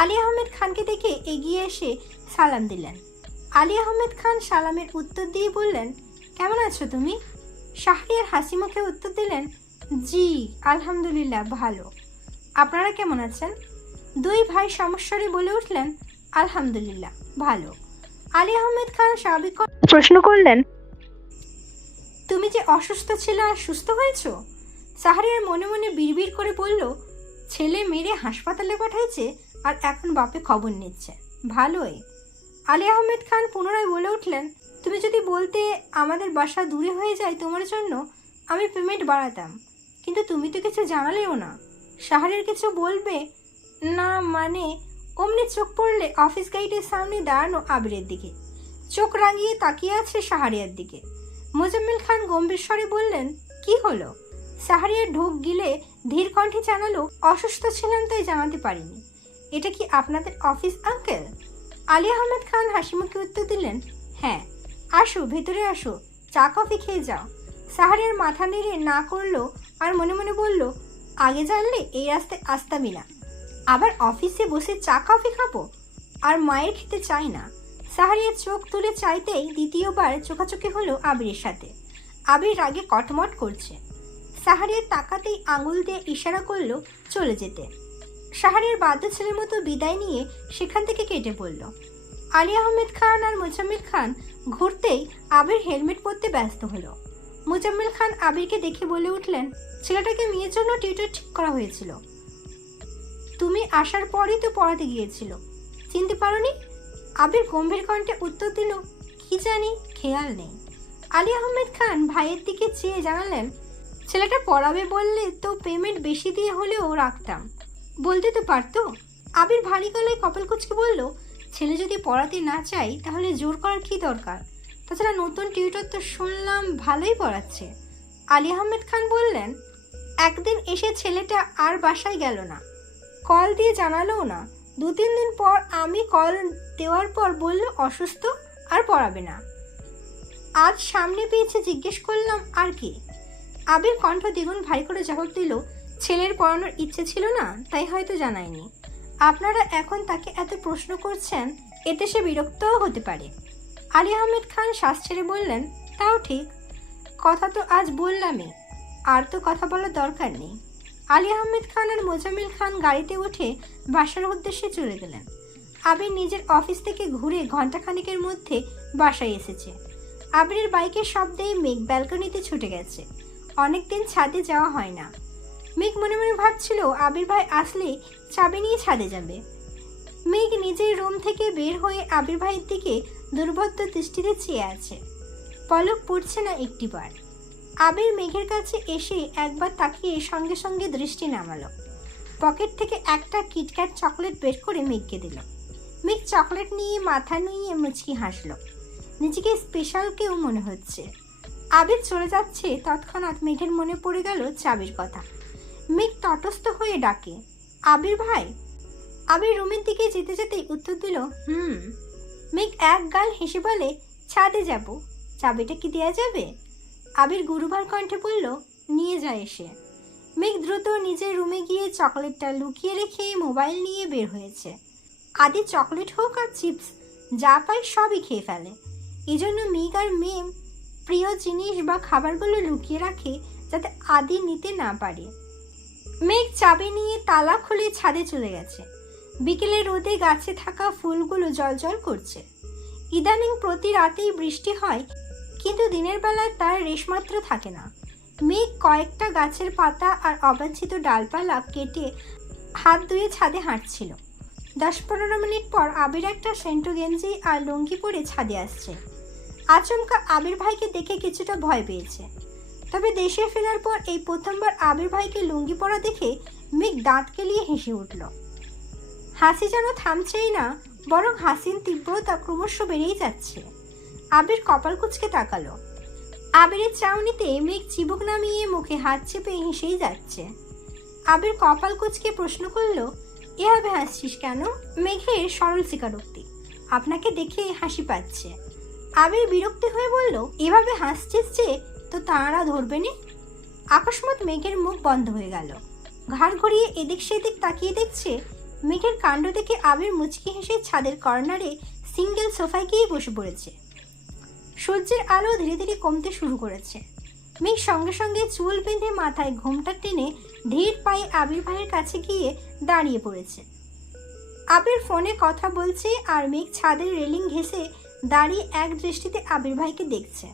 আলী আহমেদ খানকে দেখে এগিয়ে এসে সালাম দিলেন। আলী আহমেদ খান সালামের উত্তর দিয়ে বললেন, কেমন আছো তুমি? শাহরিয়ার হাসি মুখে উত্তর দিলেন, জি আলহামদুলিল্লাহ ভালো, আপনারা কেমন আছেন? 2 ভাই সমস্বরে বলে উঠলেন, আলহামদুলিল্লাহ ভালো। আলী আহমেদ খান স্বাভাবিক প্রশ্ন করলেন, তুমি যে অসুস্থ ছিলে আর সুস্থ হয়েছো? শাহরিয়ার মনে মনে বিড়বিড় করে বলল, ছেলে মেরে হাসপাতালে পাঠাইছে আর এখন বাপে খবর নিচ্ছে, ভালোই। আলী আহমেদ খান পুনরায় বলে উঠলেন, তুমি যদি বলতে আমাদের বাসা দূরে হয়ে যায় তোমার জন্য, আমি পেমেন্ট বাড়াতাম, কিন্তু তুমি তো কিছু জানালেও না। শাহরিয়ার কিছু বলবে না মানে অমনি চোখ পড়লে অফিস গেটের সামনে দাঁড়ানো আবিরের দিকে, চোখ রাঙিয়ে তাকিয়ে আছে শাহরিয়ার দিকে। মোজাম্মেল খান গম্ভীর স্বরে বললেন, কি হলো? শাহরিয়ার ঢোক গিলে ধীর কণ্ঠে জানালো, অসুস্থ ছিলাম তাই জানাতে পারিনি। এটা কি আপনাদের অফিস আঙ্কেল? আলী আহমেদ খান হাসি মুখে উত্তর দিলেন, হ্যাঁ আসো ভেতরে আসো, চা কফি খেয়ে যাও। শাহরিয়ার মাথা নেড়ে না করলো আর মনে মনে বলল, আগে জানলে এই রাস্তায় আসতামই না, আবার অফিসে বসে চা কফি খাবো, আর মায়ের খেতে চাই না। শাহরিয়ার চোখ তুলে চাইতেই দ্বিতীয়বার চোখাচোখি হলো আবিরের সাথে। আবির রাগে কটমট করছে। শাহরিয়ার তাকাতেই আঙুল দিয়ে ইশারা করলো চলে যেতে। শাহরিয়ার বাধ্য ছেলের মতো বিদায় নিয়ে সেখান থেকে কেটে পড়ল। আলী আহমেদ খান আর মোজাম্মেল খান ঘুরতেই আবির হেলমেট পরতে ব্যস্ত হলো। মোজাম্মেল খান আবিরকে দেখে বলে উঠলেন, ছেলেটাকে মেয়ের জন্য টিউটর ঠিক করা হয়েছিল, তুমি আসার পরই তো পড়াতে গিয়েছিল, চিনতে পারোনি? আবির গম্ভীর কণ্ঠে উত্তর দিল, কি জানি খেয়াল নেই। আলী আহমেদ খান ভাইয়ের দিকে চেয়ে জানালেন, ছেলেটা পড়াবে বললে তো পেমেন্ট বেশি দিয়ে হলেও রাখতাম, বলতে তো পারতো। আবির ভারী গলায় কপাল কুঁচকে বলল, ছেলে যদি পড়াতে না চাই তাহলে জোর করার কি দরকার? তাছাড়া নতুন টিউটর তো শুনলাম ভালোই পড়াচ্ছে। আলী আহমেদ খান বললেন, একদিন এসে ছেলেটা আর বাসায় গেল না, কল দিয়ে জানালোও না। 2-3 দিন পর আমি কল দেওয়ার পর বলল অসুস্থ আর পড়াবে না। আজ সামনে পেয়েছে জিজ্ঞেস করলাম আর কি। আবির কণ্ঠ দ্বিগুণ ভারী করে জবাব দিল, ছেলের পড়ানোর ইচ্ছে ছিল না, তাই হয়তো জানায়নি। আপনারা এখন তাকে এত প্রশ্ন করছেন, এতে সে বিরক্তও হতে পারে। আলী আহমেদ খান শ্বাস ছেড়ে বললেন, তাও ঠিক, কথা তো আজ বললামই, আর তো কথা বলার দরকার নেই। আলী আহমেদ খান আর মোজাম্মেল খান গাড়িতে উঠে বাসার উদ্দেশ্যে চলে গেলেন। আবির নিজের অফিস থেকে ঘুরে ঘণ্টাখানেকের মধ্যে বাসায় এসেছে। আবিরের বাইকের শব্দেই মেঘ ব্যালকনিতে ছুটে গেছে। অনেকদিন ছাদে যাওয়া হয় না। মেঘ মনে মনে ভাবছিল আবির ভাই আসলে চাবি নিয়ে ছাদে যাবে। মেঘ নিজের রুম থেকে বের হয়ে আবির ভাইয়ের দিকে দুর্বোধ্য দৃষ্টিতে চেয়ে আছে। পলক পড়ছে না একটিবার। আবির মেঘের কাছে এসে একবার তাকিয়ে সঙ্গে সঙ্গে দৃষ্টি নামালো। পকেট থেকে একটা কিটক্যাট চকলেট বের করে মেঘকে দিল। মেঘ চকলেট নিয়ে মাথা নুইয়ে মুচকি হাসলো। নিজেকে স্পেশাল কেউ মনে হচ্ছে। আবির চলে যাচ্ছে, তৎক্ষণাৎ মেঘের মনে পড়ে গেল চাবির কথা। মেঘ তটস্থ হয়ে ডাকে, আবির ভাই। আবির রুমের দিকে যেতে যেতেই উত্তর দিল, মেঘ এক গাল হেসে বলে, ছাদে যাব, চাবিটা কি দেয়া যাবে? আবির গুরুভার কণ্ঠে বলল, নিয়ে যায় এসে। মেঘ দ্রুত নিজের রুমে গিয়ে চকলেটটা লুকিয়ে রেখে মোবাইল নিয়ে বের হয়েছে। আদি চকলেট হোক আর চিপস যা পায় সবই খেয়ে ফেলে। এই জন্য মেঘ আর মেয়ে প্রিয় জিনিস বা খাবারগুলো লুকিয়ে রাখে যাতে আদি নিতে না পারে। মেঘ চাবি নিয়ে তালা খুলে ছাদে চলে গেছে। বিকেলে রোদে গাছে থাকা ফুলগুলো জলজল করছে। ইদানিং প্রতি রাতেই বৃষ্টি হয়, কিন্তু দিনের বেলায় তার রেশমাত্র থাকে না। মেঘ কয়েকটা গাছের পাতা আর অবাঞ্ছিত ডালপালা কেটে হাত ধুয়ে ছাদে হাঁটছিল। 10-15 মিনিট পর আবির একটা সেন্টো গেঞ্জি আর লুঙ্গি পরে ছাদে আসছে। আচমকা আবির ভাইকে দেখে কিছুটা ভয় পেয়েছে। তবে দেশে ফেরার পর এই প্রথমবার আবির ভাইকে লুঙ্গি পরা দেখে মেঘ দাঁত কেলিয়ে হেসে উঠল। হাসি যেন থামছেই না, বরং হাসির তীব্রতা ক্রমশ বেড়েই যাচ্ছে। আবির কপাল কুঁচকে তাকালো। আবিরের চাউনিতে মেঘ চিবুক নামিয়ে মুখে হাত চেপে হেসেই যাচ্ছে। আবির কপাল কুঁচকে প্রশ্ন করল, এভাবে হাসছিস কেন? মেঘের সরল স্বীকারোক্তি, আপনাকে দেখে হাসি পাচ্ছে। আবির বিরক্তি হয়ে বলল, এভাবে হাসছিস যে তো তাঁরা ধরবে না। আকস্মাৎ মেঘের মুখ বন্ধ হয়ে গেল। ঘাড় ঘুরিয়ে এদিক সেদিক তাকিয়ে দেখছে। মেঘের কাণ্ড দেখে আবির মুচকি হেসে ছাদের কর্নারে সিঙ্গেল সোফায় গিয়ে বসে পড়েছে। সূর্যের আলো ধীরে ধীরে কমতে শুরু করেছে। মেঘ সঙ্গে সঙ্গে চুল বেঁধে মাথায় ঘোমটা টেনে ধীর পায়ে আবির ভাইয়ের কাছে গিয়ে দাঁড়িয়ে পড়েছে। আবির ফোনে কথা বলছে আর মেঘ ছাদের রেলিং ঘেঁষে দাঁড়িয়ে এক দৃষ্টিতে আবির ভাইকে দেখছে।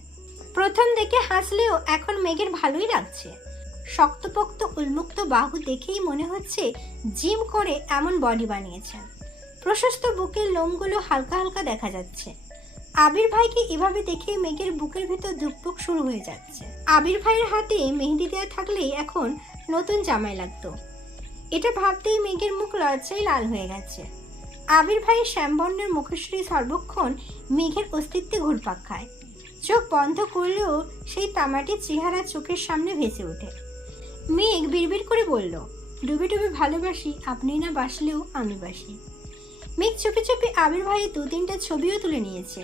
প্রথম দেখে হাসলেও এখন মেঘের ভালোই লাগছে। শক্তপোক্ত উন্মুক্ত বাহু দেখেই মনে হচ্ছে জিম করে এমন বডি বানিয়েছেন। প্রশস্ত বুকের লোমগুলো হালকা হালকা দেখা যাচ্ছে। আবির ভাইকে এভাবে দেখে মেঘের বুকের ভিতর ধুকপুক শুরু হয়ে যাচ্ছে। আবির ভাইয়ের হাতে মেহেদি দেওয়া থাকলেই এখন নতুন জামাই লাগতো। এটা ভাবতেই মেঘের মুখ লজ্জায় লাল হয়ে গেছে। আবির ভাইয়ের শ্যামবর্ণের মুখশ্রী সর্বক্ষণ মেঘের অস্তিত্বে ঘুরপাক খায়। চোখ বন্ধ করলেও সেই তামাটির চেহারা চোখের সামনে ভেসে ওঠে। মেঘ বিড়বিড় করে বলল, ডুবে ডুবে ভালোবাসি, আপনি না বাসলেও আমি বাসি। মেঘ চুপি চুপি আবির ভাইয়ের 2-3টা ছবিও তুলে নিয়েছে।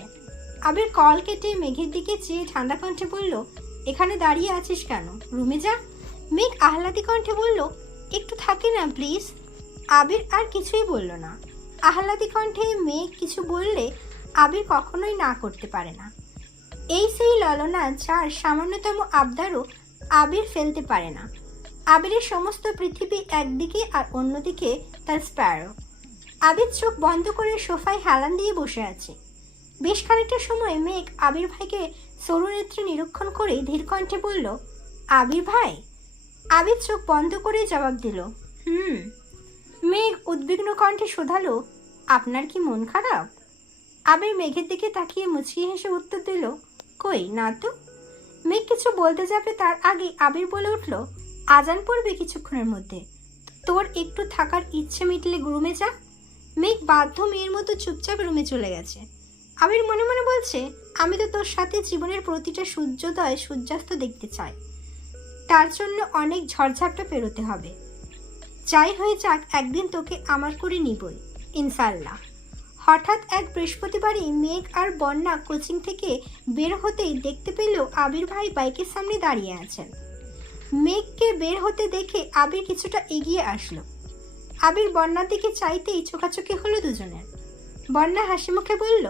আবির কল কেটে মেঘের দিকে চেয়ে ঠান্ডা কণ্ঠে বলল, এখানে দাঁড়িয়ে আছিস কেন, রুমে যা। মেঘ আহ্লাদি কণ্ঠে বলল, একটু থাকি না প্লিজ। আবির আর কিছুই বলল না। আহ্লাদি কণ্ঠে মেঘ কিছু বললে আবির কখনোই না করতে পারে না। এই সেই ললনা যার সামান্যতম আবদারও আবির ফেলতে পারে না। আবিরের সমস্ত পৃথিবী একদিকে আর অন্যদিকে তার স্প্যারো। আবির চোখ বন্ধ করে সোফায় হেলান দিয়ে বসে আছে। বেশ খানিকটা সময় মেঘ আবির ভাইকে সরু নেত্রে নিরীক্ষণ করে ধীর কণ্ঠে বলল, আবির ভাই। আবির চোখ বন্ধ করে জবাব দিল, মেঘ উদ্বিগ্ন কণ্ঠে শোধালো, আপনার কি মন খারাপ? আবির মেঘের দিকে তাকিয়ে মুচকি হেসে উত্তর দিল, কই না তো। মেঘ কিছু বলতে যাবে তার আগে আবির বলে উঠল, আজান পড়বে কিছুক্ষণের মধ্যে, তোর একটু থাকার ইচ্ছে মিটলে রুমে যা। মেঘ বাধ্য মেয়ের মতো চুপচাপ রুমে চলে গেছে। আবির মনে মনে বলছে, আমি তো তোর সাথে জীবনের প্রতিটা সূর্যোদয় সূর্যাস্ত দেখতে চাই। তার জন্য অনেক ঝড়ঝাপটা পেরোতে হবে। যাই হয়ে যাক, একদিন তোকে আমার করে নিবই ইনশাল্লাহ। হঠাৎ এক বৃহস্পতিবারই মেঘ আর বন্যা কোচিং থেকে বের হতেই দেখতে পেল আবির ভাই বাইকের সামনে দাঁড়িয়ে আছেন। মেঘকে বের হতে দেখে আবির কিছুটা এগিয়ে আসলো। আবির বন্যার দিকে চাইতেই চোখাচোখি হলো দুজনের। বন্যা হাসি মুখে বলল,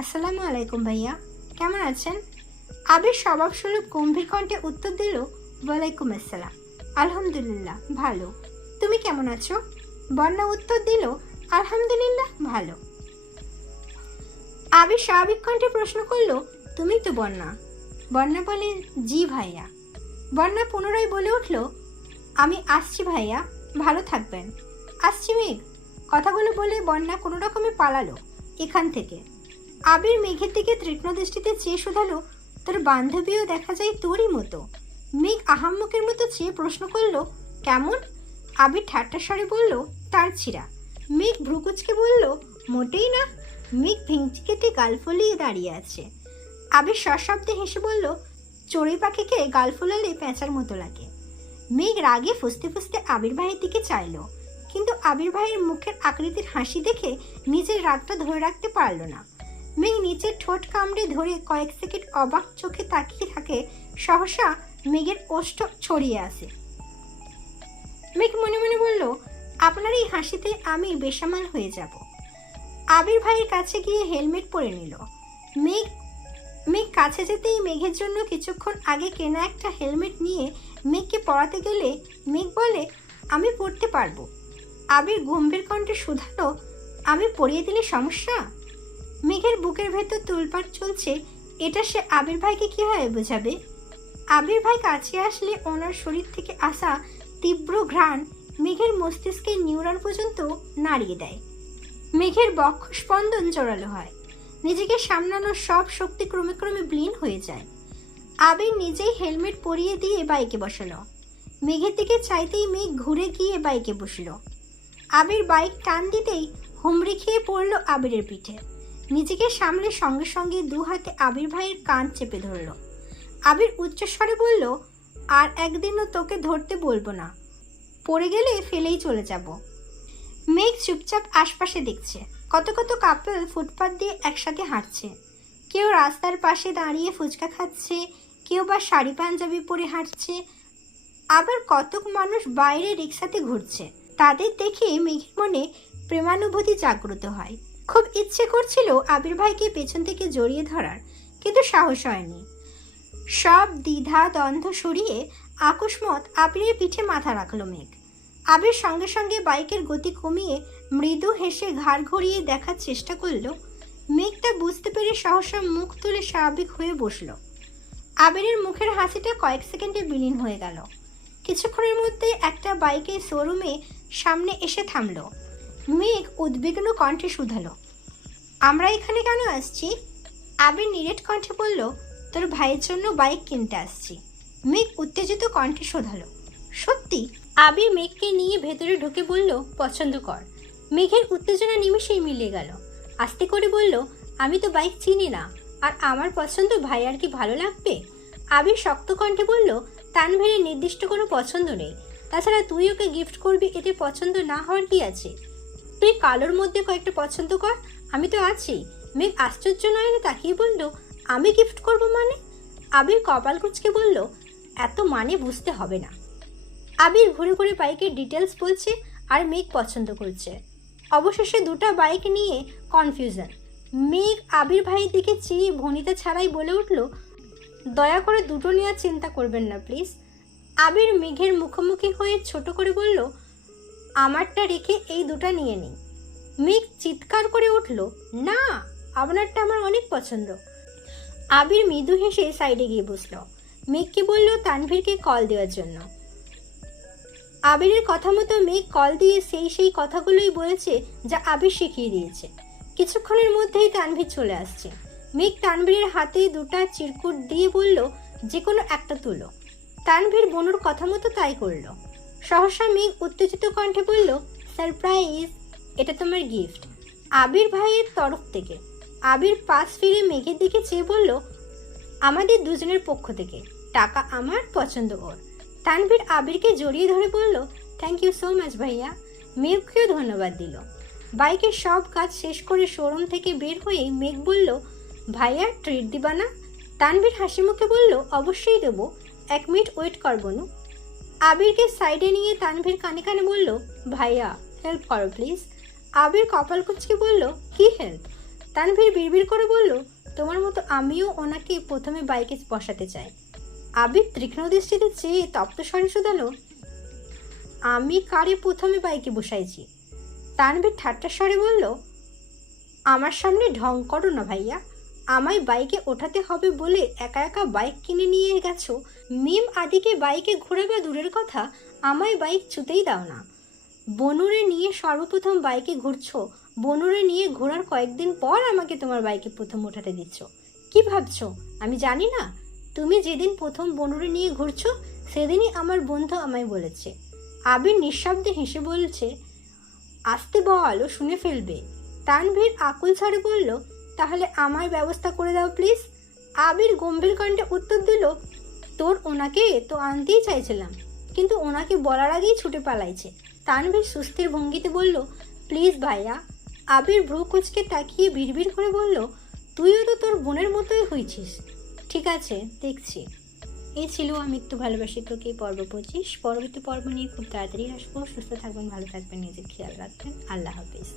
আসসালামু আলাইকুম ভাইয়া, কেমন আছেন? আবির স্বভাবস্বরূপ গম্ভীর কণ্ঠে উত্তর দিল, ওয়ালাইকুম আসসালাম, আলহামদুলিল্লাহ ভালো, তুমি কেমন আছো? বন্যা উত্তর দিল, আলহামদুলিল্লাহ ভালো। আবির স্বাভাবিক কণ্ঠে প্রশ্ন করলো, তুমি তো বন্যা? বন্যা বলে, জি ভাইয়া। বন্যা পুনরায় বলে উঠল, আমি আসছি ভাইয়া, ভালো থাকবেন। আসছি মেঘ। কথাগুলো বলে বন্যা কোনো রকমে পালালো এখান থেকে। আবির মেঘের দিকে তীক্ষ্ণ দৃষ্টিতে চেয়ে শুধালো, তোর বান্ধবীও দেখা যায় তোরই মতো। মেঘ আহাম্মকের মতো চেয়ে প্রশ্ন করলো, কেমন? আবির ঠাট্টা স্বরে বলল, তার ছিঁড়া। মেঘ ভ্রুকুচকে বলল, মোটেই না। মেঘ ভেঙচি কেটে গাল ফলিয়ে দাঁড়িয়ে আছে। আবির সশব্দে হেসে বলল, চড়ুই পাখিকে গাল ফোলালে পেঁচার মতো লাগে। মেঘ রাগে ফুসতে ফুসতে আবির ভাইয়ের দিকে চাইল, কিন্তু আবির ভাইয়ের মুখের আকৃতির হাসি দেখে নিজের রাগটা ধরে রাখতে পারল না। মেঘ নিচের ঠোঁট কামড়ে ধরে কয়েক সেকেন্ড অবাক চোখে তাকিয়ে থাকে। সহসা মেঘের ওষ্ঠ ছড়িয়ে আসে। মেঘ মনে মনে বলল, আপনার এই হাসিতে আমি বেসামাল হয়ে যাব। আবির ভাইয়ের কাছে গিয়ে হেলমেট পরে নিল। মেঘ কাছে যেতেই মেঘের জন্য কিছুক্ষণ আগে কেনা একটা হেলমেট নিয়ে মেঘকে পরাতে গেলে মেঘ বলে, আমি পরতে পারবো। আবির গম্ভীর কণ্ঠে শুধালো, আমি পরিয়ে দিলে সমস্যা? মেঘের বুকের ভেতর তুলপাট চলছে, এটা সে আবির ভাইকে কীভাবে বোঝাবে? আবির ভাই কাছে আসলে ওনার শরীর থেকে আসা তীব্র ঘ্রাণ মেঘের মস্তিষ্কের নিউরন পর্যন্ত নাড়িয়ে দেয়। মেঘের বক্ষ স্পন্দন জোরালো হয়, নিজেকে সামলানোর সব শক্তি ক্রমে ক্রমে বিলীন হয়ে যায়। আবির নিজেই হেলমেট পরিয়ে দিয়ে বাইকে বসালো। মেঘের দিকে চাইতেই মেঘ ঘুরে গিয়ে বাইকে বসলো। আবির বাইক টান দিতেই হুমড়ি খেয়ে পড়ল আবিরের পিঠে। নিজেকে সামলে সঙ্গে সঙ্গে দু হাতে আবির ভাইয়ের কান চেপে ধরল। আবির উচ্চস্বরে বলল, আর একদিনও তোকে ধরতে বলবো না, পড়ে গেলে ফেলেই চলে যাব। মেঘ চুপচাপ আশপাশে দেখছে। কত কত কাপল ফুটপাত দিয়ে একসাথে হাঁটছে, কেউ রাস্তার পাশে দাঁড়িয়ে ফুচকা খাচ্ছে, কেউ বা শাড়ি পাঞ্জাবি পরে হাঁটছে, আবার কতক মানুষ বাইরে রিক্সাতে ঘুরছে। তাদের দেখে মেঘের মনে প্রেমানুভূতি জাগ্রত হয়। খুব ইচ্ছে করছিল আবির ভাইকে পেছন থেকে জড়িয়ে ধরার, কিন্তু সাহস হয়নি। সব দ্বিধা দ্বন্দ্ব সরিয়ে আকস্মাৎ আবিরের পিঠে মাথা রাখলো মেঘ। আবির সঙ্গে সঙ্গে বাইকের গতি কমিয়ে মৃদু হেসে ঘাড় ঘুরিয়ে দেখার চেষ্টা করলো। মেঘ তা বুঝতে পেরে সহসা মুখ তুলে স্বাভাবিক হয়ে বসলো। আবিরের মুখের হাসিটা কয়েক সেকেন্ডে বিলীন হয়ে গেল। কিছুক্ষণের মধ্যে একটা বাইকের শোরুমে সামনে এসে থামলো। মেঘ উদ্বিগ্ন কণ্ঠে শুধালো, আমরা এখানে কেন আসছি? আবির নিরেট কণ্ঠে বলল, তোর ভাইয়ের জন্য বাইক কিনতে আসছি। মেঘ উত্তেজিত কণ্ঠে শোধালো, সত্যি? আবির মেঘকে নিয়ে ভেতরে ঢুকে বলল, পছন্দ কর। মেঘের উত্তেজনা নিমেষেই মিলিয়ে গেল। আস্তে করে বলল, আমি তো বাইক চিনি না, আর আমার পছন্দ ভাই আর কি ভালো লাগবে? আবির শক্ত কণ্ঠে বলল, তানভীরের নির্দিষ্ট কোনো পছন্দ নেই, তাছাড়া তুই ওকে গিফট করবি, এতে পছন্দ না হওয়ার কি আছে? তুই কালোর মধ্যে কয়েকটা পছন্দ কর, আমি তো আছি। মেঘ আশ্চর্য নয়নে তাকিয়ে বলল, আমি গিফট করব মানে? আবির কপাল কুঁচকে বলল, এত মানে বুঝতে হবে না। আবির ঘুরে ঘুরে বাইকের ডিটেলস বলছে আর মেঘ পছন্দ করছে। অবশেষে দুটো বাইক নিয়ে কনফিউশন। মেঘ আবির ভাইয়ের দিকে চেয়ে ভনিতা ছাড়াই বলে উঠল, দয়া করে দুটো নিয়ে চিন্তা করবেন না প্লিজ। আবির মেঘের মুখোমুখি হয়ে ছোট করে বলল, আমারটা রেখে এই দুটো নিয়ে নিই। মেঘ চিৎকার করে উঠল, না, আপনারটা আমার অনেক পছন্দ। আবির মৃদু হেসে সাইডে গিয়ে বসল। মেঘকে বলল তানভীরকে কল দেওয়ার জন্য। আবিরের কথা মতো মেঘ কল দিয়ে সেই কথাগুলোই বলেছে যা আবির শিখিয়ে দিয়েছে। কিছুক্ষণের মধ্যেই তানভীর চলে আসছে। মেঘ তানভীরের হাতে দুটা চিরকুট দিয়ে বলল, যে কোনো একটা তুলো। তানভীর বনুর কথা মতো তাই করল। সহসা মেঘ উত্তেজিত কণ্ঠে বলল, সারপ্রাইজ, এটা তোমার গিফট আবির ভাইয়ের তরফ থেকে। আবির পাশ ফিরে মেঘের দিকে চেয়ে বলল, আমাদের দুজনের পক্ষ থেকে, টাকা আমার, পছন্দ ওর। তানভীর আবিরকে জড়িয়ে ধরে বলল, থ্যাংক ইউ সো মাচ ভাইয়া। মেঘকেও ধন্যবাদ দিল। বাইকের সব কাজ শেষ করে শোরুম থেকে বের হয়ে মেঘ বলল, ভাইয়া ট্রিট দিবা না? তানভীর হাসি মুখে বলল, অবশ্যই দেবো, 1 মিনিট ওয়েট কর বনু। আবিরকে সাইডে নিয়ে তানভীর কানে কানে বলল, ভাইয়া হেল্প করো প্লিজ। আবির কপাল কুঁচকে বলল, কি হেল্প? তানভীর বিড়বিড় করে বলল, তোমার মতো আমিও ওনাকে প্রথমে বাইকে বসাতে চাই। আবির তীক্ষ্ণ দৃষ্টিতে চেয়ে তপ্ত স্বরে শুধালো, আমি কারে প্রথমে বাইকে বসাইছি? তানভীর ঠাট্টার স্বরে বলল, আমার সামনে ঢং করো না ভাইয়া। আমায় বাইকে ওঠাতে হবে বলে একা একা বাইক কিনে নিয়ে গেছো। মিম আদিকে বাইকে ঘোরাবে দূরের কথা, আমায় বাইক ছুতেই দাও না। বনুরে নিয়ে সর্বপ্রথম বাইকে ঘুরছো, বনুরে নিয়ে ঘোরার কয়েকদিন পর আমাকে তোমার বাইকে প্রথম ওঠাতে দিচ্ছ। কি ভাবছো আমি জানি না? তুমি যেদিন প্রথম বনুরে নিয়ে ঘুরছো সেদিনই আমার বন্ধু আমায় বলেছে। আবির নিঃশব্দে হেসে বলছে, আসতে বলো, শুনে ফেলবে। তানভীর আকুল স্বরে বলল, তাহলে আমায় ব্যবস্থা করে দাও প্লিজ। আবির গম্ভীর কণ্ঠে উত্তর দিল, তোর ওনাকে তো আনতেই চাইছিলাম, কিন্তু ওনাকে বলার আগেই ছুটে পালাইছে। তানভীর সুস্থির ভঙ্গিতে বলল, প্লিজ ভাইয়া। আবির ভ্রু কুচকে তাকিয়ে বিড়বিড় করে বলল, তুইও তো তোর বোনের মতোই হয়েছিস। ঠিক আছে, দেখছি। এই ছিল আমৃত্যু ভালোবাসি তোকে পর্ব 25। পরবর্তী পর্ব নিয়ে খুব তাড়াতাড়ি আসবো। সুস্থ থাকবেন, ভালো থাকবেন, নিজের খেয়াল রাখবেন। আল্লাহ হাফিজ।